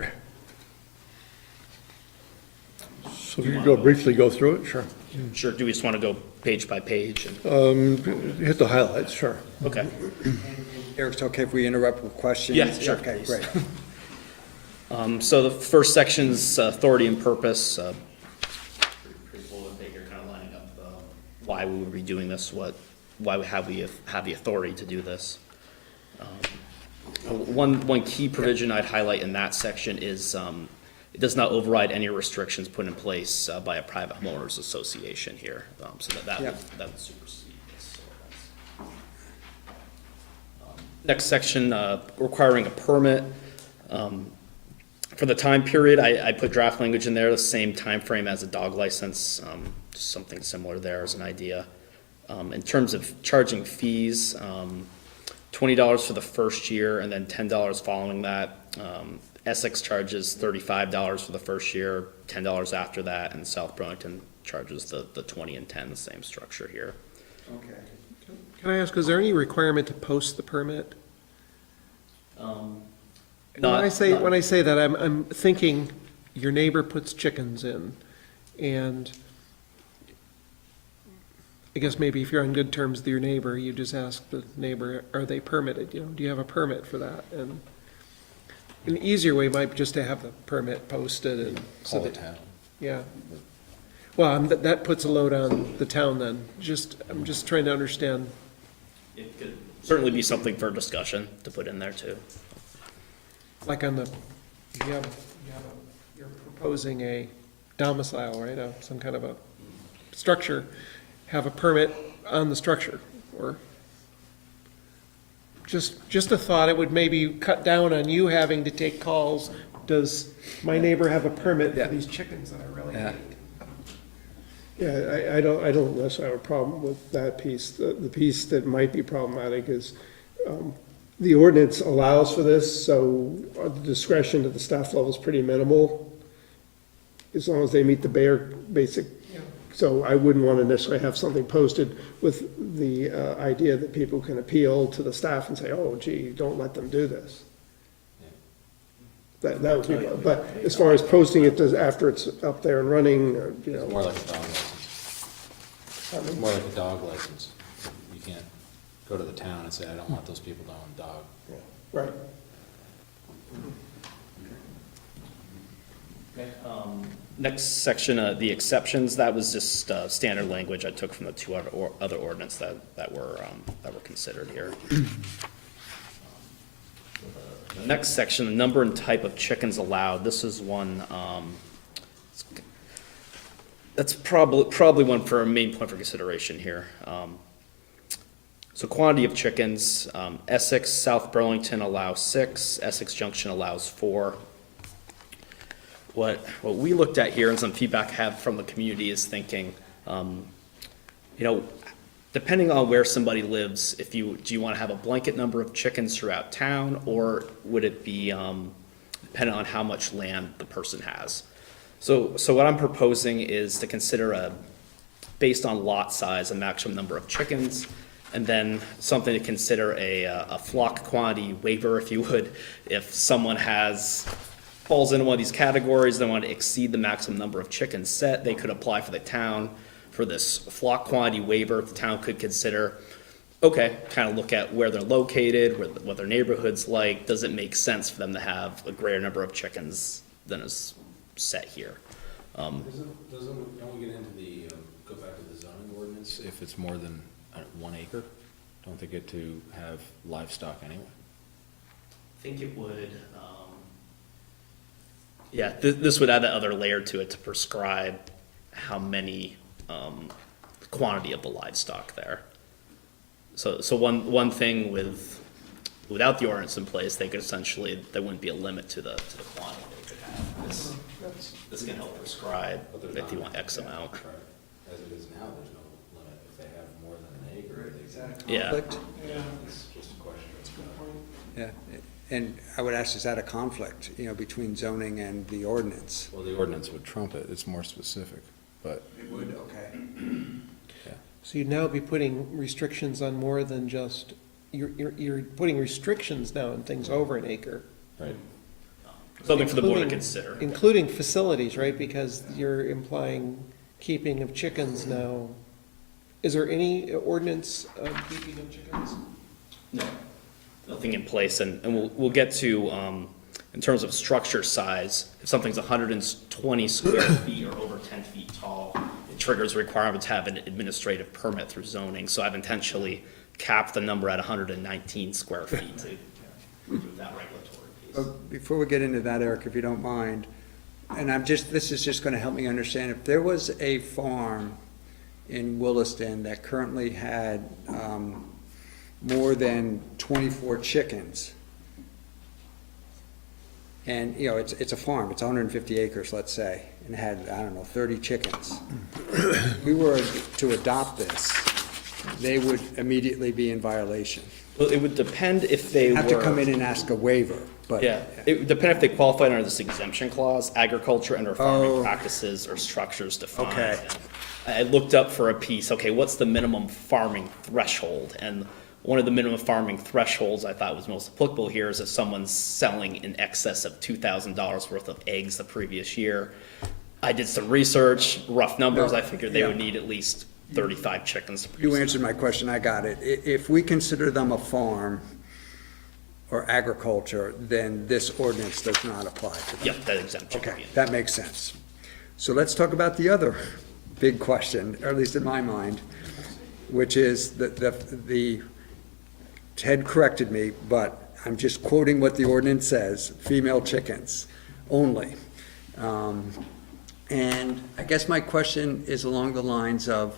So if you could briefly go through it, sure. Sure, do we just want to go page by page? And Hit the highlights, sure. Okay. Eric's okay if we interrupt with questions? Yeah, sure, Okay, please. great. So the first section's authority and purpose. Pretty full of figure, kind of lining up why we would be doing this, why we have the authority to do this. One key provision I'd highlight in that section is it does not override any restrictions put in place by a private homeowners association here. So that would supersede this. So next section, requiring a permit. For the time period, I put draft language in there, the same time frame as a dog license, just something similar there as an idea. In terms of charging fees, $20 for the first year and then $10 following that. Essex charges $35 for the first year, $10 after that, and South Burlington charges the 20 and 10, the same structure here. Okay. Can I ask, is there any requirement to post the permit? When I say that, I'm thinking your neighbor puts chickens in, and I guess maybe if you're on good terms with your neighbor, you just ask the neighbor, are they permitted, you know, do you have a permit for that? And an easier way might be just to have the permit posted and so Call the that, town. yeah. Well, that puts a load on the town then, I'm just trying to understand. It could certainly be something for discussion to put in there too. Like on the, you're proposing a domicile, right, some kind of a structure, have a permit on the structure, or just a thought, it would maybe cut down on you having to take calls. Does my neighbor have a permit for these chickens that I really Yeah. need? Yeah, I don't necessarily have a problem with that piece. The piece that might be problematic is, the ordinance allows for this, so the discretion at the staff level is pretty minimal, as long as they meet the basic. So I wouldn't want to necessarily have something posted with the idea that people can appeal to the staff and say, oh gee, don't let them do this. That would be, but as far as posting it after it's up there and running, or, you know. More like a dog license. More like a dog license. You can't go to the town and say, I don't want those people to own dog. Right. Next section, the exceptions, that was just standard language I took from the two other ordinance that were considered here. The next section, the number and type of chickens allowed, this is one, that's probably one for a main point for consideration here. So quantity of chickens, Essex, South Burlington allow 6, Essex Junction allows 4. What we looked at here and some feedback I have from the community is thinking, depending on where somebody lives, do you want to have a blanket number of chickens throughout town, or would it be dependent on how much land the person has? So what I'm proposing is to consider based on lot size, a maximum number of chickens, and then something to consider a flock quantity waiver, if you would. If someone falls into one of these categories, they want to exceed the maximum number of chickens set, they could apply for the town for this flock quantity waiver. The town could consider, okay, kind of look at where they're located, what their neighborhood's like. Does it make sense for them to have a greater number of chickens than is set here? Don't we get into go back to the zoning ordinance, if it's more than 1 acre? Don't they get to have livestock anyway? I think it would, yeah, this would add that other layer to it to prescribe how many, quantity of the livestock there. So one thing without the ordinance in place, they could essentially, there wouldn't be a limit to the quantity they could have. This can help prescribe if you want X amount. As it is now, there's no limit. If they have more than an acre, Yeah. Conflict? it's just a question. Yeah, and I would ask, is that a conflict, between zoning and the ordinance? Well, the ordinance would trump it. It's more specific, but. It would, okay. So you'd now be putting restrictions on more than just, you're putting restrictions now on things over an acre. Right. Something for the board to Including- consider. Including facilities, right, because you're implying keeping of chickens now. Is there any ordinance of keeping of chickens? No, nothing in place, and we'll get to, in terms of structure size, if something's 120 square feet or over 10 feet tall, it triggers a requirement to have an administrative permit through zoning, so I've intentionally capped the number at 119 square feet to remove that regulatory piece. But before we get into that, Eric, if you don't mind, and this is just gonna help me understand, if there was a farm in Williston that currently had, more than 24 chickens, and, it's a farm, it's 150 acres, let's say, and had, 30 chickens. If we were to adopt this, they would immediately be in violation. Well, it would depend if they Have were. to come in and ask a waiver, but. Yeah, it would depend if they qualified under this exemption clause, agriculture and/or farming Oh. practices or structures defined. Okay. I looked up for a piece, okay, what's the minimum farming threshold? And one of the minimum farming thresholds I thought was most applicable here is if someone's selling in excess of $2,000 worth of eggs the previous year. I did some research, rough numbers, I figured they would need at least 35 chickens. You answered my question, I got it. If we consider them a farm or agriculture, then this ordinance does not apply to them. Yep, that exemption. Okay, that makes sense. So let's talk about the other big question, or at least in my mind, which is the Ted corrected me, but I'm just quoting what the ordinance says, female chickens only. And I guess my question is along the lines of,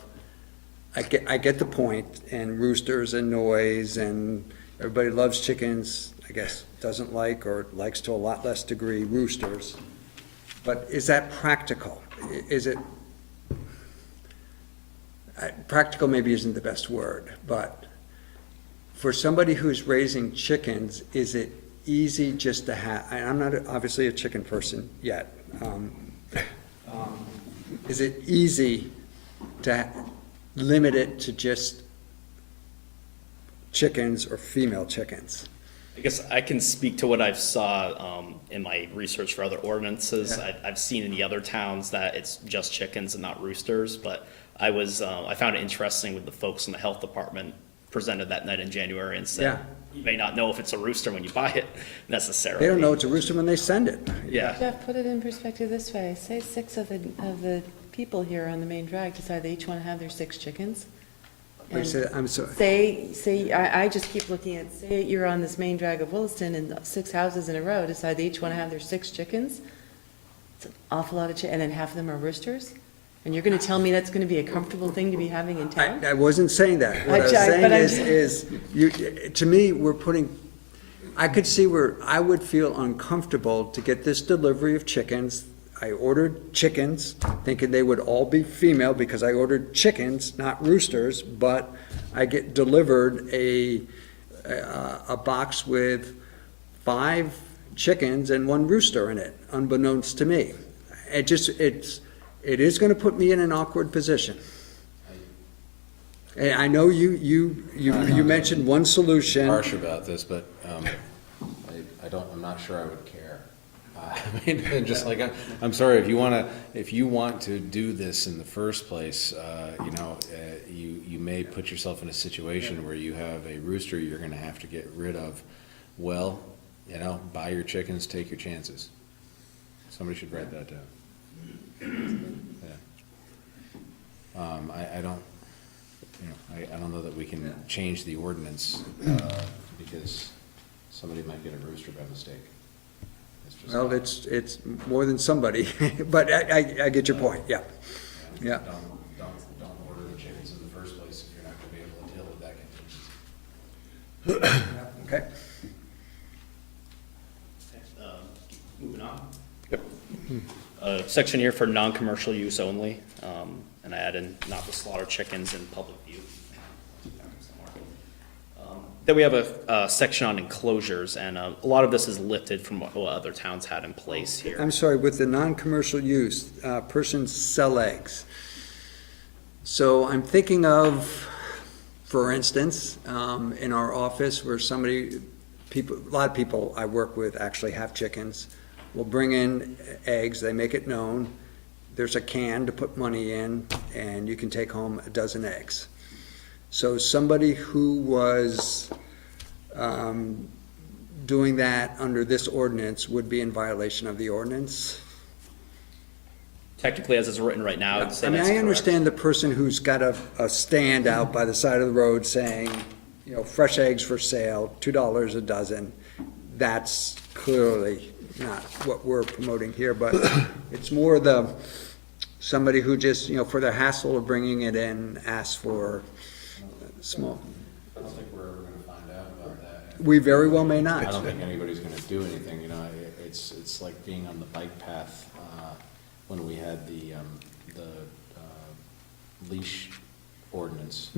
I get the point, and roosters and noise, and everybody loves chickens, I guess, doesn't like, or likes to a lot less degree, roosters. But is that practical? Is it, practical maybe isn't the best word, but for somebody who's raising chickens, is it easy just to have, and I'm not obviously a chicken person yet, is it easy to limit it to just chickens or female chickens? I guess I can speak to what I've saw in my research for other ordinances. Yeah. I've seen in the other towns that it's just chickens and not roosters, but I found it interesting with the folks in the health department presented that night in January and said, Yeah. you may not know if it's a rooster when you buy it necessarily. They don't know it's a rooster when they send it. Yeah. Jeff, put it in perspective this way. Say 6 of the people here on the main drag decide they each want to have their 6 chickens. Like I said, I'm sorry. I just keep looking at, say you're on this main drag of Williston and 6 houses in a row decide they each want to have their 6 chickens. It's an awful lot of and then half of them are roosters? And you're gonna tell me that's gonna be a comfortable thing to be having in town? I wasn't saying that. What I was saying is, you, to me, we're putting, I could see where I would feel uncomfortable to get this delivery of chickens. I ordered chickens, thinking they would all be female because I ordered chickens, not roosters, but I get delivered a box with 5 chickens and 1 rooster in it, unbeknownst to me. It is gonna put me in an awkward position. And I know you mentioned one solution. Harsh about this, but I'm not sure I would care. I mean, just like, I'm sorry, if you want to do this in the first place, you may put yourself in a situation where you have a rooster you're gonna have to get rid of. Well, buy your chickens, take your chances. Somebody should write that down. I don't know that we can change the ordinance, because somebody might get a rooster by mistake. Well, it's more than somebody, but I get your point, yeah. Yeah. Don't order the chickens in the first place if you're not gonna be able to deal with that contingency. Okay. Moving on. Yep. Section here for non-commercial use only, and I add in not to slaughter chickens in public view. Then we have a section on enclosures, and a lot of this is lifted from what other towns had in place here. I'm sorry, with the non-commercial use, persons sell eggs. So I'm thinking of, for instance, in our office where a lot of people I work with actually have chickens, will bring in eggs, they make it known, there's a can to put money in, and you can take home a dozen eggs. So somebody who was doing that under this ordinance would be in violation of the ordinance? Technically, as it's written right now, I'd say I mean, that's I correct. understand the person who's got a stand out by the side of the road saying, fresh eggs for sale, $2 a dozen. That's clearly not what we're promoting here, but it's more somebody who just, for the hassle of bringing it in, asks for small. I don't think we're ever gonna find out about that. We very well may not. I don't think anybody's gonna do anything, it's like being on the bike path, when we had the leash ordinance.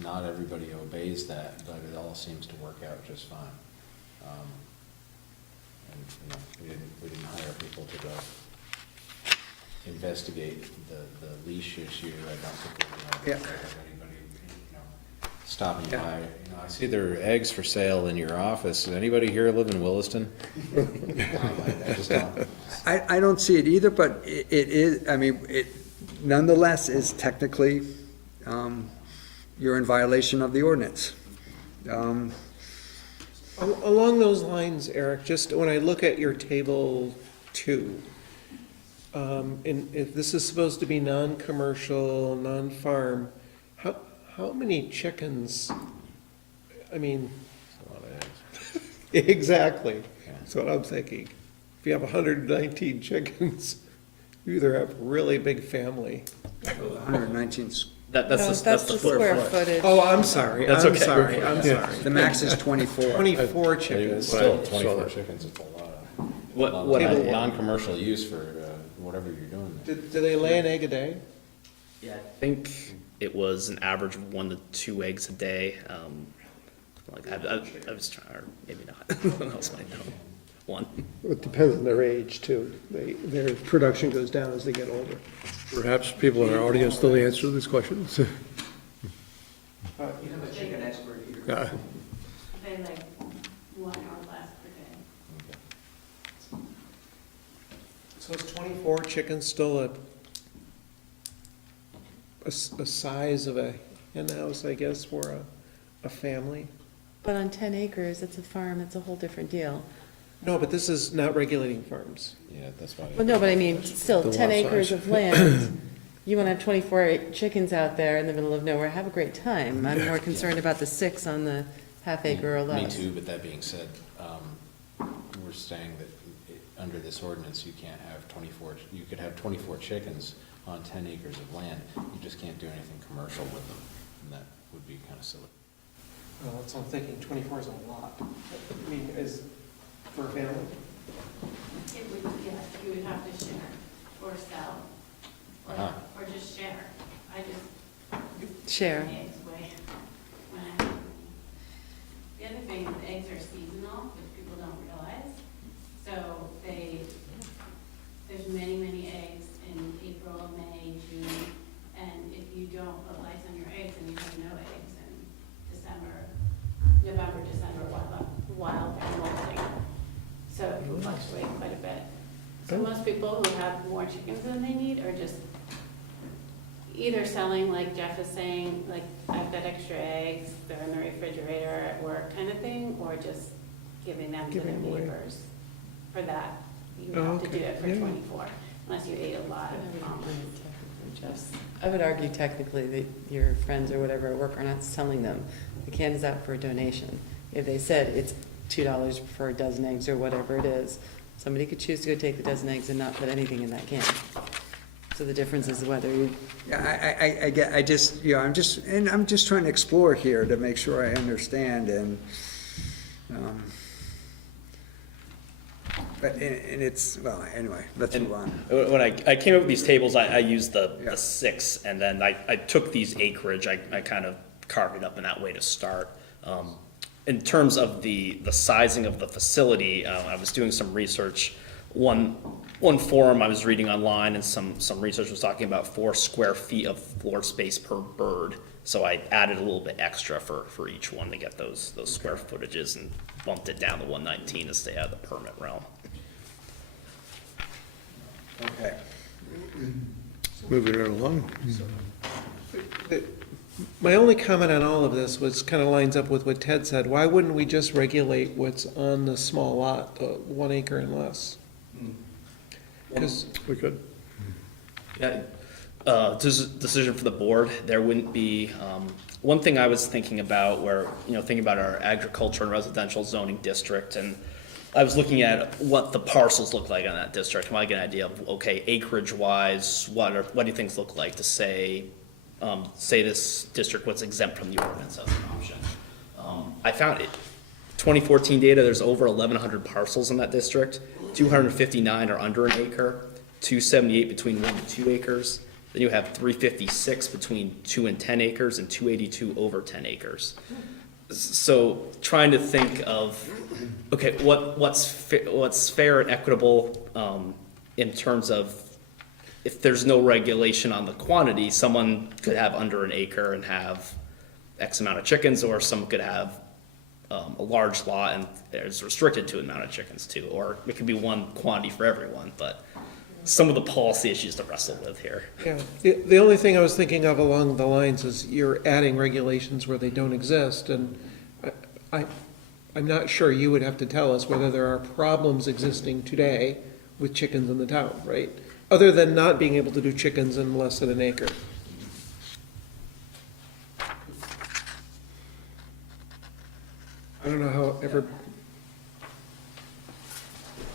Not everybody obeys that, but it all seems to work out just fine. And we didn't hire people to go investigate the leash issue. I don't think we're gonna have anybody, stopping by. I see there are eggs for sale in your office. Does anybody here live in Williston? I just don't. I don't see it either, but it is, nonetheless is technically, you're in violation of the ordinance. Along those lines, Eric, just when I look at your table 2, and if this is supposed to be non-commercial, non-farm, how many chickens, I mean, exactly, that's what I'm thinking. If you have 119 chickens, you either have a really big family. 119, That's the square footage. Oh, I'm sorry, That's I'm okay. sorry, I'm sorry. the max is 24. 24 chickens. Still, 24 chickens, it's a lot of, What I, non-commercial use for whatever you're doing there. Do they lay an egg a day? yeah, I think it was an average of 1 to 2 eggs a day. Like I was trying, or maybe not. Someone else might know. 1. It depends on their age, too. Their production goes down as they get older. Perhaps people in our audience know the answer to these questions. You have a chicken expert here. Yeah. They like 1 or less per day. So is 24 chickens still a size of a hen house, I guess, for a family? But on 10 acres, it's a farm, it's a whole different deal. No, but this is not regulating farms. Yeah, that's why. Well, no, but I mean, still, The 10 lot acres size. of land, you want to have 24 chickens out there in the middle of nowhere, have a great time. I'm more concerned about the 6 on the half acre or Me less. too, but that being said, we're saying that under this ordinance, you can't have 24, you could have 24 chickens on 10 acres of land. You just can't do anything commercial with them, and that would be kind of silly. Well, that's what I'm thinking, 24 is a lot. I mean, is, for a family? It would, yeah, you would have to share or sell, or just share. I just. Share. Eggs way, when I have. The other thing, is eggs are seasonal, which people don't realize. So there's many, many eggs in April, May, June, and if you don't put lights on your eggs, then you have no eggs in November, December, while they're molting. So it can fluctuate quite a bit. So most people who have more chickens than they need are just either selling, like Jeff is saying, like, I've got extra eggs, they're in the refrigerator at work kind of thing, or just giving them to the Giving away. neighbors for that. You Oh, have to do okay. it for Yeah. 24, unless you ate a lot of almonds. I would argue technically that your friends or whatever at work are not selling them. The can is out for a donation. If they said it's $2 for a dozen eggs or whatever it is, somebody could choose to go take the dozen eggs and not put anything in that can. So the difference is whether you, Yeah, I just, you know, I'm just trying to explore here to make sure I understand, and, but, and it's, well, anyway, let's move on. When I came up with these tables, I used the 6, and then I took these acreage, I kind of carved it up in that way to start. In terms of the sizing of the facility, I was doing some research. One forum I was reading online, and some research was talking about 4 square feet of floor space per bird. So I added a little bit extra for each one to get those square footages, and bumped it down to 119 to stay out of the permit realm. Okay. Moving right along. My only comment on all of this was, kind of lines up with what Ted said. Why wouldn't we just regulate what's on the small lot, 1 acre and less? Because We could. Yeah, decision for the board, there wouldn't be, one thing I was thinking about where, thinking about our agriculture and residential zoning district, and I was looking at what the parcels look like in that district, and I get an idea of, okay, acreage wise, what do things look like to say this district was exempt from the ordinance as an option. I found it, 2014 data, there's over 1,100 parcels in that district, 259 are under an acre, 278 between 1 and 2 acres. Then you have 356 between 2 and 10 acres, and 282 over 10 acres. So trying to think of, okay, what's fair and equitable in terms of, if there's no regulation on the quantity, someone could have under an acre and have X amount of chickens, or someone could have a large lot and it's restricted to an amount of chickens too, or it could be one quantity for everyone, but some of the policy issues to wrestle with here. Yeah, the only thing I was thinking of along the lines is you're adding regulations where they don't exist, and I'm not sure, you would have to tell us whether there are problems existing today with chickens in the town, right? Other than not being able to do chickens in less than an acre. I don't know how ever,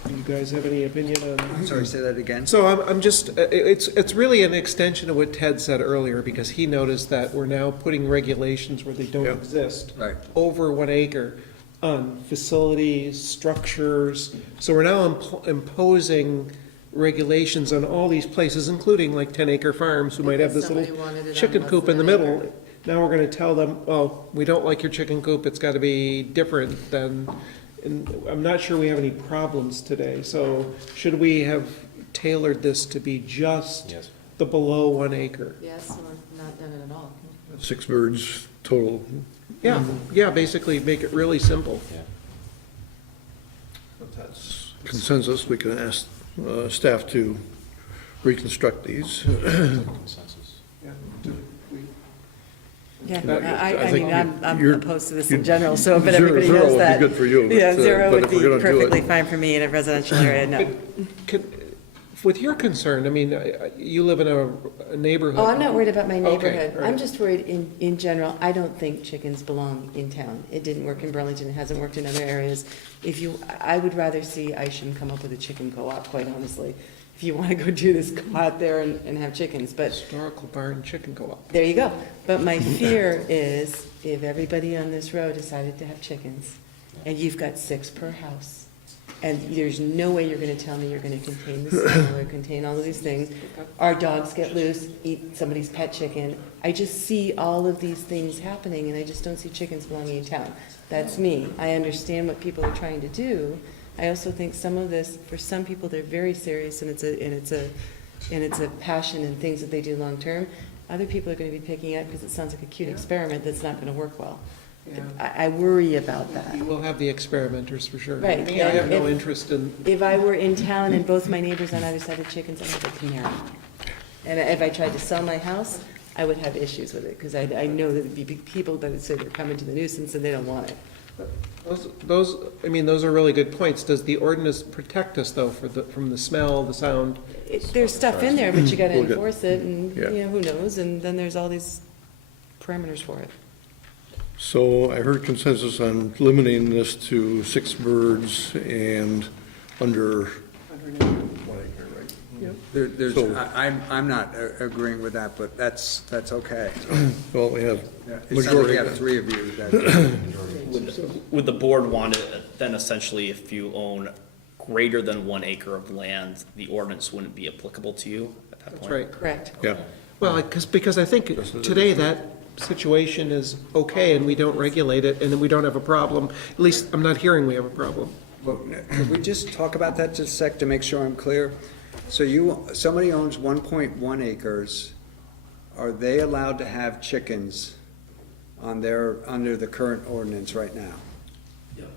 do you guys have any opinion on? Sorry, say that again? So I'm just, it's really an extension of what Ted said earlier, because he noticed that we're now putting regulations where they don't Yeah. exist. Right. Over 1 acre on facilities, structures. So we're now imposing regulations on all these places, including like 10-acre farms who might have this Somebody little wanted it on chicken less coop than in the an middle. acre. Now we're gonna tell them, well, we don't like your chicken coop, it's gotta be different than, and I'm not sure we have any problems today. So should we have tailored this to be just Yes. the below 1 acre? Yes, or not done it at all. 6 birds total. Yeah, basically make it really simple. If that's consensus, we can ask staff to reconstruct these. Consensus. Yeah, I I think mean, I'm you're- opposed to this you- in general, so, but zero- everybody zero knows would be that. good for you, Yeah, but, 0 but would if we're be gonna do it- perfectly fine for me in a residential area, no. With your concern, I mean, you live in a neighborhood. Oh, I'm not worried about my Okay, neighborhood. all right. I'm just worried in general, I don't think chickens belong in town. It didn't work in Burlington, it hasn't worked in other areas. I would rather see Isham come up with a chicken co-op, quite honestly. If you wanna go do this, go out there and have chickens, but Historical barn chicken co-op. there you go. But my fear is if everybody on this road decided to have chickens, and you've got 6 per house, and there's no way you're gonna tell me you're gonna contain the smell or contain all of these things. Our dogs get loose, eat somebody's pet chicken. I just see all of these things happening, and I just don't see chickens belonging in town. That's me. I understand what people are trying to do. I also think some of this, for some people, they're very serious, and it's a passion and things that they do long-term. Other people are gonna be picking up because it sounds like a cute experiment that's not gonna work well. I worry about that. You will have the experimenters for sure. Right, Me, I have no if- interest in, If I were in town and both my neighbors on either side had chickens, I'd have a Camaro. And if I tried to sell my house, I would have issues with it, because I know that there'd be people that would say they're coming to the nuisance and they don't want it. those are really good points. Does the ordinance protect us though from the smell, the sound? There's stuff in there, but you gotta We'll get- enforce it, and, yeah. who knows, and then there's all these parameters for it. So I heard consensus on limiting this to 6 birds and under 1 acre, right? There's, So- I'm not agreeing with that, but that's okay. Well, we have It sounds like majority. we have 3 of you that, Would the board want it, then essentially if you own greater than 1 acre of land, the ordinance wouldn't be applicable to you at that point? That's right. Correct. Yeah, Well, because I think today that situation is okay and we don't regulate it and then we don't have a problem. At least I'm not hearing we have a problem. well, could we just talk about that just a sec to make sure I'm clear? So somebody owns 1.1 acres, are they allowed to have chickens under the current ordinance right now?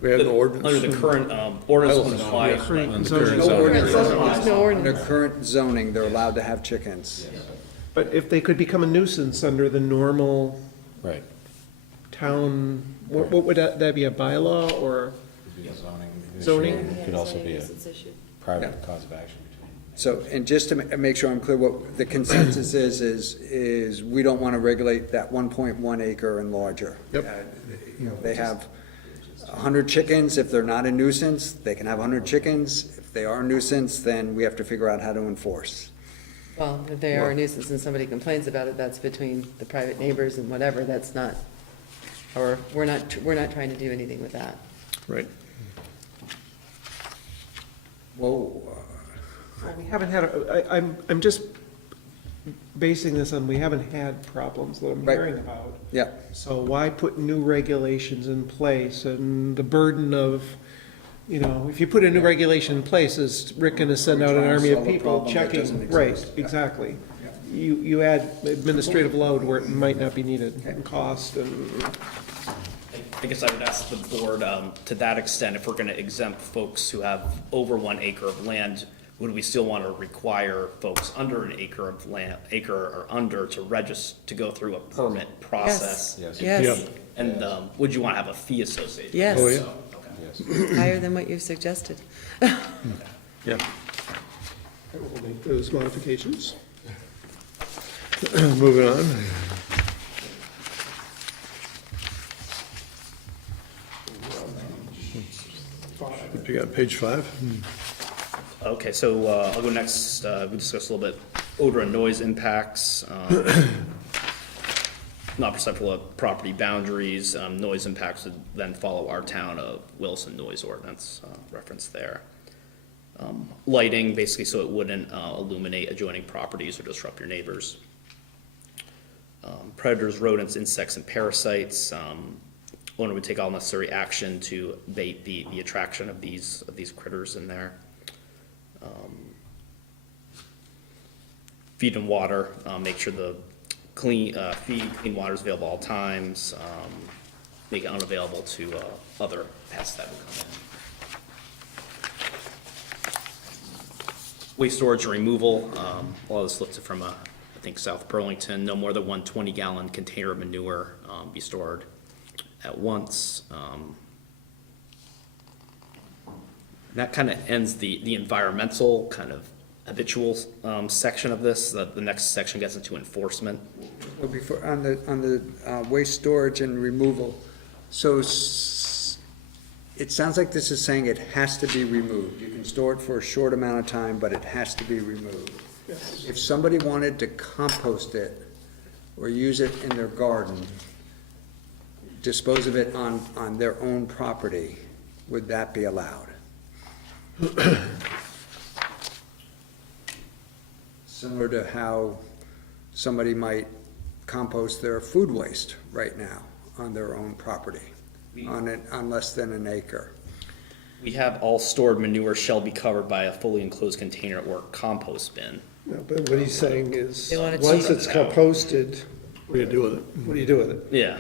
we have an ordinance. Under the current ordinance would apply. On the current There's zoning. no Under ordinance. current zoning, they're allowed to have chickens. But if they could become a nuisance under the normal Right. town, what would that be, a bylaw or? Could be a zoning issue. Zoning? It could also be a private Yeah. cause of action between. So, and just to make sure I'm clear, what the consensus is we don't want to regulate that 1.1 acre and larger. Yep. They have 100 chickens, if they're not a nuisance, they can have 100 chickens. If they are a nuisance, then we have to figure out how to enforce. Well, if they are a nuisance and somebody complains about it, that's between the private neighbors and whatever, that's not, or we're not trying to do anything with that. Right. Whoa. We haven't had, I'm just basing this on, we haven't had problems that I'm Right. hearing about. Yeah, So why put new regulations in place and the burden of, if you put a new regulation in place, is Rick gonna send out an We're trying to army of solve a people problem that doesn't checking? Right, exist. Yeah. exactly. You add administrative load where it might not be needed, and cost and. I guess I would ask the board, to that extent, if we're gonna exempt folks who have over 1 acre of land, would we still want to require folks under an acre of land, acre or under, to register, to go through a permit process? Yes, Yeah. yes, And would you want to have a fee associated? with Yes. it? Oh, yeah. So, okay. higher than what you've suggested. Yeah. We'll make those modifications. Moving on. You got page 5? Okay, so I'll go next. We discussed a little bit odor and noise impacts, not perceptible of property boundaries. Noise impacts would then follow our town of Williston noise ordinance reference there. Lighting, basically, so it wouldn't illuminate adjoining properties or disrupt your neighbors. Predators, rodents, insects, and parasites. Owner would take all necessary action to abate the attraction of these critters in there. Feed and water, make sure the clean water is available at all times. Make it unavailable to other pests that would come in. Waste storage and removal, a lot of this lifted from, I think, South Burlington. No more than 1 20-gallon container of manure be stored at once. That kind of ends the environmental kind of habitual section of this. The next section gets into enforcement. Well, before, on the waste storage and removal, so it sounds like this is saying it has to be removed. You can store it for a short amount of time, but it has to be removed. Yes. If somebody wanted to compost it or use it in their garden, dispose of it on their own property, would that be allowed? Similar to how somebody might compost their food waste right now on their own property, on less than an acre. We have all stored manure shall be covered by a fully enclosed container or compost bin. No, but what he's saying is, They want it once cheap. it's composted, What do you do with it? what do you do with it? Yeah.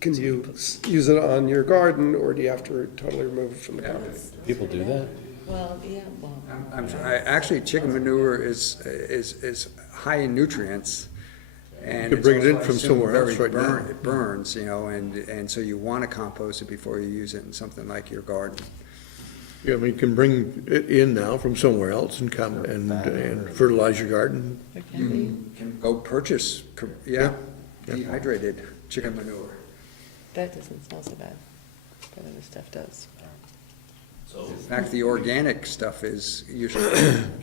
Can you use it on your garden, or do you have to totally remove it from the property? People do that? Well, yeah, well. Actually, chicken manure is high in nutrients, and You could bring it's it in also, I from assume, somewhere else very right now. It burns, and so you want to compost it before you use it in something like your garden. Yeah, I mean, you can bring it in now from somewhere else and come and fertilize your garden. You can go purchase, dehydrated chicken manure. That doesn't smell so bad. That other stuff does. So In fact, the organic stuff is usually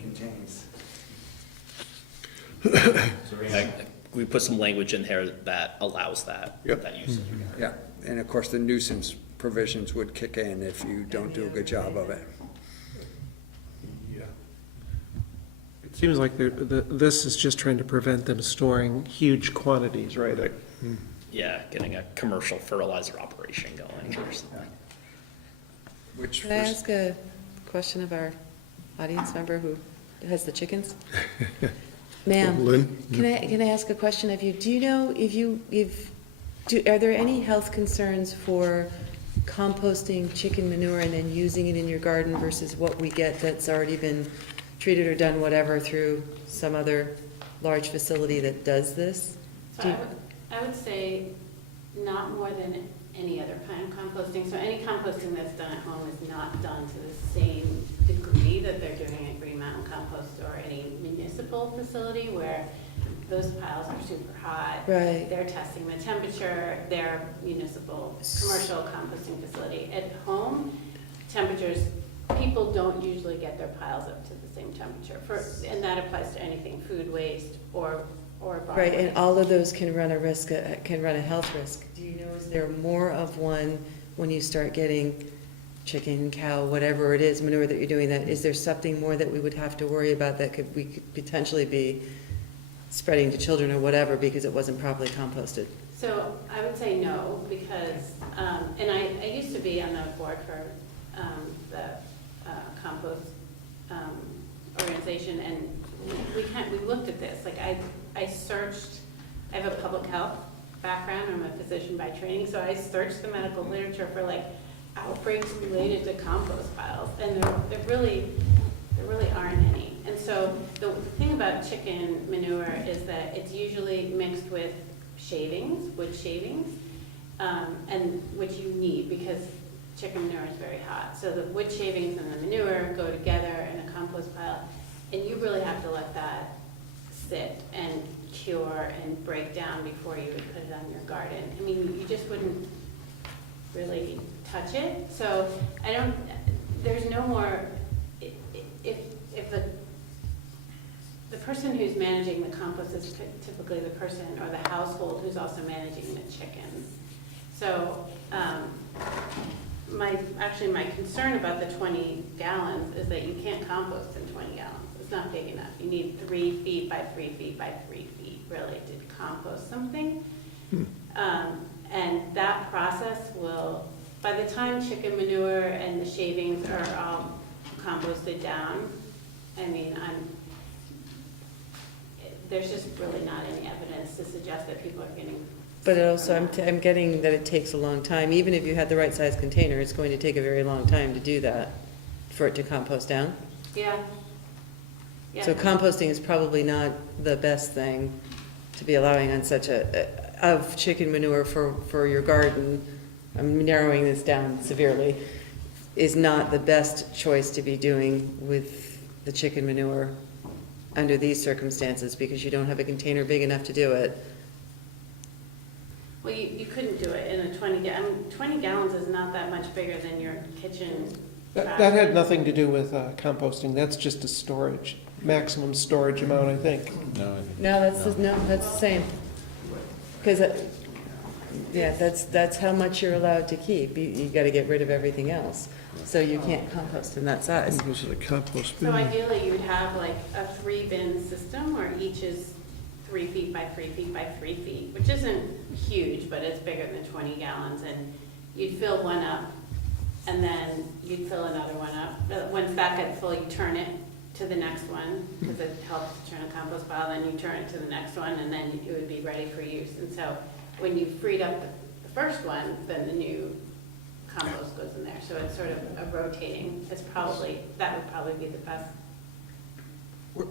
contains. we put some language in here that allows that, Yep. that usage. Yeah, and of course, the nuisance provisions would kick in if you don't do a good job of it. It seems like this is just trying to prevent them storing huge quantities, right? Yeah, getting a commercial fertilizer operation going or something. Which Can I ask a question of our audience member who has the chickens? Ma'am, Lynn? can I ask a question of you? Do you know are there any health concerns for composting chicken manure and then using it in your garden versus what we get that's already been treated or done whatever through some other large facility that does this? So I would say not more than any other kind of composting. So any composting that's done at home is not done to the same degree that they're doing at Green Mountain Compost or any municipal facility where those piles are super hot. Right. They're testing the temperature, their municipal commercial composting facility. At home, temperatures, people don't usually get their piles up to the same temperature. And that applies to anything, food waste or barn Right, and waste. all of those can run a health risk. Do you know, is there more of one when you start getting chicken, cow, whatever it is, manure that you're doing that? Is there something more that we would have to worry about that we could potentially be spreading to children or whatever because it wasn't properly composted? So I would say no, because, and I used to be on the board for the compost organization, and we looked at this. Like I searched, I have a public health background, I'm a physician by training, so I searched the medical literature for like outbreaks related to compost piles, and there really there really aren't any. And so the thing about chicken manure is that it's usually mixed with shavings, wood shavings, and which you need because chicken manure is very hot. So the wood shavings and the manure go together in a compost pile, and you really have to let that sit and cure and break down before you would put it on your garden. I mean, you just wouldn't really touch it. So I don't, there's no more, if the person who's managing the compost is typically the person or the household who's also managing the chickens. So my concern about the 20 gallons is that you can't compost in 20 gallons. It's not big enough. You need 3 feet by 3 feet by 3 feet really to compost something. And that process will, by the time chicken manure and the shavings are all composted down, I mean, there's just really not any evidence to suggest that people are getting. But also, I'm getting that it takes a long time. Even if you had the right size container, it's going to take a very long time to do that, for it to compost down. Yeah. So composting is probably not the best thing to be allowing on such of chicken manure for your garden. I'm narrowing this down severely, is not the best choice to be doing with the chicken manure under these circumstances, because you don't have a container big enough to do it. Well, you couldn't do it in a 20 gallons is not that much bigger than your kitchen. That had nothing to do with composting, that's just a storage, maximum storage amount, I think. No, that's the same. Because, yeah, that's how much you're allowed to keep. You gotta get rid of everything else. So you can't compost in that size. Goes to the compost So bin. ideally, you would have like a 3-bin system where each is 3 feet by 3 feet by 3 feet, which isn't huge, but it's bigger than 20 gallons. And you'd fill one up, and then you'd fill another one up. Once that gets full, you turn it to the next one, because it helps to turn a compost pile, then you turn it to the next one, and then it would be ready for use. And so when you freed up the first one, then the new compost goes in there. So it's sort of a rotating, that would probably be the best.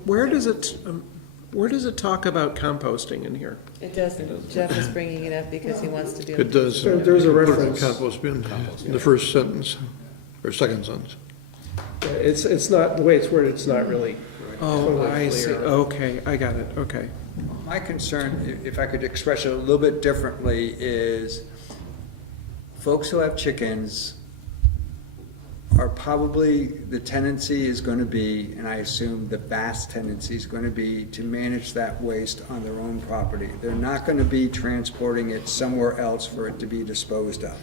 Where does it talk about composting in here? It doesn't. Jeff is bringing it up because he wants to do it. It does. There's a Put it in reference. compost bin in the first sentence, or second sentence. It's not, the way it's worded, it's not really Oh, totally I see, clear. okay, I got it, okay. My concern, if I could express it a little bit differently, is folks who have chickens are probably, the tendency is going to be, and I assume the vast tendency is going to be, to manage that waste on their own property. They're not going to be transporting it somewhere else for it to be disposed of.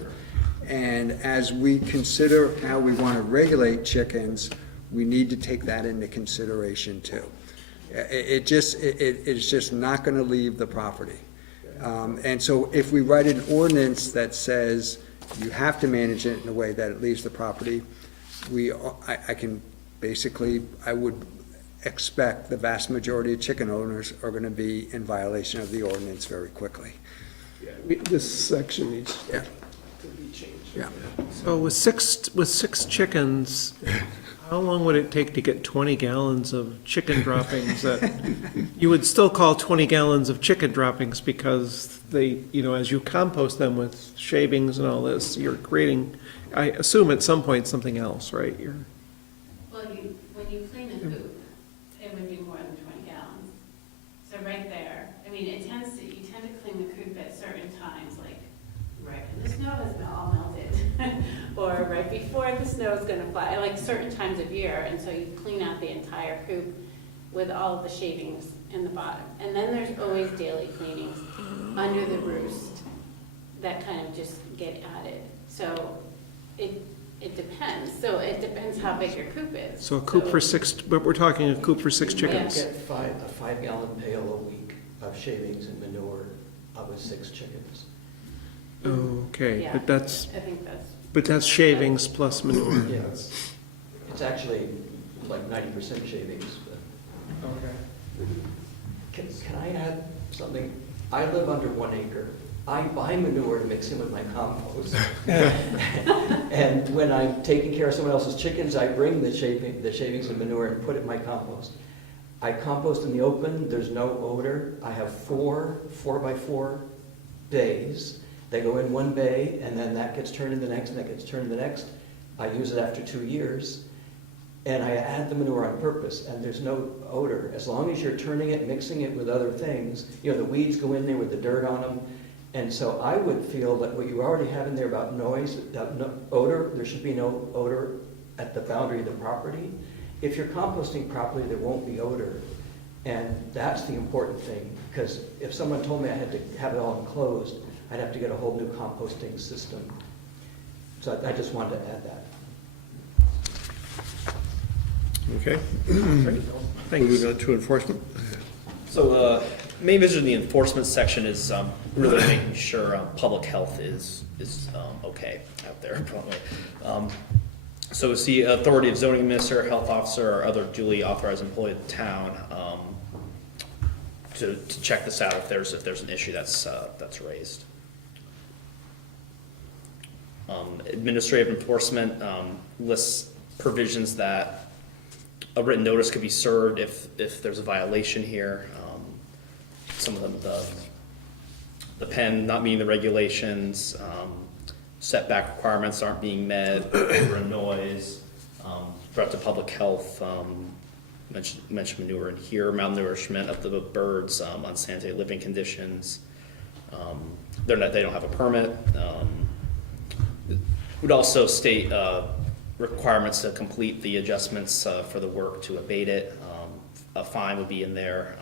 And as we consider how we want to regulate chickens, we need to take that into consideration too. It's just not going to leave the property. And so if we write an ordinance that says you have to manage it in a way that it leaves the property, I would expect the vast majority of chicken owners are going to be in violation of the ordinance very quickly. This section needs Yeah. to be changed. Yeah. So with six chickens, how long would it take to get 20 gallons of chicken droppings that, you would still call 20 gallons of chicken droppings because they, as you compost them with shavings and all this, you're creating, I assume at some point, something else, right? Well, when you clean a coop, it would be more than 20 gallons. So right there, I mean, you tend to clean the coop at certain times, like right when the snow has been all melted, or right before the snow is gonna fly, like certain times of year, and so you clean out the entire coop with all of the shavings in the bottom. And then there's always daily cleanings under the roost that kind of just get added. So it depends. So it depends how big your coop is. So a coop for six, but we're talking a coop for 6 chickens. You get a 5-gallon pail a week of shavings and manure with 6 chickens. Okay, Yeah, but that's, I think that's. but that's shavings plus manure. Yeah, it's actually like 90% shavings, but. Okay. Can I add something? I live under 1 acre I buy manure to mix in with my compost. And when I'm taking care of someone else's chickens, I bring the shavings and manure and put it in my compost. I compost in the open, there's no odor. I have 4x4 bays. They go in one bay, and then that gets turned in the next, and that gets turned in the next. I use it after 2 years, and I add the manure on purpose, and there's no odor. As long as you're turning it, mixing it with other things, you know, the weeds go in there with the dirt on them. And so I would feel that what you already have in there about noise, odor, there should be no odor at the boundary of the property. If you're composting properly, there won't be odor. And that's the important thing, because if someone told me I had to have it all enclosed, I'd have to get a whole new composting system. So I just wanted to add that. Okay. Thank you. Moving on to enforcement. So main vision of the enforcement section is really making sure public health is okay out there. Probably. So it's the authority of zoning administrator, health officer, or other duly authorized employee of the town to check this out if there's an issue that's raised. Administrative enforcement lists provisions that a written notice could be served if there's a violation here. Some of them, the pen not meeting the regulations, setback requirements aren't being met, over noise, threat to public health, mentioned manure in here, malnourishment of the birds, unsanitary living conditions. They don't have a permit. Would also state requirements to complete the adjustments for the work to abate it. A fine would be in there,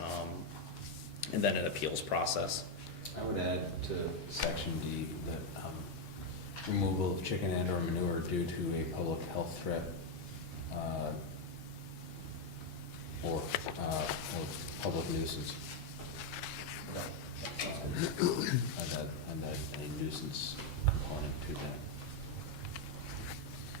and then an appeals process. I would add to section D that removal of chicken and or manure due to a public health threat or public nuisance. I'd add a nuisance component to that.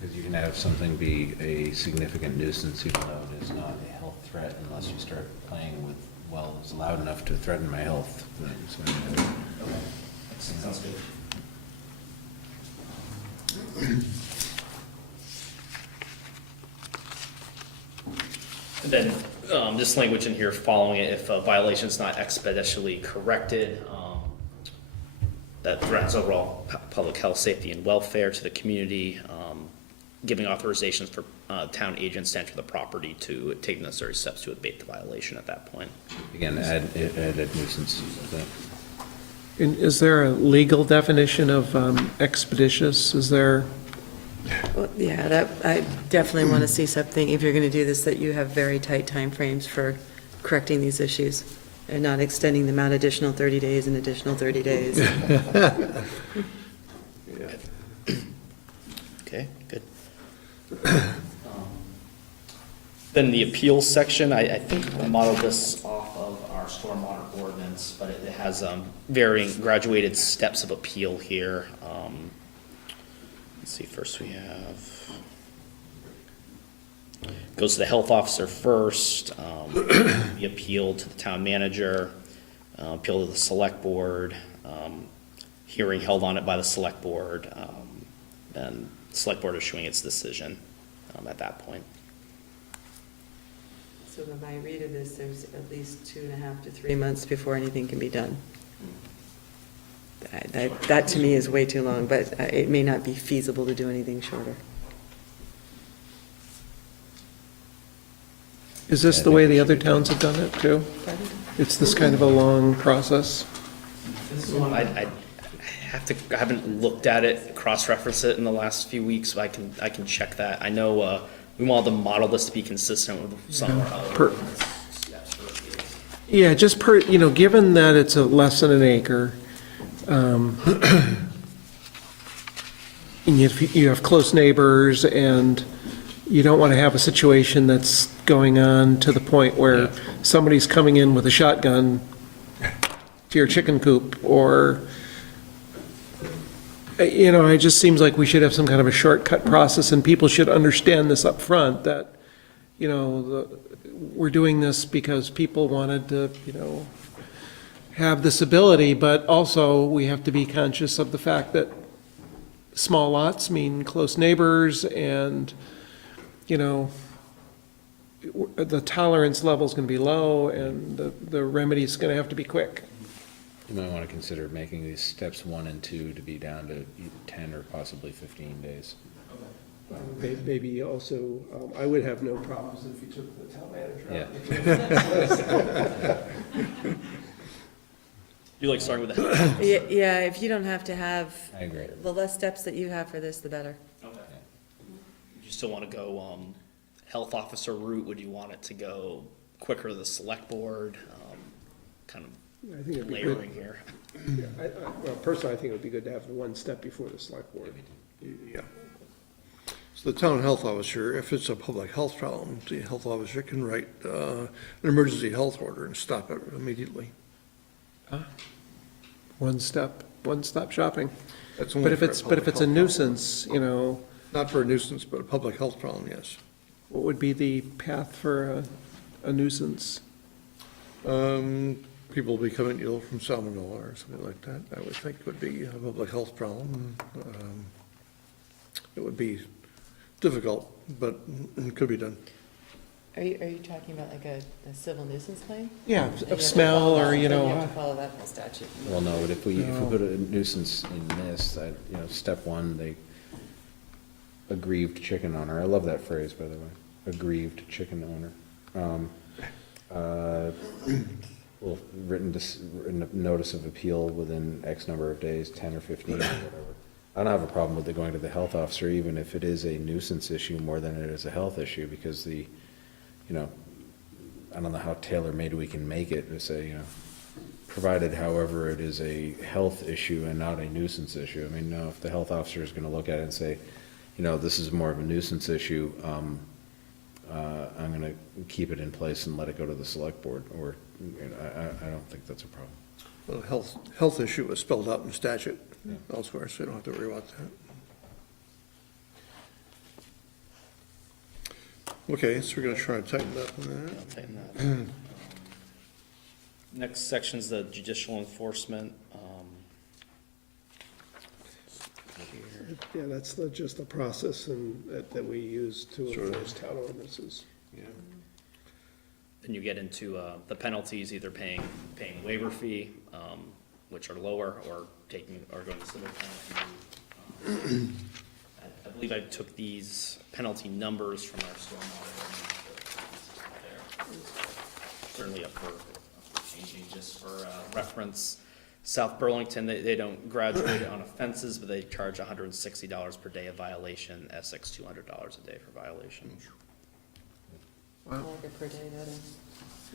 Because you can have something be a significant nuisance even though it is not a health threat unless you start playing with, well, it's loud enough to threaten my health. So, Sounds good. And then this language in here following it, if a violation is not expeditiously corrected, that threatens overall public health, safety, and welfare to the community, giving authorizations for town agents to enter the property to take necessary steps to abate the violation at that point. again, add a nuisance. And is there a legal definition of expeditious? Is there? Well, yeah, I definitely want to see something, if you're going to do this, that you have very tight timeframes for correcting these issues and not extending them out additional 30 days and additional 30 days. Okay, good. Then the appeals section, I think I modeled this off of our stormwater ordinance, but it has varying graduated steps of appeal here. Let's see, first we have, goes to the health officer first, the appeal to the town manager, appeal to the select board, hearing held on it by the select board, and the select board issuing its decision at that point. So when I read of this, there's at least 2.5 to 3 months before anything can be done. That to me is way too long, but it may not be feasible to do anything shorter. Is this the way the other towns have done it too? It's this kind of a long process? This one, I haven't looked at it, cross-reference it in the last few weeks, but I can check that. I know we wanted to model this to be consistent with some of our other steps for appeals. Yeah, just given that it's a less than an acre, and you have close neighbors, and you don't want to have a situation that's going on to the point where somebody's coming in with a shotgun to your chicken coop, or, it just seems like we should have some kind of a shortcut process, and people should understand this up front, that, we're doing this because people wanted to, have this ability, but also we have to be conscious of the fact that small lots mean close neighbors, and, you know, the tolerance level's gonna be low, and the remedy's gonna have to be quick. You might want to consider making these steps 1 and 2 to be down to 10 or possibly 15 days. Maybe also, I would have no problems if you took the town manager out. Yeah. You like starting with the Yeah, if you don't have to have, I agree. the less steps that you have for this, the better. Okay. You still want to go health officer route? Would you want it to go quicker to the select board? Kind I think it'd of be good. layering here. Yeah, well, personally, I think it would be good to have one step before the select board. Yeah. So the town health officer, if it's a public health problem, the health officer can write an emergency health order and stop it immediately. One-stop shopping. That's only But for if it's a public health nuisance, you know, problem. Not for a nuisance, but a public health problem, yes. what would be the path for a nuisance? People becoming ill from salmonella or something like that, I would think would be a public health problem. It would be difficult, but it could be done. Are you talking about like a civil nuisance claim? Yeah, And you have of to smell, follow or, that- you then know. You have to follow that whole statute. Well, no, but if we put a nuisance in this, step 1, they aggrieved chicken owner, I love that phrase, by the way, aggrieved chicken owner. Well, written notice of appeal within X number of days, 10 or 15, or whatever. I don't have a problem with it going to the health officer, even if it is a nuisance issue more than it is a health issue, because I don't know how tailor-made we can make it to say, provided however it is a health issue and not a nuisance issue. I mean, no, if the health officer is gonna look at it and say, this is more of a nuisance issue, I'm gonna keep it in place and let it go to the select board, or, I don't think that's a problem. Well, health issue is spelled out in statute elsewhere, so you don't have to worry about that. Okay, so we're gonna try and tighten up on that. I'll tighten that. Next section's the judicial enforcement. Yeah, that's just the process that we use to enforce town ordinances. Then you get into the penalties, either paying waiver fee, which are lower, or going to civil penalty. I believe I took these penalty numbers from our stormwater. Certainly up for changing, just for reference. South Burlington, they don't graduate on offenses, but they charge $160 per day of violation, Essex $200 a day for violation. I like it per day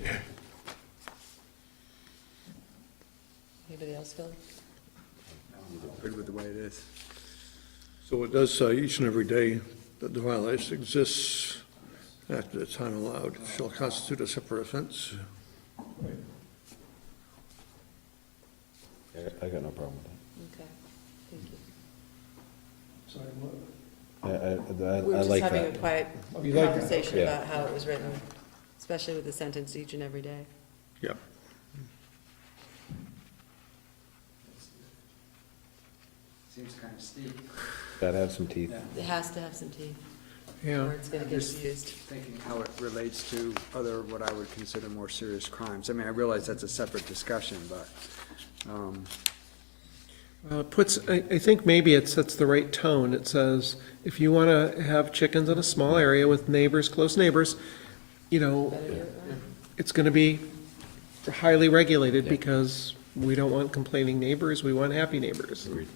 better. Anybody else feel? Good with the way it is. So it does say each and every day that the violation exists after the time allowed shall constitute a separate offense. I got no problem with Okay, thank you. that. We were I just like having a that. quiet You like that? conversation Yeah. about how it was written, especially with the sentence each and every day. Yeah. Seems kind of steep. Gotta have some teeth. It has to have some teeth, Yeah. or it's gonna get Just abused. thinking how it relates to other, what I would consider more serious crimes. I mean, I realize that's a separate discussion, but, Well, it puts, I think maybe it sets the right tone. It says, if you want to have chickens in a small area with neighbors, close neighbors, Better do it right. it's going to be highly regulated Yeah. because we don't want complaining neighbors, we want happy neighbors. Agreed.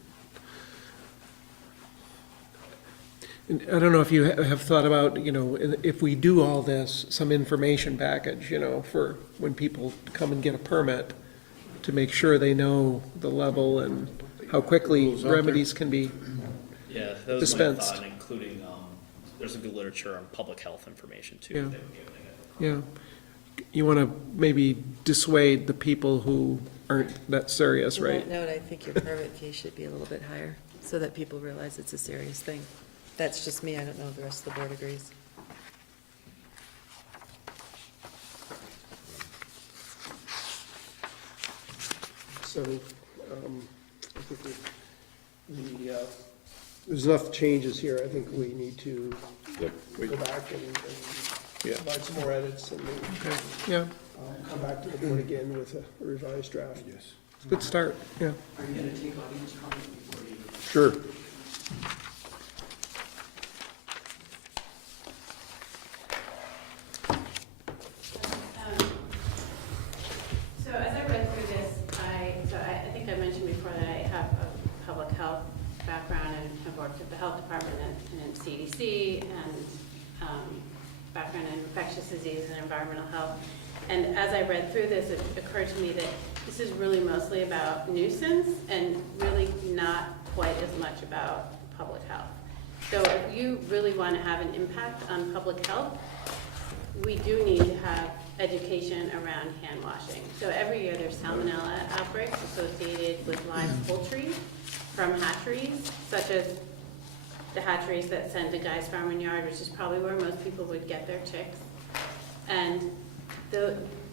And I don't know if you have thought about, if we do all this, some information package, for when people come and get a permit, to make sure they know the level and how quickly Rules out there. remedies can be. Yeah, that was my Dispensed. thought, including, there's a good literature on public health information too. Yeah. They would give it. Yeah. You want to maybe dissuade the people who aren't that serious, On right? that note, I think your permit fee should be a little bit higher, so that people realize it's a serious thing. That's just me, I don't know if the rest of the board agrees. So, I think there's enough changes here. I think we need to go back and provide some more edits and maybe Yeah, come back to the board again with a revised draft. Yes. it's a good start, yeah. Are you gonna take audience comment before you? Sure. So as I read through this, I think I mentioned before that I have a public health background and have worked at the health department and in CDC and background in infectious disease and environmental health. And as I read through this, it occurred to me that this is really mostly about nuisance and really not quite as much about public health. So if you really want to have an impact on public health, we do need to have education around hand washing. So every year there's salmonella outbreaks associated with live poultry from hatcheries, such as the hatcheries that send to Guy's Farm and Yard, which is probably where most people would get their chicks. And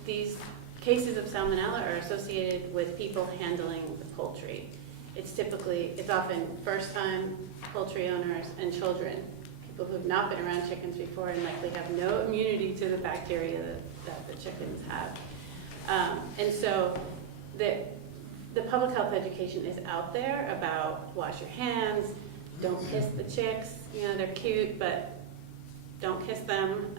these cases of salmonella are associated with people handling the poultry. It's often first-time poultry owners and children, people who have not been around chickens before and likely have no immunity to the bacteria that the chickens have. And so the public health education is out there about wash your hands, don't kiss the chicks, they're cute, but don't kiss them.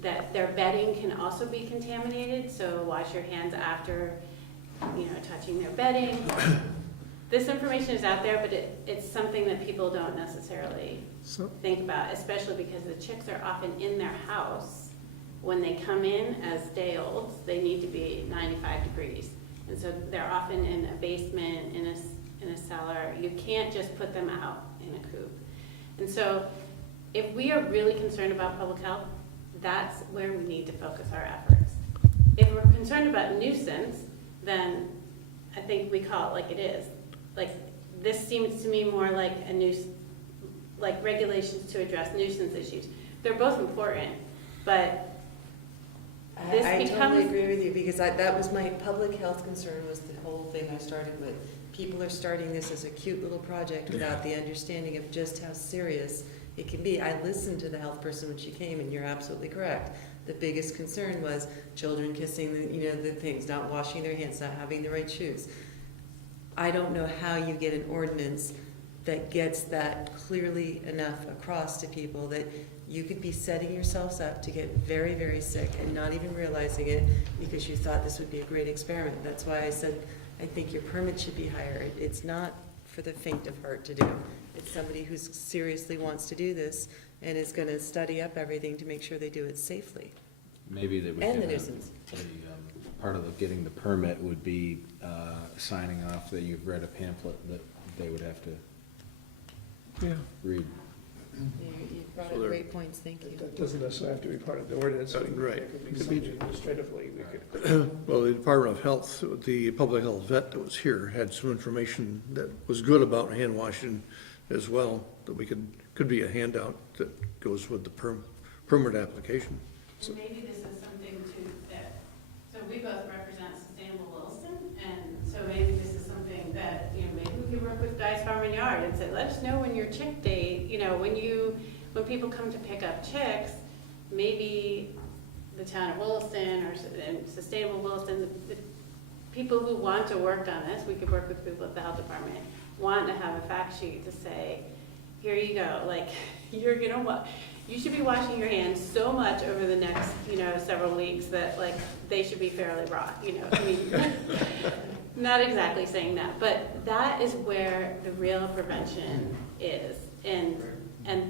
That their bedding can also be contaminated, so wash your hands after, touching their bedding. This information is out there, but it's something that people don't necessarily think about, especially because the chicks are often in their house. When they come in as day olds, they need to be 95 degrees. And so they're often in a basement, in a cellar. You can't just put them out in a coop. And so if we are really concerned about public health, that's where we need to focus our efforts. If we're concerned about nuisance, then I think we call it like it is. Like, this seems to me more like like regulations to address nuisance issues. They're both important, but this I becomes... totally agree with you, because that was my public health concern, was the whole thing I started with. People are starting this as a cute little project without the understanding of just how serious it can be. I listened to the health person when she came, and you're absolutely correct. The biggest concern was children kissing the things, not washing their hands, not having the right shoes. I don't know how you get an ordinance that gets that clearly enough across to people that you could be setting yourselves up to get very, very sick and not even realizing it because you thought this would be a great experiment. That's why I said I think your permit should be higher. It's not for the faint of heart to do. It's somebody who seriously wants to do this and is going to study up everything to make sure they do it safely. Maybe that we And can the have nuisance. part of getting the permit would be signing off that you've read a pamphlet that they would have to read. You brought up great points, thank you. That doesn't necessarily have to be part of the ordinance. Right. It could be something administratively, we could. Well, the Department of Health, the public health vet that was here had some information that was good about hand washing as well, that we could be a handout that goes with the permit application. And maybe this is something so we both represent Sustainable Williston, and so maybe this is something that, maybe we could work with Guy's Farm and Yard and say, let us know when your chick day, when people come to pick up chicks, maybe the town of Williston and Sustainable Williston, the people who want to work on this, we could work with people at the health department, want to have a fact sheet to say, here you go, you should be washing your hands so much over the next, several weeks that they should be fairly raw, not exactly saying that, but that is where the real prevention is. And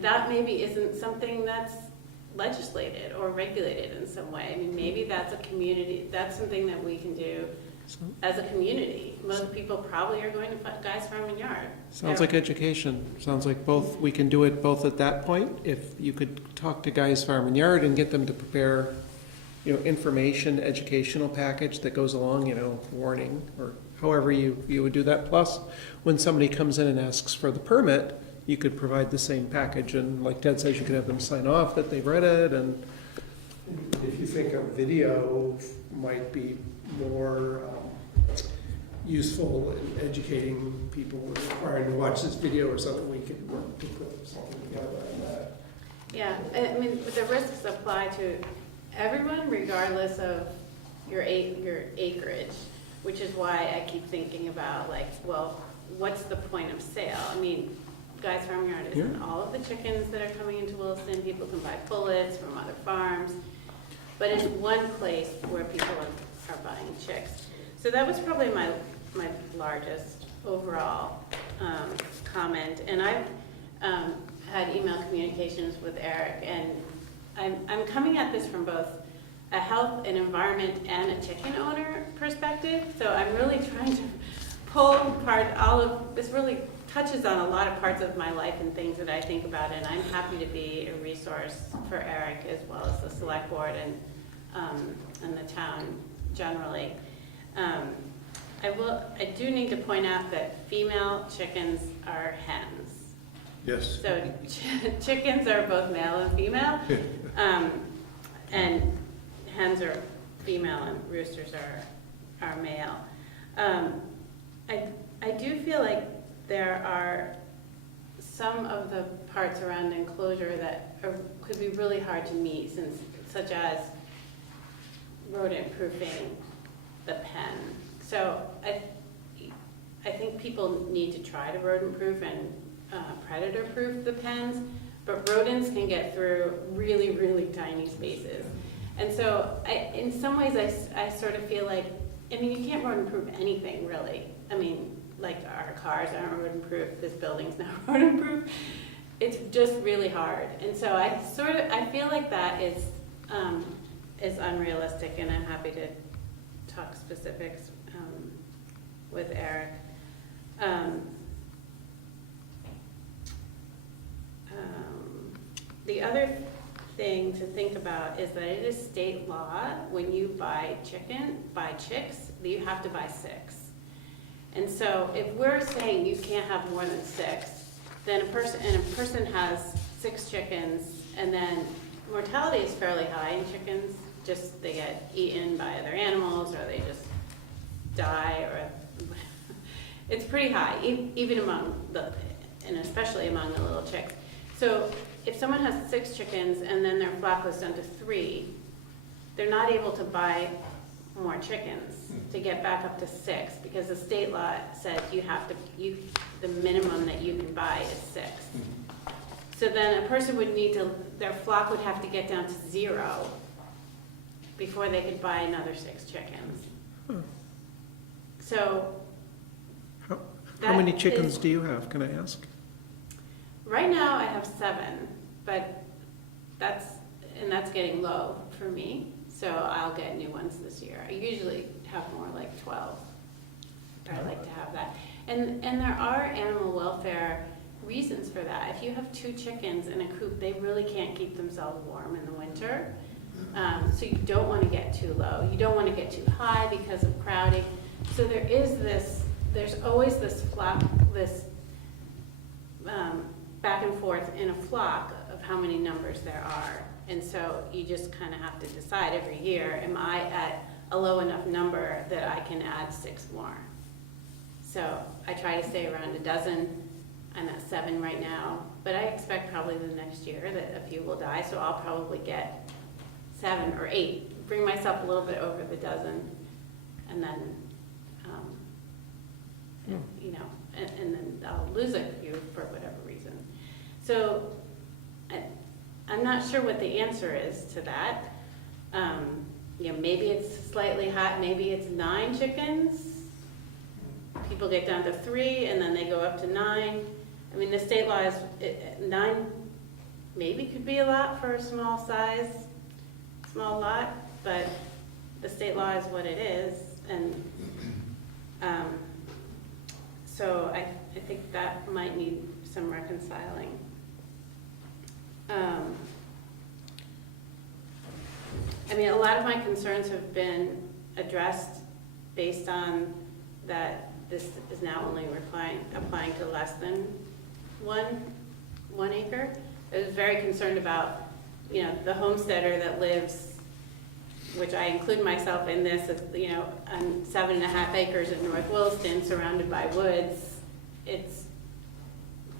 that maybe isn't something that's legislated or regulated in some way. Maybe that's that's something that we can do as a community. Most people probably are going to Guy's Farm and Yard. Sounds like education. Sounds like we can do it both at that point. If you could talk to Guy's Farm and Yard and get them to prepare, information, educational package that goes along, warning, or however you would do that. Plus, when somebody comes in and asks for the permit, you could provide the same package. And like Ted says, you could have them sign off that they've read it. And if you think a video might be more useful in educating people and requiring to watch this video or something, we could work to put something together on that. Yeah, I mean, the risks apply to everyone regardless of your acreage, which is why I keep thinking about like, well, what's the point of sale? I mean, Guy's Farm Yard isn't all of the chickens that are coming into Williston. People can buy pullets from other farms, but it's one place where people are buying chicks. So that was probably my largest overall comment. And I've had email communications with Eric, and I'm coming at this from both a health and environment and a chicken owner perspective. So I'm really trying to pull apart all of this. Really touches on a lot of parts of my life and things that I think about, and I'm happy to be a resource for Eric as well as the select board and the town generally. I do need to point out that female chickens are hens. Yes. So chickens are both male and female, and hens are female and roosters are male. I do feel like there are some of the parts around enclosure that could be really hard to meet, such as rodent proofing the pen. So I think people need to try to rodent proof and predator proof the pens, but rodents can get through really, really tiny spaces. And so in some ways I sort of feel like, I mean, you can't rodent proof anything really. I mean, like our cars aren't rodent proof, this building's not rodent proof. It's just really hard. And so I feel like that is unrealistic, and I'm happy to talk specifics with Eric. The other thing to think about is that it is state law when you buy chicks, that you have to buy 6. And so if we're saying you can't have more than 6, then a person has 6 chickens, and then mortality is fairly high in chickens. Just they get eaten by other animals, or they just die, or it's pretty high, even among and especially among the little chicks. So if someone has 6 chickens and then their flock goes down to 3, they're not able to buy more chickens to get back up to 6, because the state law says the minimum that you can buy is 6. So then a person would their flock would have to get down to 0 before they could buy another 6 chickens. So How many chickens do you have, can I ask? Right now I have 7, but that's getting low for me. So I'll get new ones this year. I usually have more like 12. I like to have that. And there are animal welfare reasons for that. If you have 2 chickens in a coop, they really can't keep themselves warm in the winter. So you don't want to get too low. You don't want to get too high because of crowding. So there's always this flock, this back and forth in a flock of how many numbers there are. And so you just kind of have to decide every year, am I at a low enough number that I can add 6 more? So I try to stay around a dozen. I'm at 7 right now, but I expect probably the next year that a few will die, so I'll probably get 7 or 8, bring myself a little bit over the dozen, and then, and then I'll lose a few for whatever reason. So I'm not sure what the answer is to that. Maybe it's slightly hot, maybe it's 9 chickens. People get down to 3 and then they go up to 9. I mean, the state law is 9 maybe could be a lot for a small lot, but the state law is what it is. And so I think that might need some reconciling. I mean, a lot of my concerns have been addressed based on that this is now only applying to less than one acre. I was very concerned about, the homesteader that lives which I include myself in this, as, you know, on 7.5 acres in North Williston, surrounded by woods, it's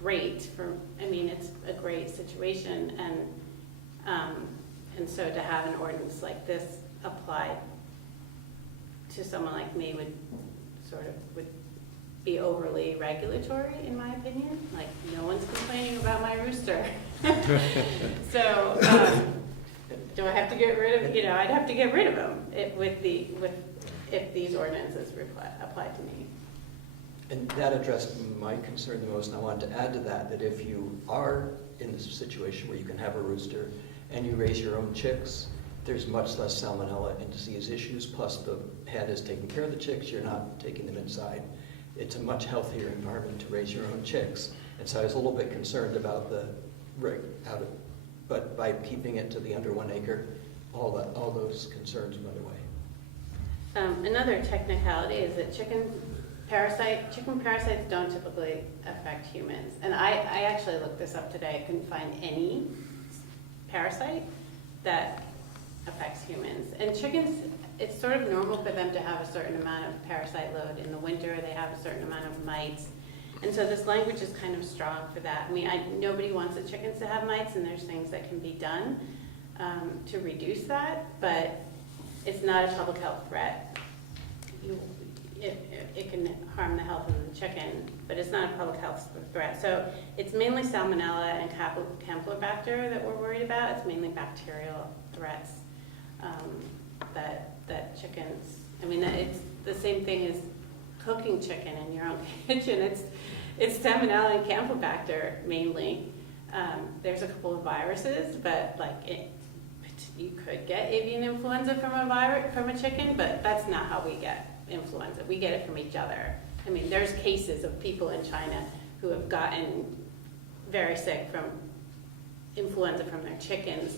great for, I mean, it's a great situation, and so to have an ordinance like this applied to someone like me would be overly regulatory, in my opinion. Like, no one's complaining about my rooster. So, do I have to get rid of, you know, I'd have to get rid of him if these ordinances apply to me. And that addressed my concern the most, and I wanted to add to that, that if you are in this situation where you can have a rooster and you raise your own chicks, there's much less salmonella and disease issues, plus the hen is taking care of the chicks, you're not taking them inside. It's a much healthier environment to raise your own chicks. And so I was a little bit concerned about but by keeping it to the under 1 acre, all those concerns went away. Another technicality is that chicken parasites don't typically affect humans. And I actually looked this up today. I couldn't find any parasite that affects humans. And chickens, it's sort of normal for them to have a certain amount of parasite load. In the winter, they have a certain amount of mites. And so this language is kind of strong for that. I mean, nobody wants the chickens to have mites, and there's things that can be done to reduce that, but it's not a public health threat. It can harm the health of the chicken, but it's not a public health threat. So it's mainly Salmonella and Campylobacter that we're worried about. It's mainly bacterial threats that chickens, I mean, it's the same thing as cooking chicken in your own kitchen. It's Salmonella and Campylobacter mainly. There's a couple of viruses, but you could get avian influenza from a chicken, but that's not how we get influenza. We get it from each other. I mean, there's cases of people in China who have gotten very sick from influenza from their chickens,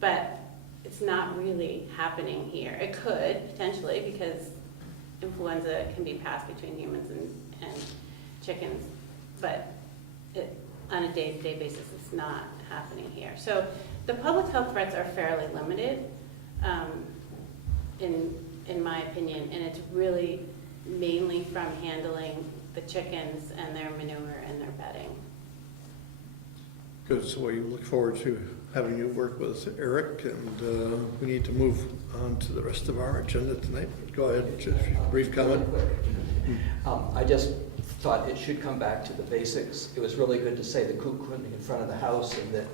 but it's not really happening here. It could, potentially, because influenza can be passed between humans and chickens, but on a day-to-day basis, it's not happening here. So the public health threats are fairly limited, in my opinion, and it's really mainly from handling the chickens and their manure and their bedding. Good, so we look forward to having you work with Eric, and we need to move on to the rest of our agenda tonight. Go ahead, just a brief comment. I just thought it should come back to the basics. It was really good to say the coop couldn't be in front of the house and that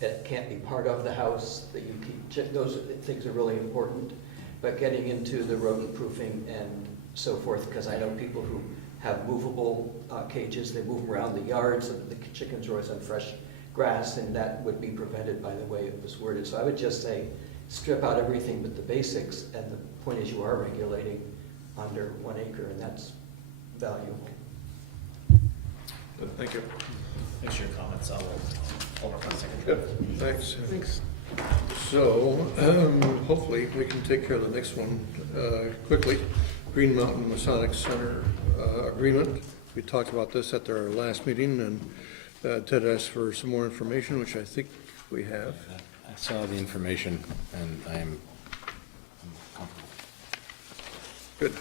it can't be part of the house, that you keep, those things are really important. But getting into the rodent proofing and so forth, because I know people who have movable cages, they move around the yard so that the chickens are always on fresh grass, and that would be prevented by the way it was worded. So I would just say strip out everything but the basics, and the point is you are regulating under 1 acre, and that's valuable. Good, thank you. Thanks for your comments. I'll work on a second. Good, thanks. Thanks. So, hopefully we can take care of the next one quickly. Green Mountain Masonic Center agreement. We talked about this at our last meeting, and Ted asked for some more information, which I think we have. I saw the information, and I'm comfortable. Good.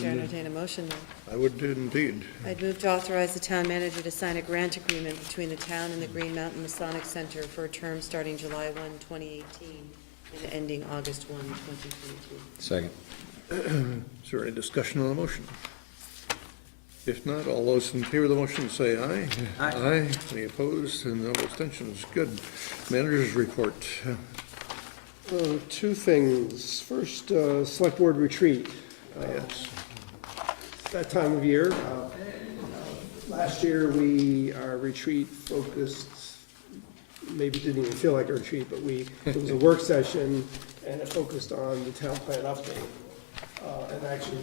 Chair, entertain a motion then. I would indeed. I'd move to authorize the town manager to sign a grant agreement between the town and the Green Mountain Masonic Center for a term starting July 1, 2018 and ending August 1, 2022. Second. Is there any discussion on the motion? If not, all those in favor of the motion say aye. Aye. Aye. Any opposed and no abstentions? Good. Manager's report. Two things. First, select board retreat. Yes. That time of year. Last year, our retreat focused, maybe didn't even feel like a retreat, but it was a work session, and it focused on the town plan update. And actually,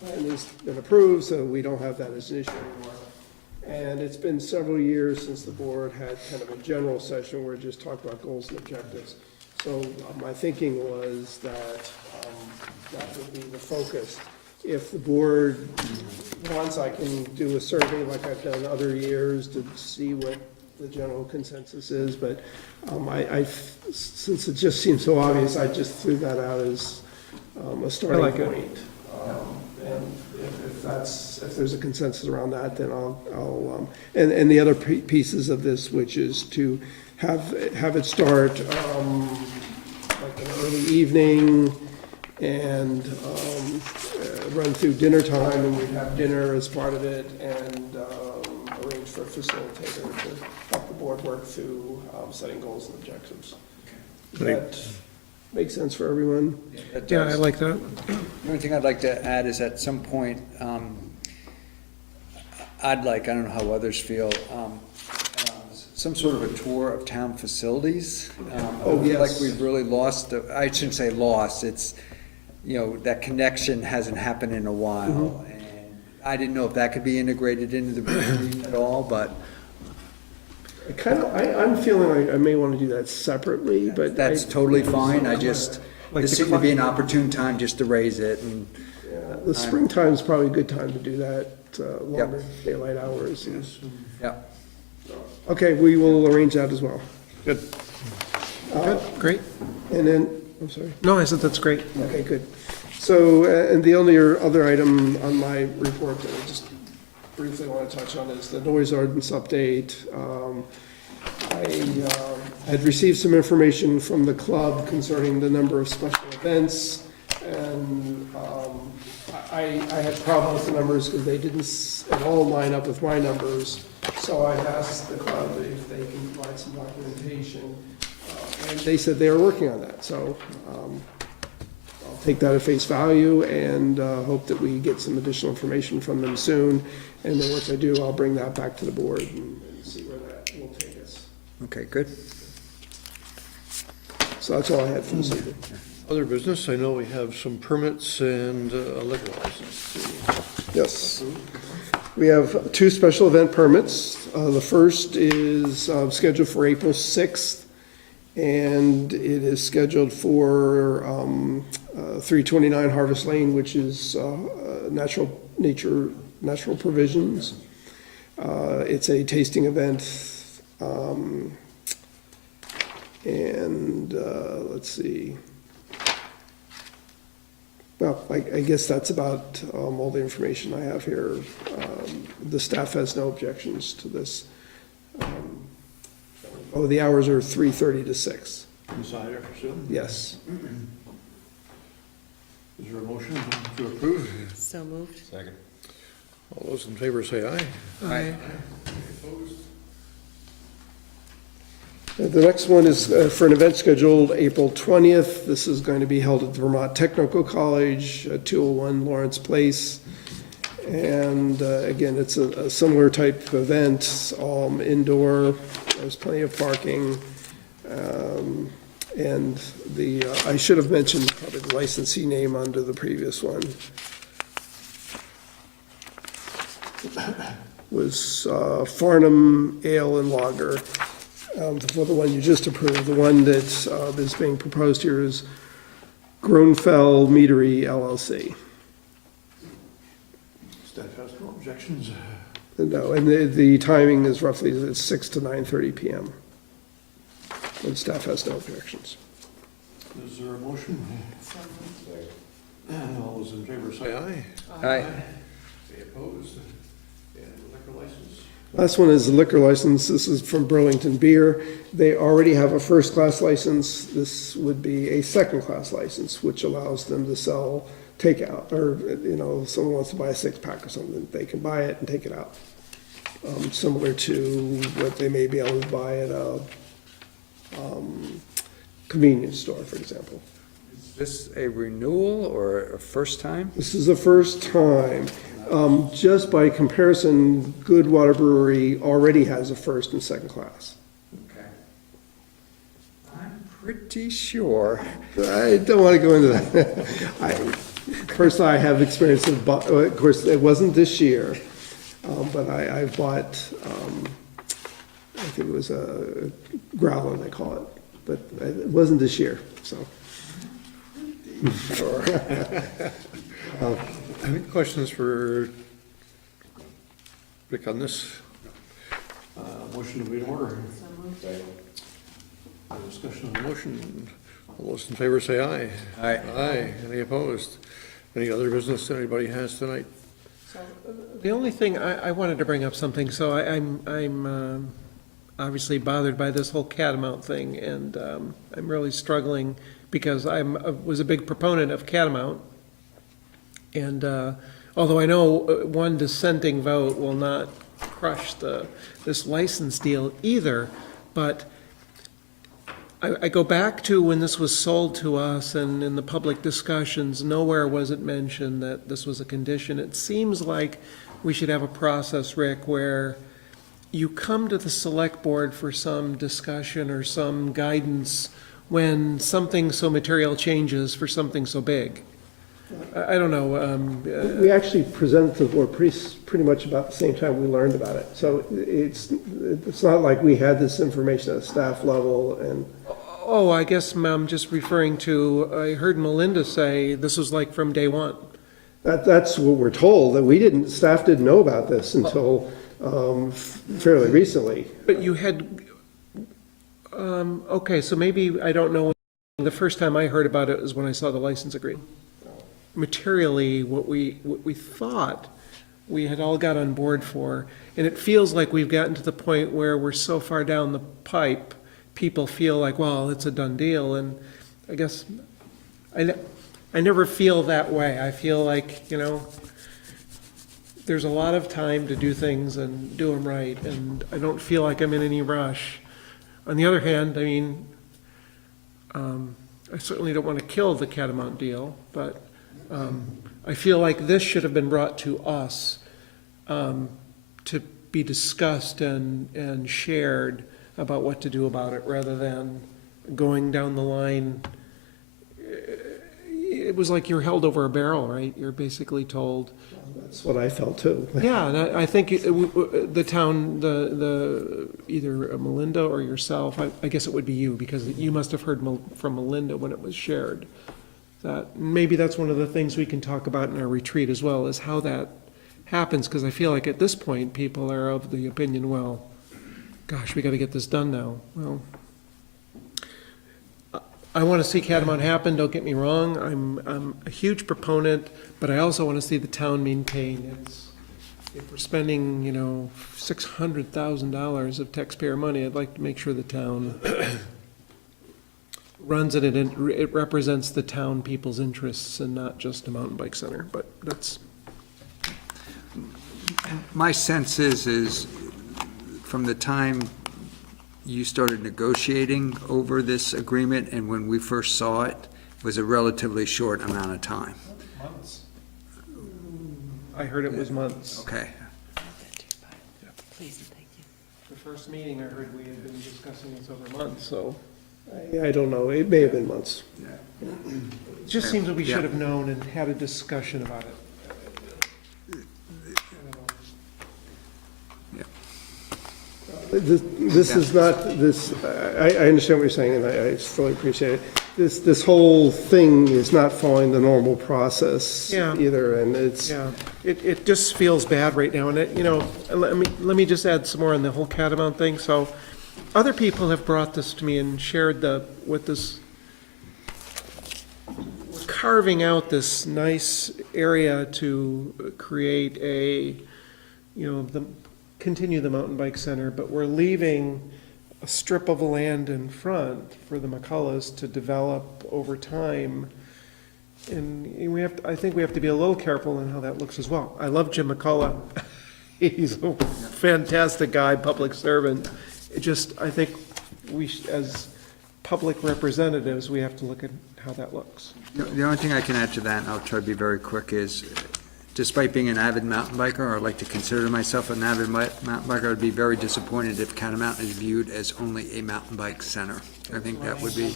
plan has been approved, so we don't have that as an issue anymore. And it's been several years since the board had kind of a general session where it just talked about goals and objectives. So my thinking was that that would be the focus. If the board wants, I can do a survey like I've done other years to see what the general consensus is, but since it just seems so obvious, I just threw that out as a starting like it. point. And if there's a consensus around that, then I'll and the other pieces of this, which is to have it start like an early evening and run through dinner time, and we'd have dinner as part of it, and arrange for a facilitator to help the board work through setting goals and objectives. Does that make sense for everyone? Yeah, I like that. The only thing I'd like to add is at some point, I don't know how others feel, some sort of a tour of town facilities. I feel like we've really lost, I shouldn't say lost, it's, that connection hasn't happened in a while. And I didn't know if that could be integrated into the briefing at all, but. I'm feeling like I may want to do that separately, but. That's totally fine, this seemed to be an opportune time just to raise it, and. Yeah, the springtime's probably a good time to do that, longer daylight hours. Yep. Okay, we will arrange that as well. Good. Great. And then, I'm sorry. No, I said that's great. Okay, good. So, and the only other item on my report that I just briefly want to touch on is the noise ordinance update. I had received some information from the club concerning the number of special events, and I had a problem with the numbers because they didn't at all line up with my numbers. So I asked the club if they can provide some documentation, and they said they are working on that. So I'll take that at face value and hope that we get some additional information from them soon. And then once I do, I'll bring that back to the board and see where that will take us. Okay, good. So that's all I had for this evening. Other business, I know we have some permits and a liquor license. Yes. We have 2 special event permits. The first is scheduled for April 6th, and it is scheduled for 329 Harvest Lane, which is natural provisions. It's a tasting event, and let's see. Well, I guess that's about all the information I have here. The staff has no objections to this. The hours are 3:30 to 6. Inside, I presume? Yes. Is there a motion to approve? So moved. Second. All those in favor say aye. Aye. Opposed? The next one is for an event scheduled April 20th. This is going to be held at the Vermont Technical College at 201 Lawrence Place. And again, it's a similar type of event, all indoor. There's plenty of parking. And I should have mentioned probably the licensee name under the previous one. Was Farnham Ale and Lager. For the one you just approved, the one that is being proposed here is Gronfell Meadery LLC. Staff has no objections. No, and the timing is roughly 6 to 9:30 p.m. And staff has no objections. Is there a motion? And all those in favor say aye. Aye. Any opposed? And liquor license? Last one is a liquor license. This is from Burlington Beer. They already have a first-class license. This would be a second-class license, which allows them to sell takeout, or, if someone wants to buy a 6-pack or something, they can buy it and take it out. Similar to what they may be able to buy at a convenience store, for example. Is this a renewal or a first time? This is the first time. Just by comparison, Goodwater Brewery already has a first and second class. Okay. I'm pretty sure. I don't want to go into that. First, I have experience of course, it wasn't this year, but I've bought, I think it was a growler, they call it, but it wasn't this year, so. Sure. Any questions for Rick on this? Motion to be in order. So moved, David. Discussion on the motion. All those in favor say aye. Aye. Aye. Any opposed? Any other business anybody has tonight? The only thing, I wanted to bring up something, so I'm obviously bothered by this whole catamount thing, and I'm really struggling because I was a big proponent of catamount. And although I know one dissenting vote will not crush this license deal either, but I go back to when this was sold to us, and in the public discussions, nowhere was it mentioned that this was a condition. It seems like we should have a process, Rick, where you come to the select board for some discussion or some guidance when something so material changes for something so big. I don't know. We actually presented to the board pretty much about the same time we learned about it. So it's not like we had this information at a staff level and. Oh, I guess I'm just referring to, I heard Melinda say this was like from day one. That's what we're told, that staff didn't know about this until fairly recently. But you had, okay, so maybe, I don't know, the first time I heard about it was when I saw the license agreement. Materially, what we thought we had all got on board for, and it feels like we've gotten to the point where we're so far down the pipe, people feel like, well, it's a done deal, and I guess I never feel that way. I feel like, there's a lot of time to do things and do them right, and I don't feel like I'm in any rush. On the other hand, I mean, I certainly don't want to kill the Catamount deal, but I feel like this should have been brought to us to be discussed and shared about what to do about it, rather than going down the line. It was like you're held over a barrel, right? You're basically told. That's what I felt too. Yeah, and I think the town, either Melinda or yourself, I guess it would be you, because you must have heard from Melinda when it was shared. That maybe that's one of the things we can talk about in our retreat as well, is how that happens, because I feel like at this point people are of the opinion, well, gosh, we got to get this done now. Well, I want to see Catamount happen, don't get me wrong. I'm a huge proponent, but I also want to see the town maintain its. If we're spending, $600,000 of taxpayer money, I'd like to make sure the town runs it and it represents the town people's interests and not just a mountain bike center. But that's. My sense is from the time you started negotiating over this agreement and when we first saw it, was a relatively short amount of time. Months. I heard it was months. Okay. Please and thank you. The first meeting I heard we had been discussing this over months, so. I don't know, it may have been months. It just seems that we should have known and had a discussion about it. This is not, I understand what you're saying, and I fully appreciate it. This whole thing is not following the normal process either, and it's. Yeah, it just feels bad right now, and let me just add some more on the whole Catamount thing. So, other people have brought this to me and shared with this, carving out this nice area to create continue the mountain bike center, but we're leaving a strip of land in front for the McCulloughs to develop over time. And I think we have to be a little careful in how that looks as well. I love Jim McCullough. He's a fantastic guy, public servant. I think as public representatives, we have to look at how that looks. The only thing I can add to that, and I'll try to be very quick, is despite being an avid mountain biker, or I'd like to consider myself an avid mountain biker, I'd be very disappointed if Catamount is viewed as only a mountain bike center. I think that would be,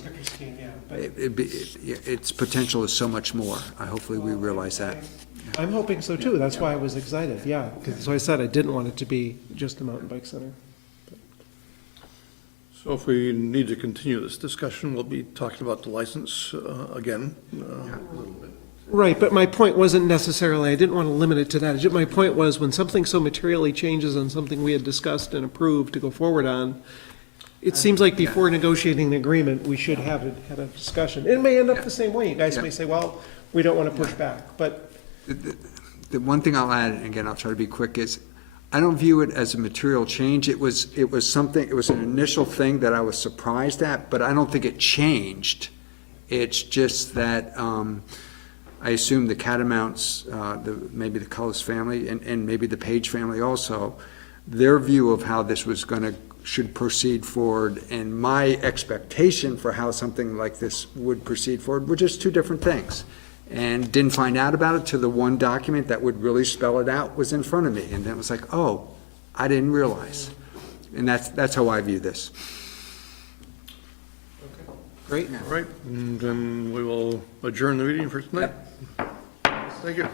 its potential is so much more. Hopefully we realize that. I'm hoping so too. That's why I was excited, yeah. So I said I didn't want it to be just a mountain bike center. So if we need to continue this discussion, we'll be talking about the license again. A little bit. Right, but my point wasn't necessarily, I didn't want to limit it to that. My point was, when something so materially changes on something we had discussed and approved to go forward on, it seems like before negotiating the agreement, we should have had a discussion. It may end up the same way. You guys may say, well, we don't want to push back, but. The one thing I'll add, and again, I'll try to be quick, is I don't view it as a material change. It was something, it was an initial thing that I was surprised at, but I don't think it changed. It's just that, I assume the Catamounts, maybe the Cullis family, and maybe the Page family also, their view of how this was should proceed forward, and my expectation for how something like this would proceed forward were just two different things. And didn't find out about it till the one document that would really spell it out was in front of me, and then it was like, oh, I didn't realize. And that's how I view this. Great. All right, and then we will adjourn the meeting for tonight. Thank you.